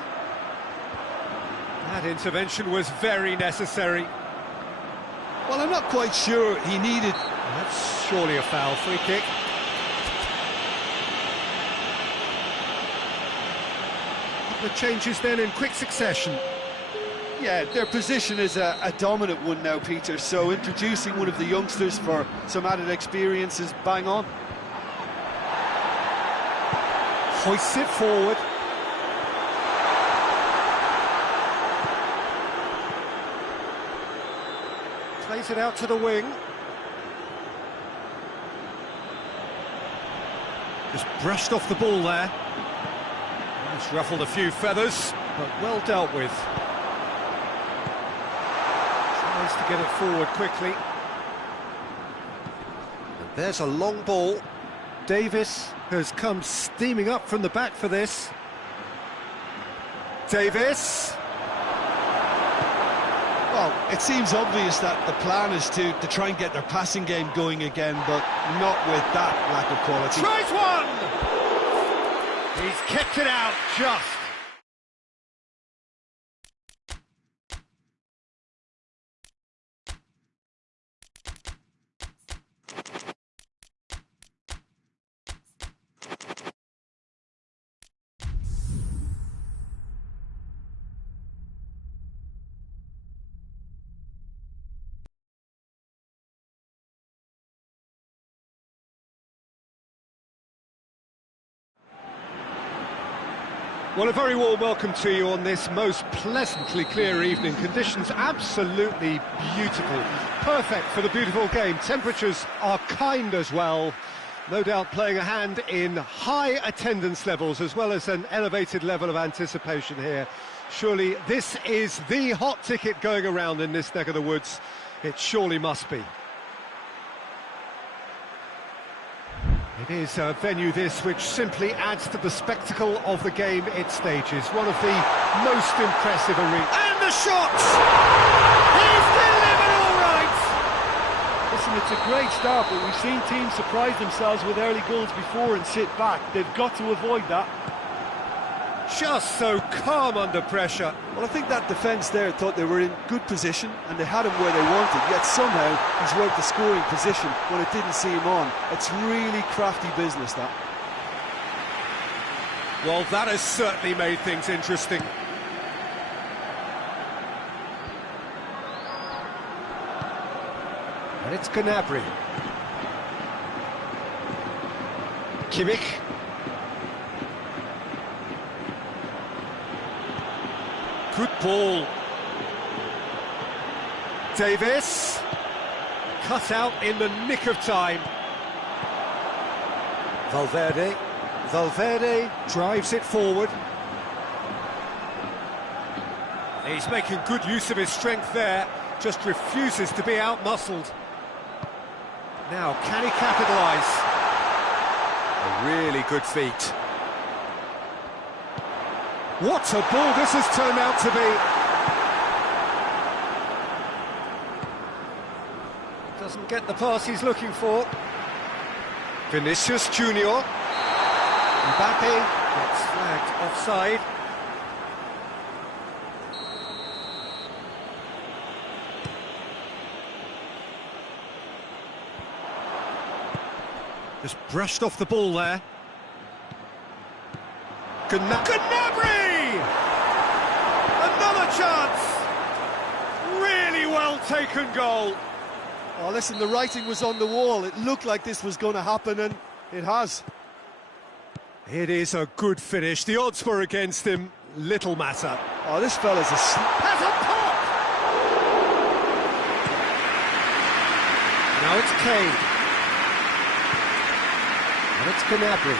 That intervention was very necessary. Well, I'm not quite sure he needed... That's surely a foul. Free kick. The changes then in quick succession. Yeah, their position is a dominant one now, Peter, so introducing one of the youngsters for some added experience is bang on. Hoists it forward. Plays it out to the wing. Just brushed off the ball there. It's ruffled a few feathers, but well dealt with. Tries to get it forward quickly. And there's a long ball. Davis has come steaming up from the back for this. Davis. Well, it seems obvious that the plan is to try and get their passing game going again, but not with that lack of quality. Tries one! He's kept it out just. Well, a very warm welcome to you on this most pleasantly clear evening. Conditions absolutely beautiful. Perfect for the beautiful game. Temperatures are kind as well. No doubt playing a hand in high attendance levels as well as an elevated level of anticipation here. Surely this is the hot ticket going around in this neck of the woods. It surely must be. It is a venue this which simply adds to the spectacle of the game it stages. One of the most impressive arenas. And the shots! He's delivered all right! Listen, it's a great start, but we've seen teams surprise themselves with early goals before and sit back. They've got to avoid that. Just so calm under pressure. Well, I think that defence there thought they were in good position and they had him where they wanted, yet somehow he's worked the scoring position when it didn't see him on. It's really crafty business, that. Well, that has certainly made things interesting. And it's Gnabry. Kimmich. Good ball. Davis. Cut out in the nick of time. Valverde. Valverde drives it forward. He's making good use of his strength there, just refuses to be out-muscled. Now, can he capitalise? A really good feat. What a ball this has turned out to be. Doesn't get the pass he's looking for. Vinicius Junior. Mbappe gets flagged offside. Just brushed off the ball there. Gnabry! Another chance! Really well taken goal. Oh, listen, the writing was on the wall. It looked like this was going to happen, and it has. It is a good finish. The odds were against him. Little matter. Oh, this fella's Has a pop! Now it's Kane. And it's Gnabry.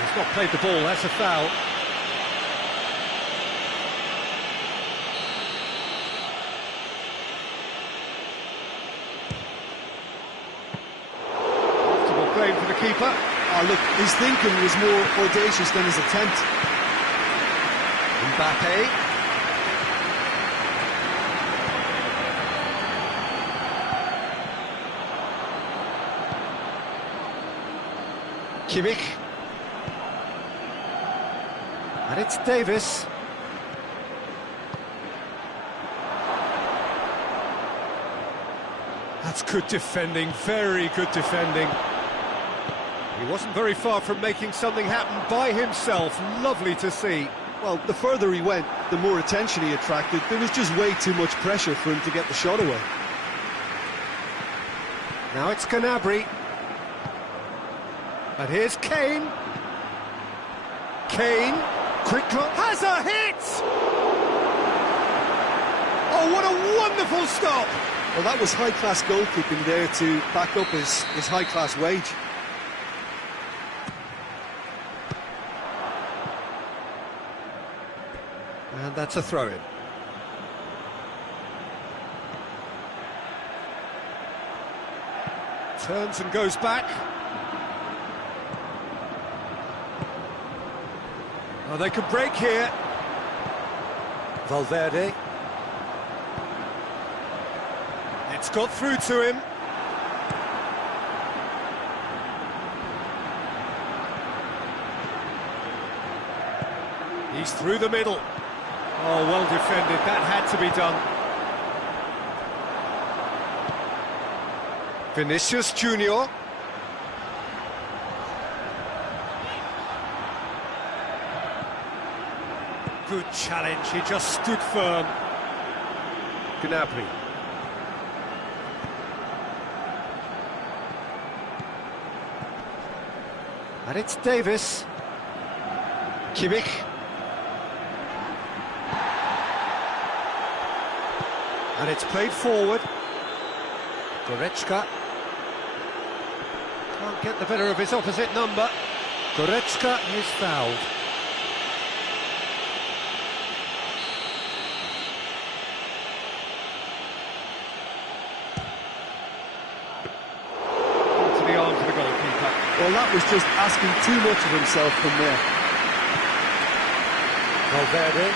He's not played the ball, that's a foul. Comfortable claim for the keeper. Oh, look, his thinking was more audacious than his attempt. Mbappe. Kimmich. And it's Davis. That's good defending, very good defending. He wasn't very far from making something happen by himself. Lovely to see. Well, the further he went, the more attention he attracted. There was just way too much pressure for him to get the shot away. Now it's Gnabry. And here's Kane. Kane, quick look, has a hit! Oh, what a wonderful stop! Well, that was high-class goalkeeping there to back up his high-class wage. And that's a throw-in. Turns and goes back. Oh, they could break here. Valverde. It's got through to him. He's through the middle. Oh, well defended. That had to be done. Vinicius Junior. Good challenge, he just stood firm. Gnabry. And it's Davis. Kimmich. And it's played forward. Goretzka. Can't get the better of his opposite number. Goretzka is fouled. Into the arms of the goalkeeper. Well, that was just asking too much of himself from there. Valverde.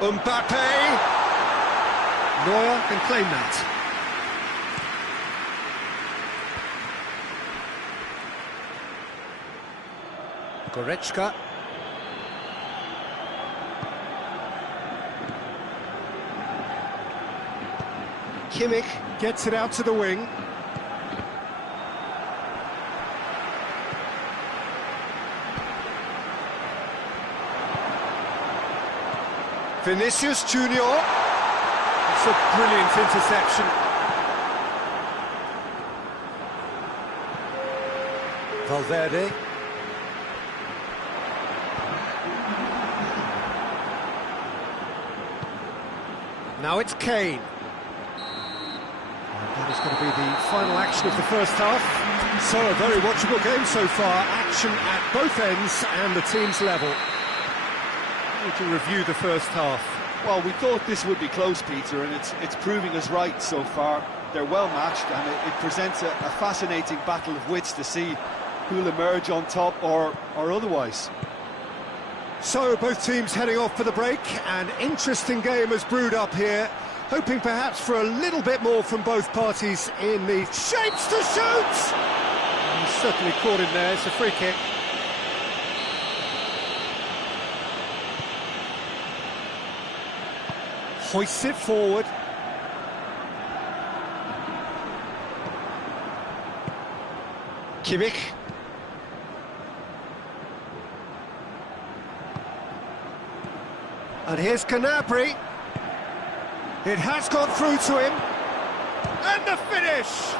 Mbappe! Neuer can claim that. Goretzka. Kimmich gets it out to the wing. Vinicius Junior. It's a brilliant interception. Valverde. Now it's Kane. And that is going to be the final action of the first half. So a very watchable game so far. Action at both ends and the team's level. We can review the first half. Well, we thought this would be close, Peter, and it's proving us right so far. They're well matched, and it presents a fascinating battle of wits to see who'll emerge on top or otherwise. So both teams heading off for the break. An interesting game has brewed up here, hoping perhaps for a little bit more from both parties in the shapes to shoot. He's certainly caught him there. It's a free kick. Hoists it forward. Kimmich. And here's Gnabry. It has gone through to him. And the finish!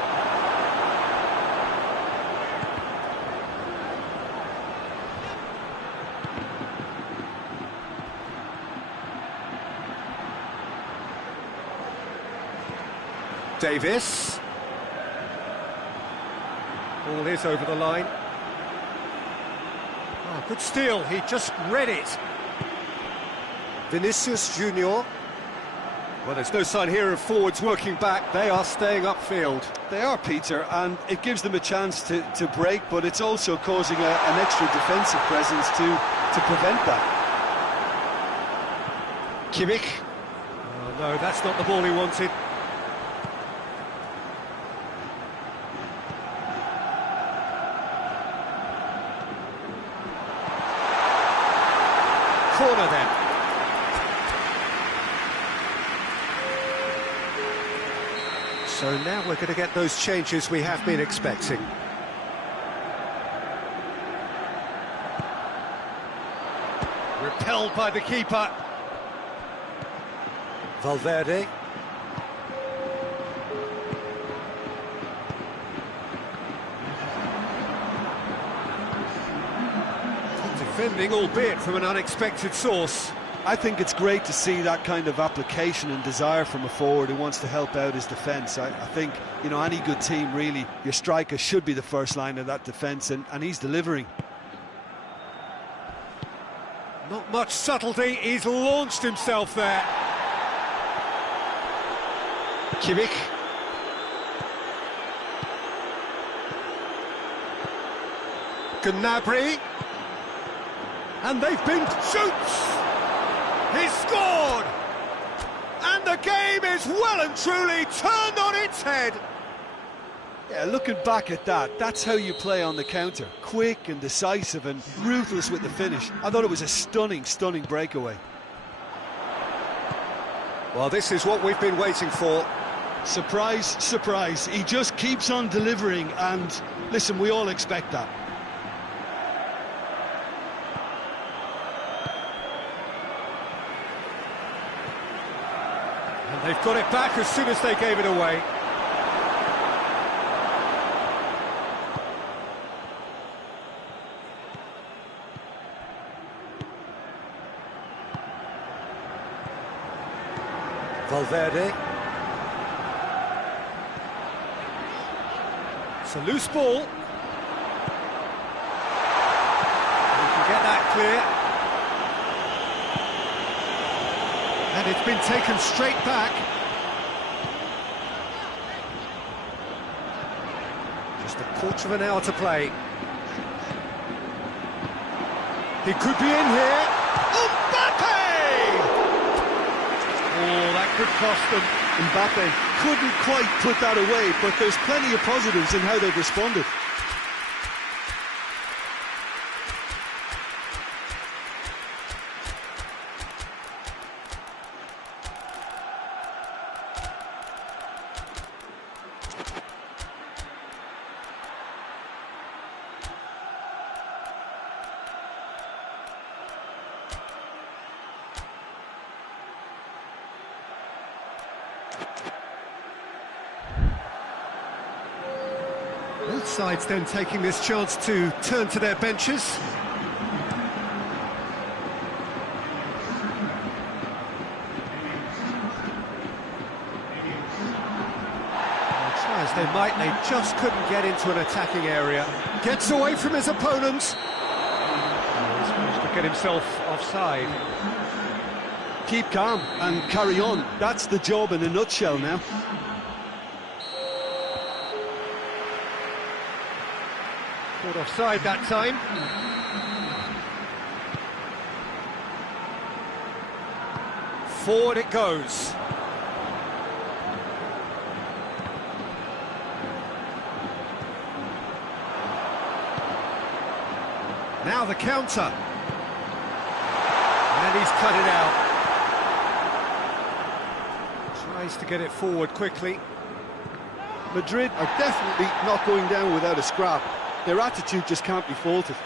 Davis. Ball is over the line. Oh, good steal, he just read it. Vinicius Junior. Well, there's no sign here of forwards working back. They are staying upfield. They are, Peter, and it gives them a chance to break, but it's also causing an extra defensive presence to prevent that. Kimmich. Oh, no, that's not the ball he wanted. Corner then. So now we're going to get those changes we have been expecting. Repelled by the keeper. Valverde. Defending, albeit from an unexpected source. I think it's great to see that kind of application and desire from a forward who wants to help out his defence. I think, you know, any good team, really, your striker should be the first line of that defence, and he's delivering. Not much subtlety, he's launched himself there. Kimmich. Gnabry. And they've been shoots! He's scored! And the game is well and truly turned on its head. Yeah, looking back at that, that's how you play on the counter. Quick and decisive and ruthless with the finish. I thought it was a stunning, stunning breakaway. Well, this is what we've been waiting for. Surprise, surprise. He just keeps on delivering, and listen, we all expect that. And they've got it back as soon as they gave it away. Valverde. It's a loose ball. We can get that clear. And it's been taken straight back. Just a quarter of an hour to play. He could be in here. Mbappe! Oh, that could cost them. Mbappe couldn't quite put that away, but there's plenty of positives in how they've responded. Both sides then taking this chance to turn to their benches. Try as they might, they just couldn't get into an attacking area. Gets away from his opponents. He's managed to get himself offside. Keep calm and carry on. That's the job in a nutshell now. Caught offside that time. Forward it goes. Now the counter. And he's cut it out. Tries to get it forward quickly. Madrid are definitely not going down without a scrap. Their attitude just can't be faulted.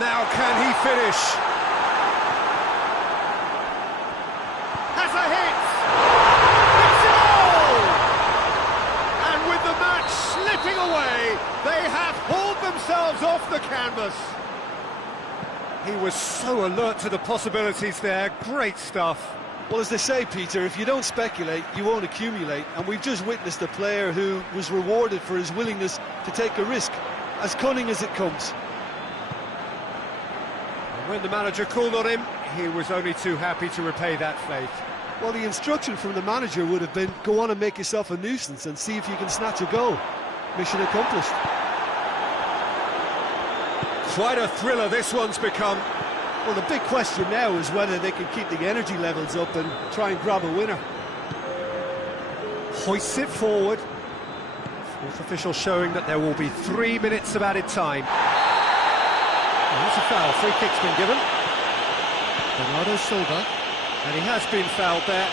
Now can he finish? Has a hit! It's a goal! And with the match slipping away, they have hauled themselves off the canvas. He was so alert to the possibilities there. Great stuff. Well, as they say, Peter, if you don't speculate, you won't accumulate. And we've just witnessed a player who was rewarded for his willingness to take a risk, as cunning as it comes. And when the manager called on him, he was only too happy to repay that faith. Well, the instruction from the manager would have been, go on and make yourself a nuisance and see if you can snatch a goal. Mission accomplished. Quite a thriller this one's become. Well, the big question now is whether they can keep the energy levels up and try and grab a winner. Hoists it forward. Fourth official showing that there will be 3 minutes of added time. Well, that's a foul. Free kick's been given. Bernardo Silva. And he has been fouled there.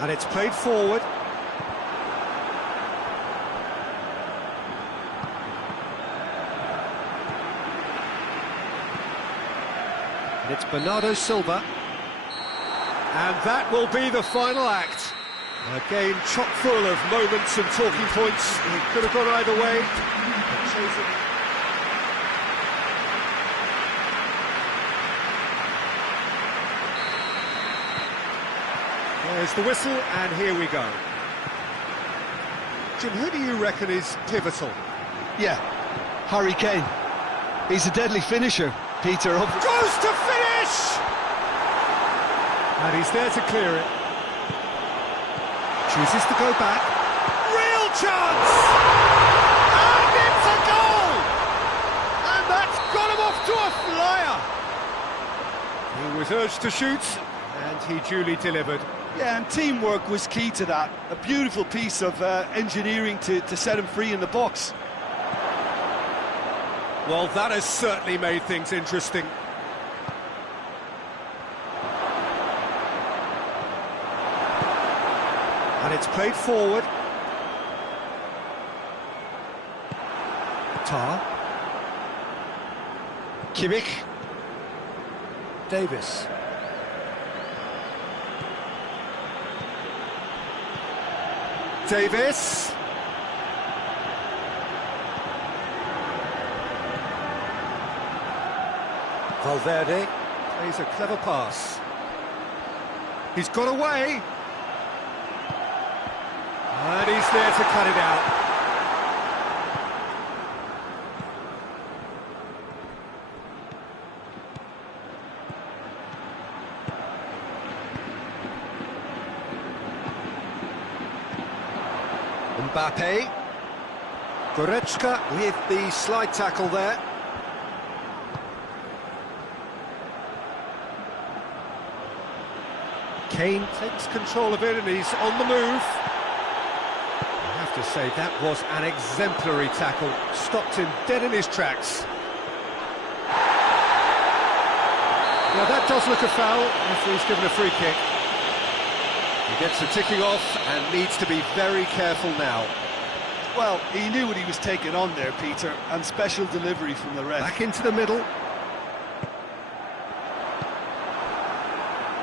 And it's played forward. And it's Bernardo Silva. And that will be the final act. A game chock full of moments and talking points. It could have gone either way. There's the whistle, and here we go. Jim, who do you reckon is pivotal? Yeah, Harry Kane. He's a deadly finisher, Peter. Goes to finish! And he's there to clear it. Chooses to go back. Real chance! And it's a goal! And that's got him off to a flyer! He was urged to shoot, and he duly delivered. Yeah, and teamwork was key to that. A beautiful piece of engineering to set him free in the box. Well, that has certainly made things interesting. And it's played forward. Tar. Kimmich. Davis. Davis. Valverde plays a clever pass. He's got away. And he's there to cut it out. Mbappe. Goretzka with the slide tackle there. Kane takes control of it and he's on the move. I have to say, that was an exemplary tackle. Stopped him dead in his tracks. Now that does look a foul. Referee's given a free kick. He gets the ticking off and needs to be very careful now. Well, he knew what he was taking on there, Peter, and special delivery from the ref. Back into the middle.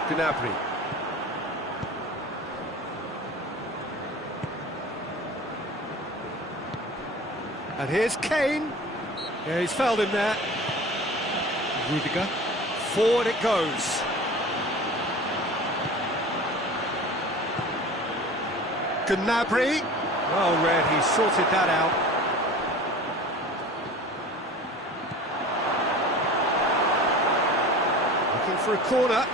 Gnabry. And here's Kane. Yeah, he's fouled him there. Rudiger. Forward it goes. Gnabry. Well read, he sorted that out. Looking for a corner.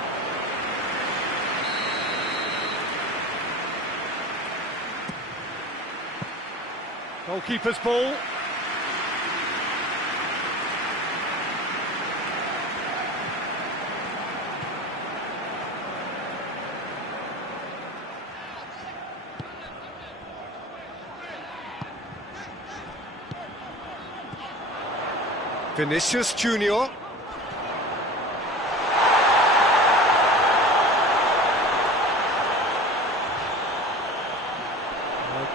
Goalkeeper's ball. Vinicius Junior.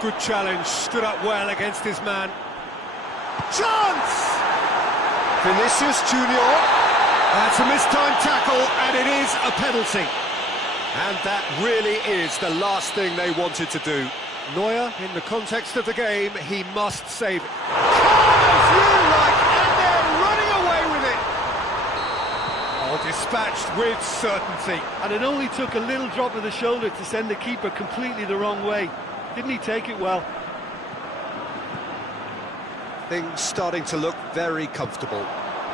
Good challenge, stood up well against his man. Chance! Vinicius Junior. That's a mistimed tackle, and it is a penalty. And that really is the last thing they wanted to do. Neuer, in the context of the game, he must save it. As you like, and they're running away with it. Oh, dispatched with certainty. And it only took a little drop of the shoulder to send the keeper completely the wrong way. Didn't he take it well? Things starting to look very comfortable.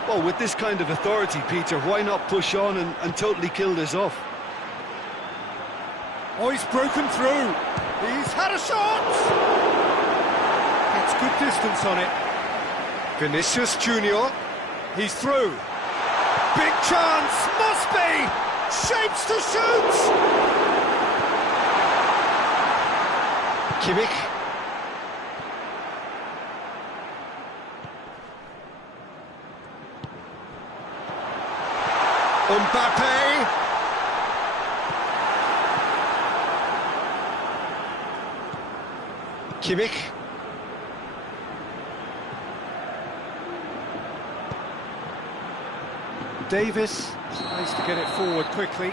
Well, with this kind of authority, Peter, why not push on and totally kill this off? Oh, he's broken through. He's had a shot. Gets good distance on it. Vinicius Junior. He's through. Big chance, must be. Shapes to shoot. Kimmich. Mbappe. Kimmich. Davis tries to get it forward quickly.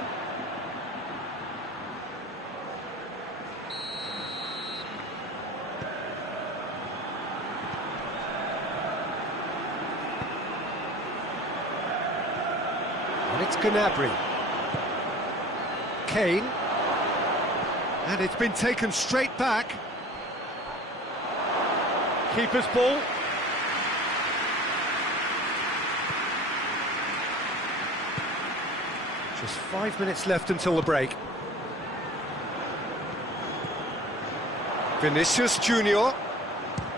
And it's Gnabry. Kane. And it's been taken straight back. Keeper's ball. Just 5 minutes left until the break. Vinicius Junior.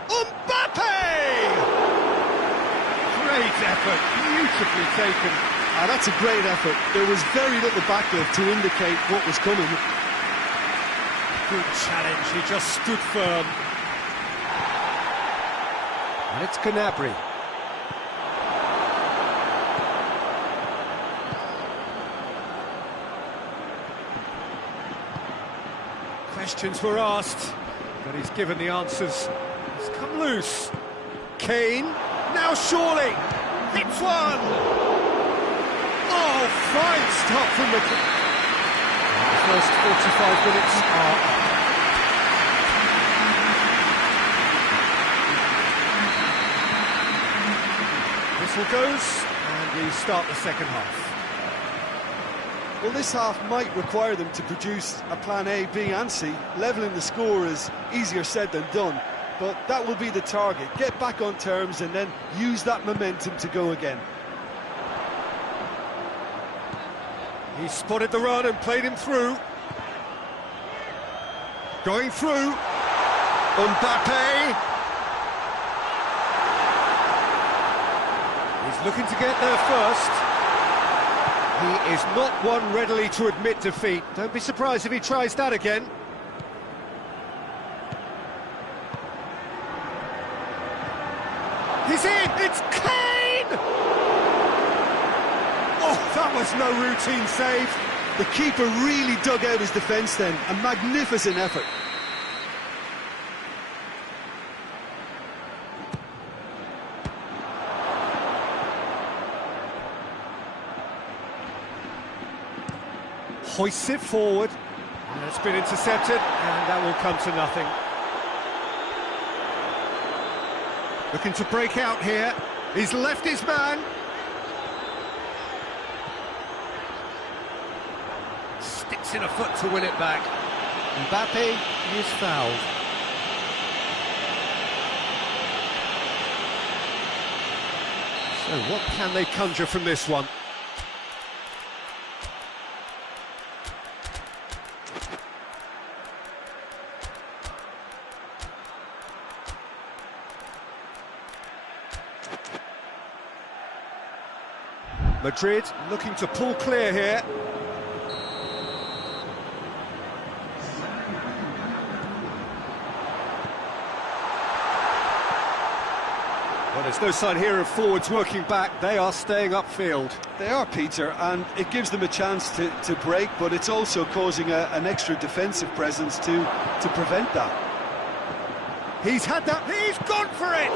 Mbappe! Great effort, beautifully taken. That's a great effort. There was very little backup to indicate what was coming. Good challenge, he just stood firm. And it's Gnabry. Questions were asked, but he's given the answers. He's come loose. Kane, now surely, hits one! Oh, fine stop from the first 45 minutes are up. Whistle goes, and we start the second half. Well, this half might require them to produce a plan A, B and C. Levelling the score is easier said than done, but that will be the target. Get back on terms and then use that momentum to go again. He spotted the run and played him through. Going through. Mbappe. He's looking to get there first. He is not one readily to admit defeat. Don't be surprised if he tries that again. He's in! It's Kane! Oh, that was no routine save. The keeper really dug out his defence then. A magnificent effort. Hoists it forward. And it's been intercepted, and that will come to nothing. Looking to break out here. He's left his man. Sticks in a foot to win it back. Mbappe is fouled. So what can they conjure from this one? Madrid looking to pull clear here. Well, there's no sign here of forwards working back. They are staying upfield. They are, Peter, and it gives them a chance to break, but it's also causing an extra defensive presence to prevent that. He's had that. He's gone for it!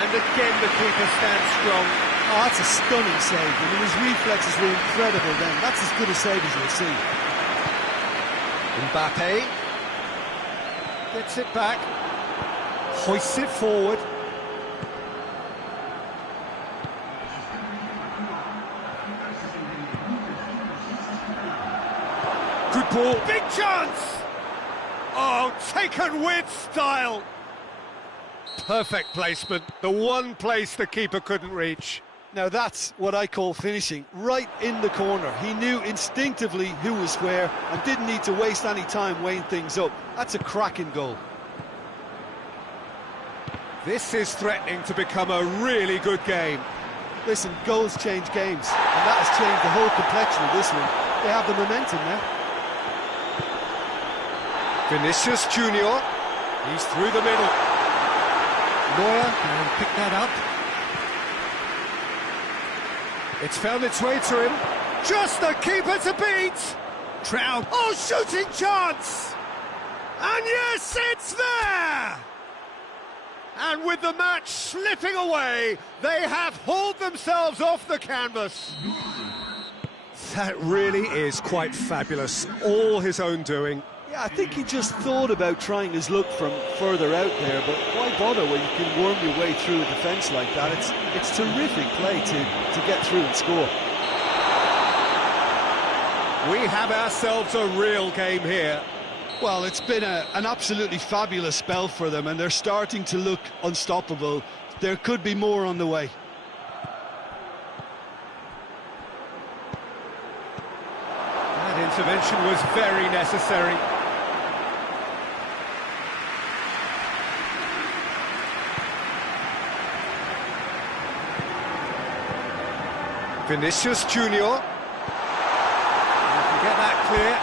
And again, the keeper stands strong. Oh, that's a stunning save. I mean, his reflexes were incredible then. That's as good a save as you'll see. Mbappe gets it back, hoists it forward. Good ball, big chance! Oh, taken with style! Perfect placement, the one place the keeper couldn't reach. Now that's what I call finishing, right in the corner. He knew instinctively who was where and didn't need to waste any time weighing things up. That's a cracking goal. This is threatening to become a really good game. Listen, goals change games, and that has changed the whole complexion of this one. They have the momentum now. Vinicius Junior, he's through the middle. Neuer can pick that up. It's found its way to him. Just the keeper to beat. Trout. Oh, shooting chance! And yes, it's there! And with the match slipping away, they have hauled themselves off the canvas. That really is quite fabulous. All his own doing. Yeah, I think he just thought about trying his luck from further out there, but why bother when you can worm your way through a defence like that? It's terrific play to get through and score. We have ourselves a real game here. Well, it's been an absolutely fabulous spell for them, and they're starting to look unstoppable. There could be more on the way. That intervention was very necessary. Vinicius Junior. You can get that clear.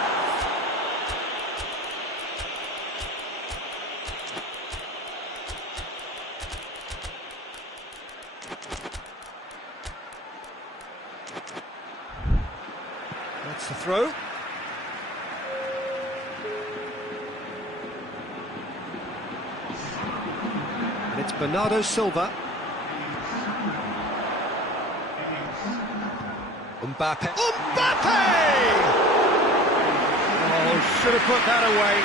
That's the throw. And it's Bernardo Silva. Mbappe. Mbappe! Oh, should have put that away.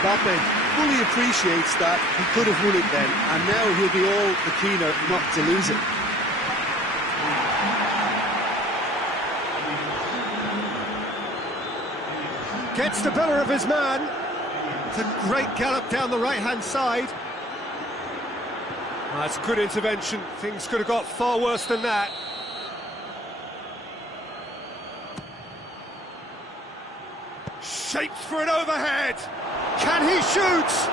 Mbappe fully appreciates that. He could have won it then, and now he'll be all the keener not to lose it. Gets the better of his man. It's a great gallop down the right-hand side. That's good intervention. Things could have got far worse than that. Shapes for an overhead. Can he shoot?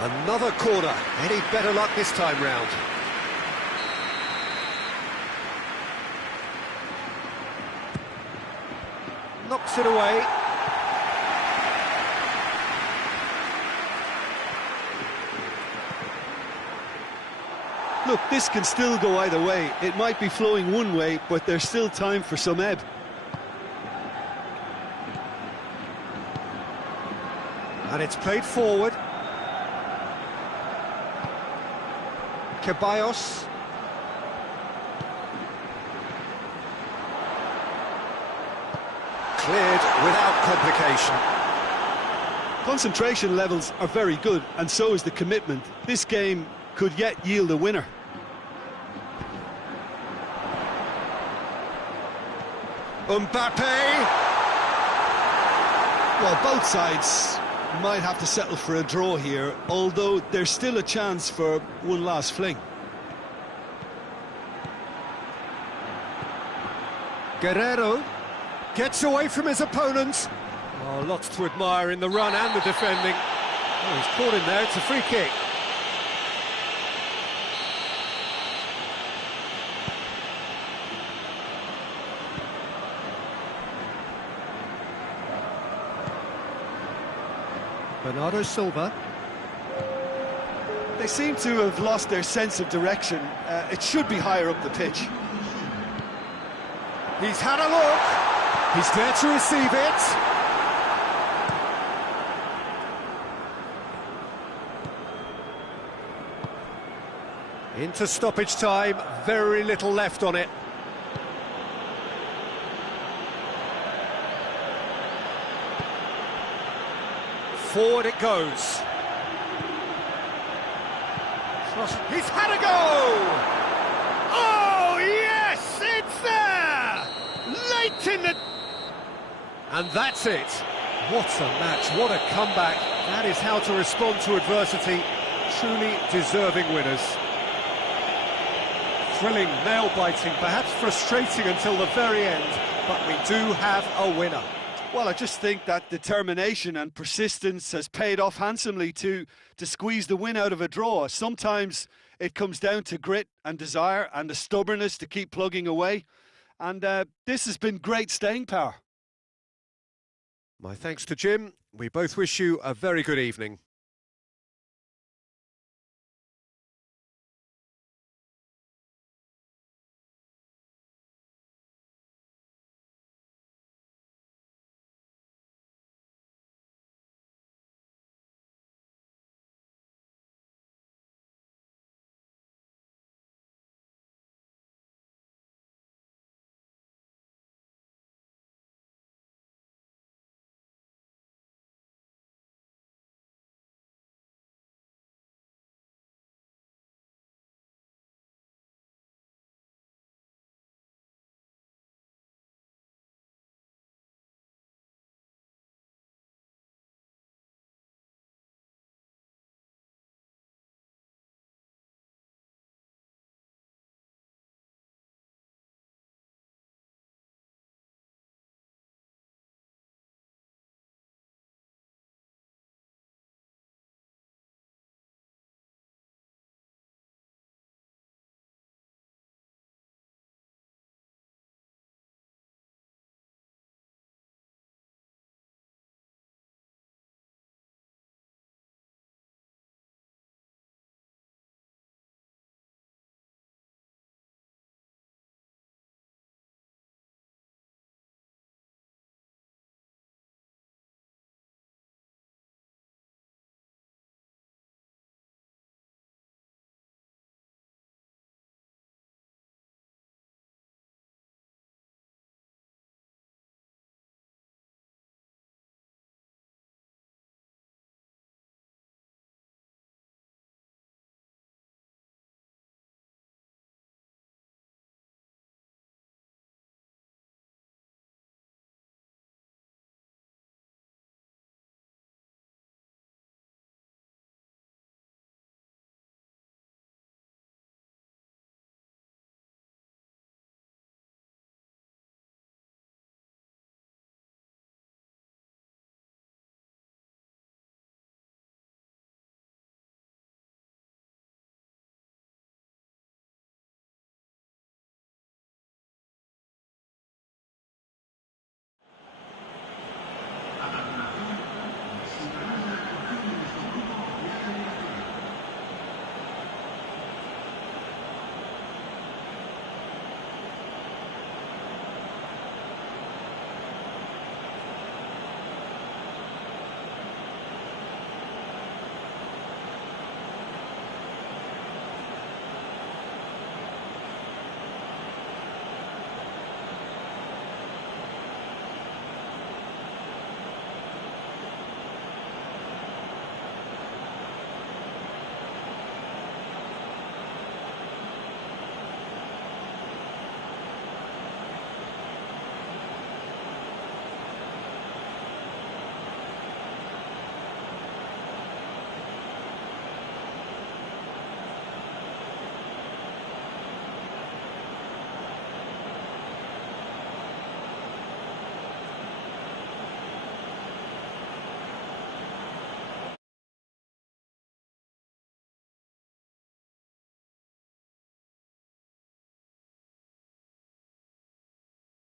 Another corner. Any better luck this time round? Knocks it away. Look, this can still go either way. It might be flowing one way, but there's still time for some ebb. And it's played forward. Ceballos. Cleared without complication. Concentration levels are very good, and so is the commitment. This game could yet yield a winner. Mbappe! Well, both sides might have to settle for a draw here, although there's still a chance for one last fling. Guerrero gets away from his opponents. Oh, lots to admire in the run and the defending. Oh, he's caught in there, it's a free kick. Bernardo Silva. They seem to have lost their sense of direction. It should be higher up the pitch. He's had a look. He's there to receive it. Into stoppage time, very little left on it. Forward it goes. He's had a go! Oh, yes! It's there! Late in the... And that's it. What a match, what a comeback. That is how to respond to adversity. Truly deserving winners. Thrilling, nail-biting, perhaps frustrating until the very end, but we do have a winner. Well, I just think that determination and persistence has paid off handsomely to squeeze the win out of a draw. Sometimes it comes down to grit and desire and the stubbornness to keep plugging away. And this has been great staying power. My thanks to Jim. We both wish you a very good evening.